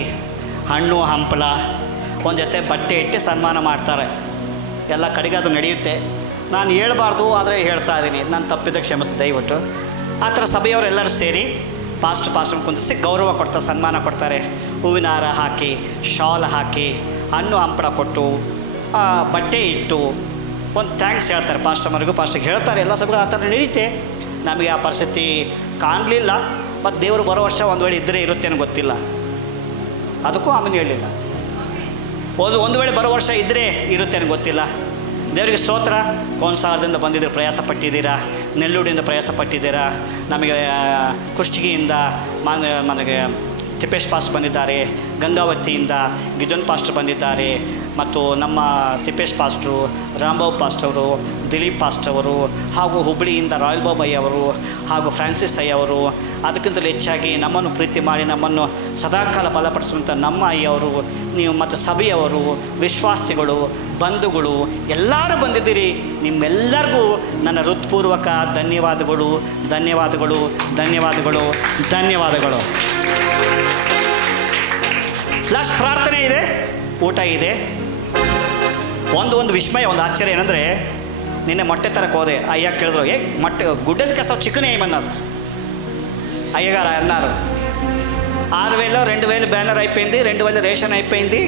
ಹಣ್ಣು ಹಂಪಲ, ಒಂದು ಜೊತೆ ಬಟ್ಟೆ ಇಟ್ಟು ಸನ್ಮಾನ ಮಾಡ್ತಾರೆ. ಎಲ್ಲ ಕಡೆಗೆ ಅದು ನಡೆಯುತ್ತೆ. ನಾನು ಹೇಳ್ಬಾರ್ದು, ಆದರೆ ಹೇಳ್ತಾ ಇದ್ದೀನಿ, ನಾನು ತಪ್ಪಿದ್ದರೆ ಕ್ಷಮಿಸ್ತೀನಿ ದಯವಿಟ್ಟು. ಆ ಥರ ಸಭೆಯವರೆಲ್ಲರೂ ಸೇರಿ ಪಾಸ್ಟಮ್ ಕುಂದಿಸಿ ಗೌರವ ಕೊಡ್ತಾರೆ, ಸನ್ಮಾನ ಕೊಡ್ತಾರೆ. ಹೂವಿನ ಹಾರ ಹಾಕಿ, ಶಾಲ್ ಹಾಕಿ, ಹಣ್ಣು ಹಂಪಳ ಕೊಟ್ಟು, ಬಟ್ಟೆ ಇಟ್ಟು ಒಂದು ಥ್ಯಾಂಕ್ಸ್ ಹೇಳ್ತಾರೆ. ಪಾಸ್ಟಮರ್ಗೂ ಪಾಸ್ಟರ್ಗೆ ಹೇಳ್ತಾರೆ. ಎಲ್ಲ ಸಭೆಗಳು ಆ ಥರ ನಡೀತೆ. ನಮಗೆ ಆ ಪರಿಸ್ಥಿತಿ ಕಾಣಲಿಲ್ಲ. ಮತ್ತು ದೇವರು ಬರೋ ವರ್ಷ ಒಂದು ವೇಳೆ ಇದ್ದರೆ ಇರುತ್ತೇನೋ ಗೊತ್ತಿಲ್ಲ, ಅದಕ್ಕೂ ಆಮೇಲೆ ಹೇಳಲಿಲ್ಲ. ಒಂದು ವೇಳೆ ಬರೋ ವರ್ಷ ಇದ್ದರೆ ಇರುತ್ತೇನೋ ಗೊತ್ತಿಲ್ಲ. ದೇವರಿಗೆ ಸ್ತೋತ್ರ. ಕೋನ್ಸಾರದಿಂದ ಬಂದಿದ್ದೀರ, ಪ್ರಯಾಸ ಪಟ್ಟಿದ್ದೀರಾ. ನೆಲ್ಲೂಡಿಂದ ಪ್ರಯಾಸ ಪಟ್ಟಿದ್ದೀರಾ. ನಮಗೆ ಕುಷ್ಟಗಿಯಿಂದ ನನಗೆ ತಿಪ್ಪೇಶ್ ಪಾಸ್ಟರ್ ಬಂದಿದ್ದಾರೆ. ಗಂಗಾವತಿಯಿಂದ ಗಿದೋನ್ ಪಾಸ್ಟರ್ ಬಂದಿದ್ದಾರೆ. ಮತ್ತು ನಮ್ಮ ತಿಪ್ಪೇಶ್ ಪಾಸ್ಟ್ರು, ರಾಂಬಾಬು ಪಾಸ್ಟವರು, ದಿಲೀಪ್ ಪಾಸ್ಟವರು, ಹಾಗೂ ಹುಬ್ಬಳ್ಳಿಯಿಂದ ರಾಯಲ್ ಬಾಬು ಅಯ್ಯವರು, ಹಾಗೂ ಫ್ರಾನ್ಸಿಸ್ ಅಯ್ಯವರು, ಅದಕ್ಕಿಂತಲೂ ಹೆಚ್ಚಾಗಿ ನಮ್ಮನ್ನು ಪ್ರೀತಿ ಮಾಡಿ ನಮ್ಮನ್ನು ಸದಾಕಾಲ ಬಲಪಡಿಸುವಂಥ ನಮ್ಮ ಅಯ್ಯವರು, ನೀವು ಮತ್ತು ಸಭೆಯವರು, ವಿಶ್ವಾಸಿಗಳು, ಬಂಧುಗಳು ಎಲ್ಲರೂ ಬಂದಿದ್ದೀರಿ. ನಿಮ್ಮೆಲ್ಲರಿಗೂ ನನ್ನ ಹೃತ್ಪೂರ್ವಕ ಧನ್ಯವಾದಗಳು, ಧನ್ಯವಾದಗಳು, ಧನ್ಯವಾದಗಳು, ಧನ್ಯವಾದಗಳು. ಲಾಸ್ಟ್ ಪ್ರಾರ್ಥನೆ ಇದೆ, ಊಟ ಇದೆ. ಒಂದು ವಿಸ್ಮಯ, ಒಂದು ಆಶ್ಚರ್ಯ ಏನಂದರೆ, ನಿನ್ನೆ ಮೊಟ್ಟೆ ತರಕ್ಕೆ ಹೋದೆ. అయ్యా ಕೇಳಿದ್ರು, మొಟ್ಟೆ గుడ్డెందుకు వేస్తావు, చికెన్ వేయమన్నారు. అయ్యగారు అన్నారు 6,000 2,000 బ్యానర్ అయిపోయింది, 2,000 రేషన్ అయిపోయింది,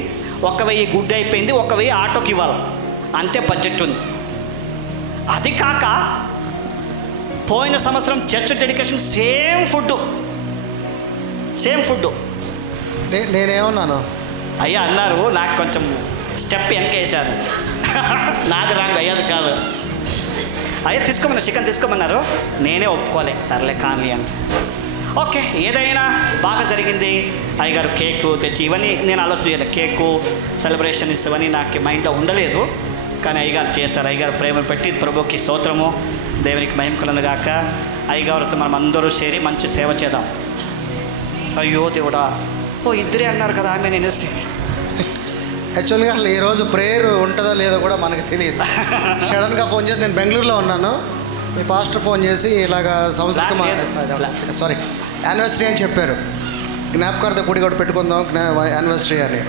1,000 గుడ్డ అయిపోయింది, 1,000 ఆటోకి ఇవ్వాలి, అంతే బడ్జెట్ ఉంది. అది కాక పోయిన సంవత్సరం చర్చ్ డెడికేషన్ సేమ్ ఫుడ్. నేనేమన్నాను, అయ్యా అన్నారు, నాకు కొంచెం స్టెప్ వెనకేసాను, నాకు రాంగ్ అయ్యేది కాదు. అయ్యా తీసుకోమన్నారు, చికెన్ తీసుకోమన్నారు, నేనే ఒప్పుకోలే, సర్లే కాని అంటే. ఓకే, ఏదైనా బాగా జరిగింది. అయ్యగారు కేకు తెచ్చి, ఇవన్నీ నేను ఆలోచన చేయలేదు, కేకు సెలబ్రేషన్స్ ఇవన్నీ నాకు మైండ్లో ఉండలేదు, కానీ అయ్యగారు చేశారు. అయ్యగారు ప్రేమ పెట్టి ప్రభుకి స్తోత్రము, దేవునికి మహిమ కలుగును గాక. అయ్యగారితో మనం అందరూ చేరి మంచి సేవ చేద్దాం. అయ్యో దేవుడా, ఇద్దరే అన్నారు కదా ఆమె, నేను యాక్చువల్గా అసలు ఈరోజు ప్రేయర్ ఉంటుందో లేదో కూడా మనకు తెలియదు. సడన్గా ఫోన్ చేసి, నేను బెంగళూరులో ఉన్నాను, మీ పాస్టర్ ఫోన్ చేసి ఇలాగా సంవత్సరం యానివర్సరీ అని చెప్పారు, జ్ఞాపకార్థ గుడి కూడా పెట్టుకుందాం యానివర్సరీ అని.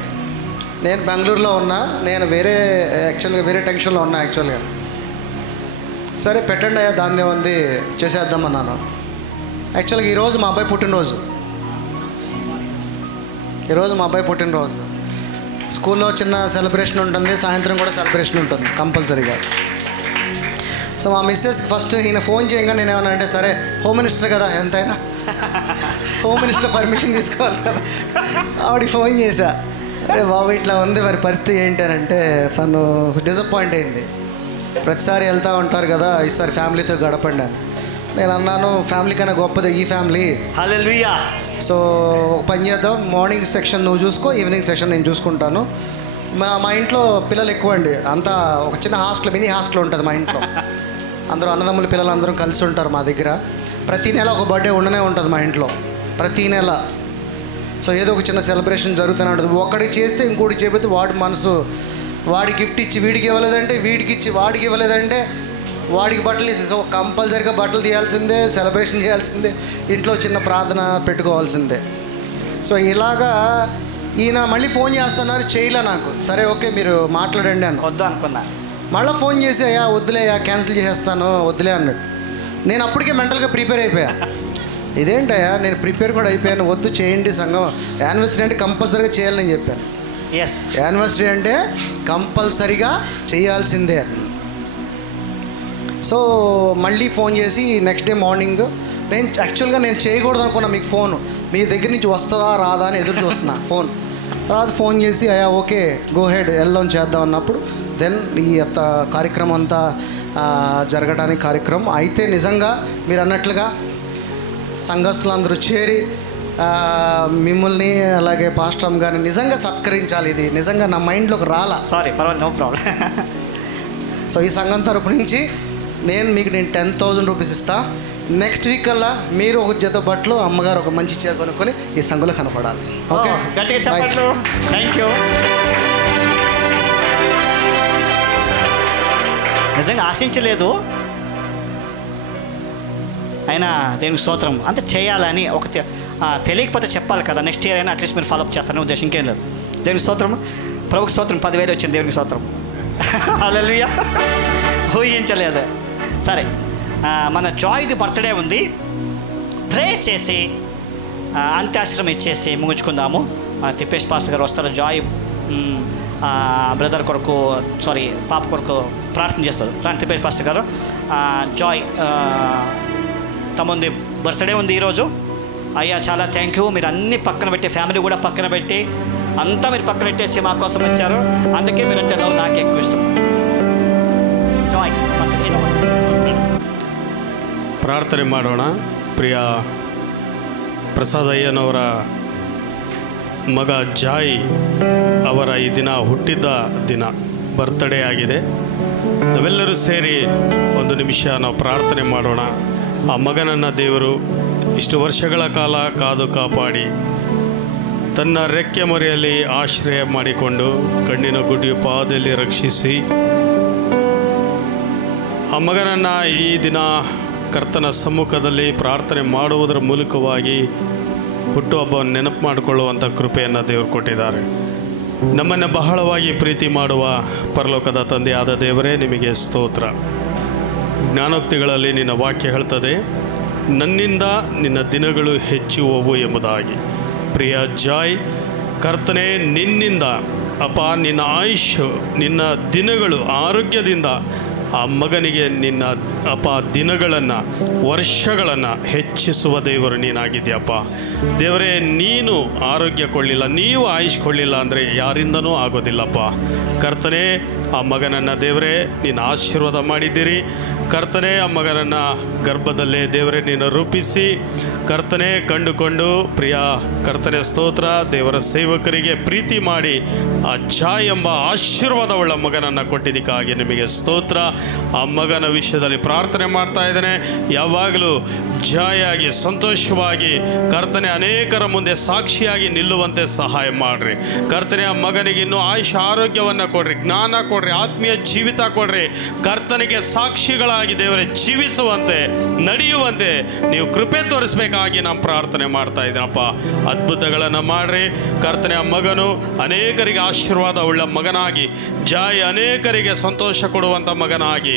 నేను బెంగళూరులో ఉన్నా, నేను వేరే టెన్షన్లో ఉన్నా యాక్చువల్గా. సరే పెట్టండి అయ్యా, దాన్ని ఉంది చేసేద్దామన్నాను. యాక్చువల్గా ఈరోజు మా అబ్బాయి పుట్టినరోజు. స్కూల్లో చిన్న సెలబ్రేషన్ ఉంటుంది, సాయంత్రం కూడా సెలబ్రేషన్ ఉంటుంది కంపల్సరీగా. సో మా మిస్సెస్ ఫస్ట్ ఈయన ఫోన్ చేయగా నేను ఏమన్నా అంటే, సరే హోమ్ మినిస్టర్ కదా, ఎంతైనా హోమ్ మినిస్టర్ పర్మిషన్ తీసుకోవాలి కదా. ఆవిడకి ఫోన్ చేశా, అరే బాబు ఇట్లా ఉంది మరి పరిస్థితి ఏంటి అని అంటే, తను డిసప్పాయింట్ అయింది. ప్రతిసారి వెళ్తూ ఉంటారు కదా, ఈసారి ఫ్యామిలీతో గడపండి అని. నేను అన్నాను, ఫ్యామిలీ కన్నా గొప్పది ఈ ఫ్యామిలీ. హల్లెలూయా. సో ఒక పని చేద్దాం, మార్నింగ్ సెక్షన్ నువ్వు చూసుకో, ఈవినింగ్ సెక్షన్ నేను చూసుకుంటాను. మా ఇంట్లో పిల్లలు ఎక్కువ అండి, అంతా ఒక చిన్న మినీ హాస్టల్ ఉంటుంది మా ఇంట్లో. అందరూ అన్నదమ్ముల పిల్లలు అందరం కలిసి ఉంటారు మా దగ్గర. ప్రతి నెల ఒక బర్త్డే ఉండనే ఉంటుంది మా ఇంట్లో, ప్రతి నెల. సో ఏదో ఒక చిన్న సెలబ్రేషన్ జరుగుతూనే ఉంటుంది. ఒకటి చేస్తే ఇంకోటి చేయకపోతే వాడి మనసు, వాడి గిఫ్ట్ ఇచ్చి వీడికి ఇవ్వలేదంటే, వీడికి ఇచ్చి వాడికి ఇవ్వలేదంటే, వాడికి బట్టలు వేసి. సో కంపల్సరీగా బట్టలు తీయాల్సిందే, సెలబ్రేషన్ చేయాల్సిందే, ఇంట్లో చిన్న ప్రార్థన పెట్టుకోవాల్సిందే. సో ఇలాగా ఈయన మళ్ళీ ఫోన్ చేస్తున్నారు, చేయలే నాకు. సరే ఓకే మీరు మాట్లాడండి అన్న, వద్దు అనుకున్నా. మళ్ళీ ఫోన్ చేసి, అయ్యా వద్దులే, క్యాన్సిల్ చేసేస్తాను వద్దులే అన్నాడు. నేను అప్పటికే మెంటల్గా ప్రిపేర్ అయిపోయా. ఇదేంటయ్యా, నేను ప్రిపేర్ కూడా అయిపోయాను, వద్దు చేయండి సంఘం, యానివర్సరీ అంటే కంపల్సరీగా చేయాలని చెప్పాను. ఎస్, యానివర్సరీ అంటే కంపల్సరీగా చేయాల్సిందే. సో మళ్ళీ ఫోన్ చేసి నెక్స్ట్ డే మార్నింగ్, నేను యాక్చువల్గా నేను చేయకూడదు అనుకున్నా మీకు ఫోన్, మీ దగ్గర నుంచి వస్తుందా రాదా అని ఎదురు చూస్తున్నా ఫోన్. తర్వాత ఫోన్ చేసి, అయ్యా ఓకే గో హెడ్ వెళ్దాం చేద్దాం అన్నప్పుడు, దెన్ ఈ కార్యక్రమం అంతా జరగడానికి కార్యక్రమం అయితే, నిజంగా మీరు అన్నట్లుగా సంఘస్థులందరూ చేరి మిమ్మల్ని అలాగే పాస్టర్ గారిని నిజంగా సత్కరించాలి. ఇది నిజంగా నా మైండ్లోకి రాలా. సారీ, పర్వాలేదు, నో ప్రాబ్లం. సో ఈ సంఘం తరపు నుంచి నేను 10,000 రూపీస్ ఇస్తా. నెక్స్ట్ వీక్ కల్లా మీరు ఒక జత బట్టలు, అమ్మగారు ఒక మంచి చీర కొనుక్కొని ఈ సంఘంలో కనపడాలి. ఓకే, గట్టిగా చెప్పట్లు. Thank you. నిజంగా ఆశించలేదు, అయినా దేవునికి స్తోత్రం. అంతే చేయాలని ఒక తెలియకపోతే చెప్పాలి కదా, నెక్స్ట్ ఇయర్ అయినా అట్లీస్ట్ మీరు ఫాలోఅప్ చేస్తారని ఉద్దేశం, ఇంకేం లేదు. దేవునికి స్తోత్రం, ప్రభుకి స్తోత్రం. 10,000 వచ్చింది, దేవునికి స్తోత్రం. హల్లెలూయా. ఊహించలేదు. సరే, మన జాయ్ది బర్త్డే ఉంది, ప్రే చేసి అంత్యాశ్రమం ఇచ్చేసి ముగించుకుందాము. తిప్పేష్ పాస్టర్ గారు వస్తారు, జాయ్ బ్రదర్ కొరకు, పాప కొరకు ప్రార్థన చేస్తారు. తిప్పేష్ పాస్టర్ గారు, జాయ్ తమది బర్త్డే ఉంది ఈరోజు. అయ్యా చాలా థ్యాంక్ యూ, మీరు అన్నీ పక్కన పెట్టి, ఫ్యామిలీ కూడా పక్కన పెట్టి, అంతా మీరు పక్కన పెట్టేసి మా కోసం వచ్చారు. అందుకే మీరంటే లవ్ నాకు ఎక్కువ ఇష్టం. ಜಾಯ್ ಪ್ರಾರ್ಥನೆ ಮಾಡೋಣ. ಪ್ರಿಯ ಪ್ರಸಾದ್ ಅಯ್ಯನವರ ಮಗ ಜಾಯ್ ಅವರ ಈ ದಿನ ಹುಟ್ಟಿದ ದಿನ, ಬರ್ತ್ಡೇ ಆಗಿದೆ. ನಾವೆಲ್ಲರೂ ಸೇರಿ ಒಂದು ನಿಮಿಷ ನಾವು ಪ್ರಾರ್ಥನೆ ಮಾಡೋಣ. ಆ ಮಗನನ್ನು ದೇವರು ಇಷ್ಟು ವರ್ಷಗಳ ಕಾಲ ಕಾದು ಕಾಪಾಡಿ ತನ್ನ ರೆಕ್ಕೆ ಮೊರೆಯಲ್ಲಿ ಆಶ್ರಯ ಮಾಡಿಕೊಂಡು ಕಣ್ಣಿನ ಗುಡ್ಡಿಯ ಪಾದದಲ್ಲಿ ರಕ್ಷಿಸಿ ಆ ಮಗನನ್ನು ಈ ದಿನ ಕರ್ತನ ಸಮ್ಮುಖದಲ್ಲಿ ಪ್ರಾರ್ಥನೆ ಮಾಡುವುದರ ಮೂಲಕವಾಗಿ ಹುಟ್ಟುಹಬ್ಬವನ್ನು ನೆನಪು ಮಾಡಿಕೊಳ್ಳುವಂಥ ಕೃಪೆಯನ್ನು ದೇವರು ಕೊಟ್ಟಿದ್ದಾರೆ. ನಮ್ಮನ್ನು ಬಹಳವಾಗಿ ಪ್ರೀತಿ ಮಾಡುವ ಪರಲೋಕದ ತಂದೆಯಾದ ದೇವರೇ, ನಿಮಗೆ ಸ್ತೋತ್ರ. ಜ್ಞಾನೋಕ್ತಿಗಳಲ್ಲಿ ನಿನ್ನ ವಾಕ್ಯ ಹೇಳ್ತದೆ, ನನ್ನಿಂದ ನಿನ್ನ ದಿನಗಳು ಹೆಚ್ಚುವವು ಎಂಬುದಾಗಿ. ಪ್ರಿಯ ಜಾಯ್, ಕರ್ತನೆ, ನಿನ್ನಿಂದ ಅಪ್ಪ ನಿನ್ನ ಆಯುಷ್ಯು, ನಿನ್ನ ದಿನಗಳು ಆರೋಗ್ಯದಿಂದ ಆ ಮಗನಿಗೆ ನಿನ್ನ ಅಪ್ಪ ದಿನಗಳನ್ನು, ವರ್ಷಗಳನ್ನು ಹೆಚ್ಚಿಸುವ ದೇವರು ನೀನಾಗಿದೆಯಪ್ಪ. ದೇವರೇ, ನೀನು ಆರೋಗ್ಯ ಕೊಳ್ಳಿಲ್ಲ, ನೀವು ಆಯುಷ್ ಕೊಳ್ಳಿಲ್ಲ ಅಂದರೆ ಯಾರಿಂದನೂ ಆಗೋದಿಲ್ಲಪ್ಪ. ಕರ್ತನೆ, ಆ ಮಗನನ್ನು ದೇವರೇ ನೀನು ಆಶೀರ್ವಾದ ಮಾಡಿದ್ದೀರಿ. ಕರ್ತನೆ, ಆ ಮಗನನ್ನು ಗರ್ಭದಲ್ಲೇ ದೇವರೇ ನೀನು ರೂಪಿಸಿ ಕರ್ತನೆ ಕಂಡುಕೊಂಡು ಪ್ರಿಯ ಕರ್ತನೆ ಸ್ತೋತ್ರ, ದೇವರ ಸೇವಕರಿಗೆ ಪ್ರೀತಿ ಮಾಡಿ ಆ ಜಾಯ್ ಎಂಬ ಆಶೀರ್ವಾದವುಳ್ಳ ಮಗನನ್ನು ಕೊಟ್ಟಿದ್ದಕ್ಕಾಗಿ ನಿಮಗೆ ಸ್ತೋತ್ರ. ಆ ಮಗನ ವಿಷಯದಲ್ಲಿ ಪ್ರಾರ್ಥನೆ ಮಾಡ್ತಾ ಇದ್ದೇನೆ. ಯಾವಾಗಲೂ ಜಾಯಾಗಿ ಸಂತೋಷವಾಗಿ ಕರ್ತನೆ ಅನೇಕರ ಮುಂದೆ ಸಾಕ್ಷಿಯಾಗಿ ನಿಲ್ಲುವಂತೆ ಸಹಾಯ ಮಾಡಿರಿ. ಕರ್ತನೆ, ಆ ಮಗನಿಗೆ ಇನ್ನೂ ಆಯುಷ ಆರೋಗ್ಯವನ್ನು ಕೊಡ್ರಿ, ಜ್ಞಾನ ಕೊಡ್ರಿ, ಆತ್ಮೀಯ ಜೀವಿತ ಕೊಡ್ರಿ. ಕರ್ತನಿಗೆ ಸಾಕ್ಷಿಗಳಾಗಿ ದೇವರೇ ಜೀವಿಸುವಂತೆ, ನಡೆಯುವಂತೆ ನೀವು ಕೃಪೆ ತೋರಿಸಬೇಕಾಗಿ ನಾನು ಪ್ರಾರ್ಥನೆ ಮಾಡ್ತಾ ಇದ್ದೀನಪ್ಪ. ಅದ್ಭುತಗಳನ್ನು ಮಾಡ್ರಿ. ಕರ್ತನೆ, ಆ ಮಗನು ಅನೇಕರಿಗೆ ಆಶೀರ್ವಾದ ಉಳ್ಳ ಮಗನಾಗಿ, ಜಾಯ್ ಅನೇಕರಿಗೆ ಸಂತೋಷ ಕೊಡುವಂಥ ಮಗನಾಗಿ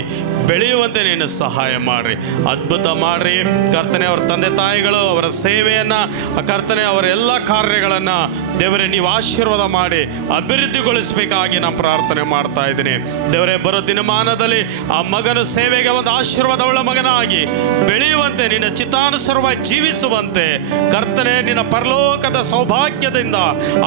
ಬೆಳೆಯುವಂತೆ ನೀನು ಸಹಾಯ ಮಾಡ್ರಿ, ಅದ್ಭುತ ಮಾಡ್ರಿ. ಕರ್ತನೆ, ಅವರ ತಂದೆ ತಾಯಿಗಳು ಅವರ ಸೇವೆಯನ್ನು, ಕರ್ತನೆ ಅವರ ಎಲ್ಲ ಕಾರ್ಯಗಳನ್ನು ದೇವರೇ ನೀವು ಆಶೀರ್ವಾದ ಮಾಡಿ ಅಭಿವೃದ್ಧಿಗೊಳಿಸಬೇಕಾಗಿ ನಾನು ಪ್ರಾರ್ಥನೆ ಮಾಡ್ತಾ ಇದ್ದೀನಿ. ದೇವರೇ, ಬರೋ ದಿನಮಾನದಲ್ಲಿ ಆ ಮಗನ ಸೇವೆಗೆ ಒಂದು ಆಶೀರ್ವಾದವುಳ್ಳ ಮಗನಾಗಿ ಬೆಳೆಯುವಂತೆ, ನಿನ್ನ ಚಿತ್ತಾನುಸಾರವಾಗಿ ಜೀವಿಸುವಂತೆ ಕರ್ತನೆ ನಿನ್ನ ಪರಲೋಕದ ಸೌಭಾಗ್ಯದಿಂದ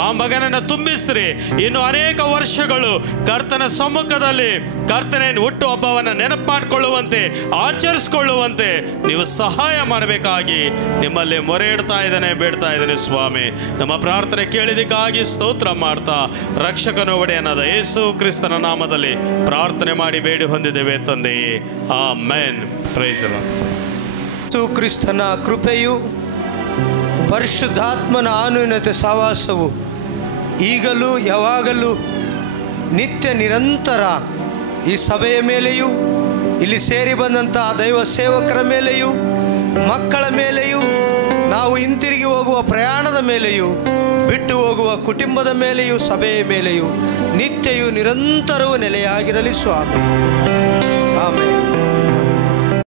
ಆ ಮಗನನ್ನು ತುಂಬಿಸ್ರಿ. ಇನ್ನು ಅನೇಕ ವರ್ಷಗಳು ಕರ್ತನ ಸಮ್ಮುಖದಲ್ಲಿ ಕರ್ತನೆ ಹುಟ್ಟು ಹಬ್ಬವನ್ನು ನೆನಪು ಮಾಡಿಕೊಳ್ಳುವಂತೆ, ಆಚರಿಸಿಕೊಳ್ಳುವಂತೆ ನೀವು ಸಹಾಯ ಮಾಡಬೇಕಾಗಿ ನಿಮ್ಮಲ್ಲಿ ಮೊರೆ ಇಡ್ತಾ ಇದ್ದೇನೆ, ಬೇಡ್ತಾ ಇದ್ದೇನೆ ಸ್ವಾಮಿ. ನಮ್ಮ ಪ್ರಾರ್ಥನೆ ಕೇಳಿದಕ್ಕಾಗಿ ಸ್ತೋತ್ರ ಮಾಡ್ತಾ ರಕ್ಷಕನ ಒಡೆಯನಾದ ಯೇಸು ಕ್ರಿಸ್ತನ ನಾಮದಲ್ಲಿ ಪ್ರಾರ್ಥನೆ ಮಾಡಿ ಬೇಡಿ ಹೊಂದಿದ್ದೇವೆ ತಂದೆಯೇ, ಆಮೆನ್. Praise the lord. ಯೇಸು ಕ್ರಿಸ್ತನ ಕೃಪೆಯು, ಪರಿಶುದ್ಧಾತ್ಮನ ಅನ್ಯೋನ್ಯತೆ ಸಹವಾಸವು ಈಗಲೂ ಯಾವಾಗಲೂ ನಿತ್ಯ ನಿರಂತರ ಈ ಸಭೆಯ ಮೇಲೆಯೂ, ಇಲ್ಲಿ ಸೇರಿ ಬಂದಂಥ ದೈವ ಸೇವಕರ ಮೇಲೆಯೂ, ಮಕ್ಕಳ ಮೇಲೆಯೂ, ನಾವು ಹಿಂತಿರುಗಿ ಹೋಗುವ ಪ್ರಯಾಣದ ಮೇಲೆಯೂ, ಬಿಟ್ಟು ಹೋಗುವ ಕುಟುಂಬದ ಮೇಲೆಯೂ, ಸಭೆಯ ಮೇಲೆಯೂ ನಿತ್ಯಯೂ ನಿರಂತರವೂ ನೆಲೆಯಾಗಿರಲಿ ಸ್ವಾಮಿ. ಆಮೆನ್.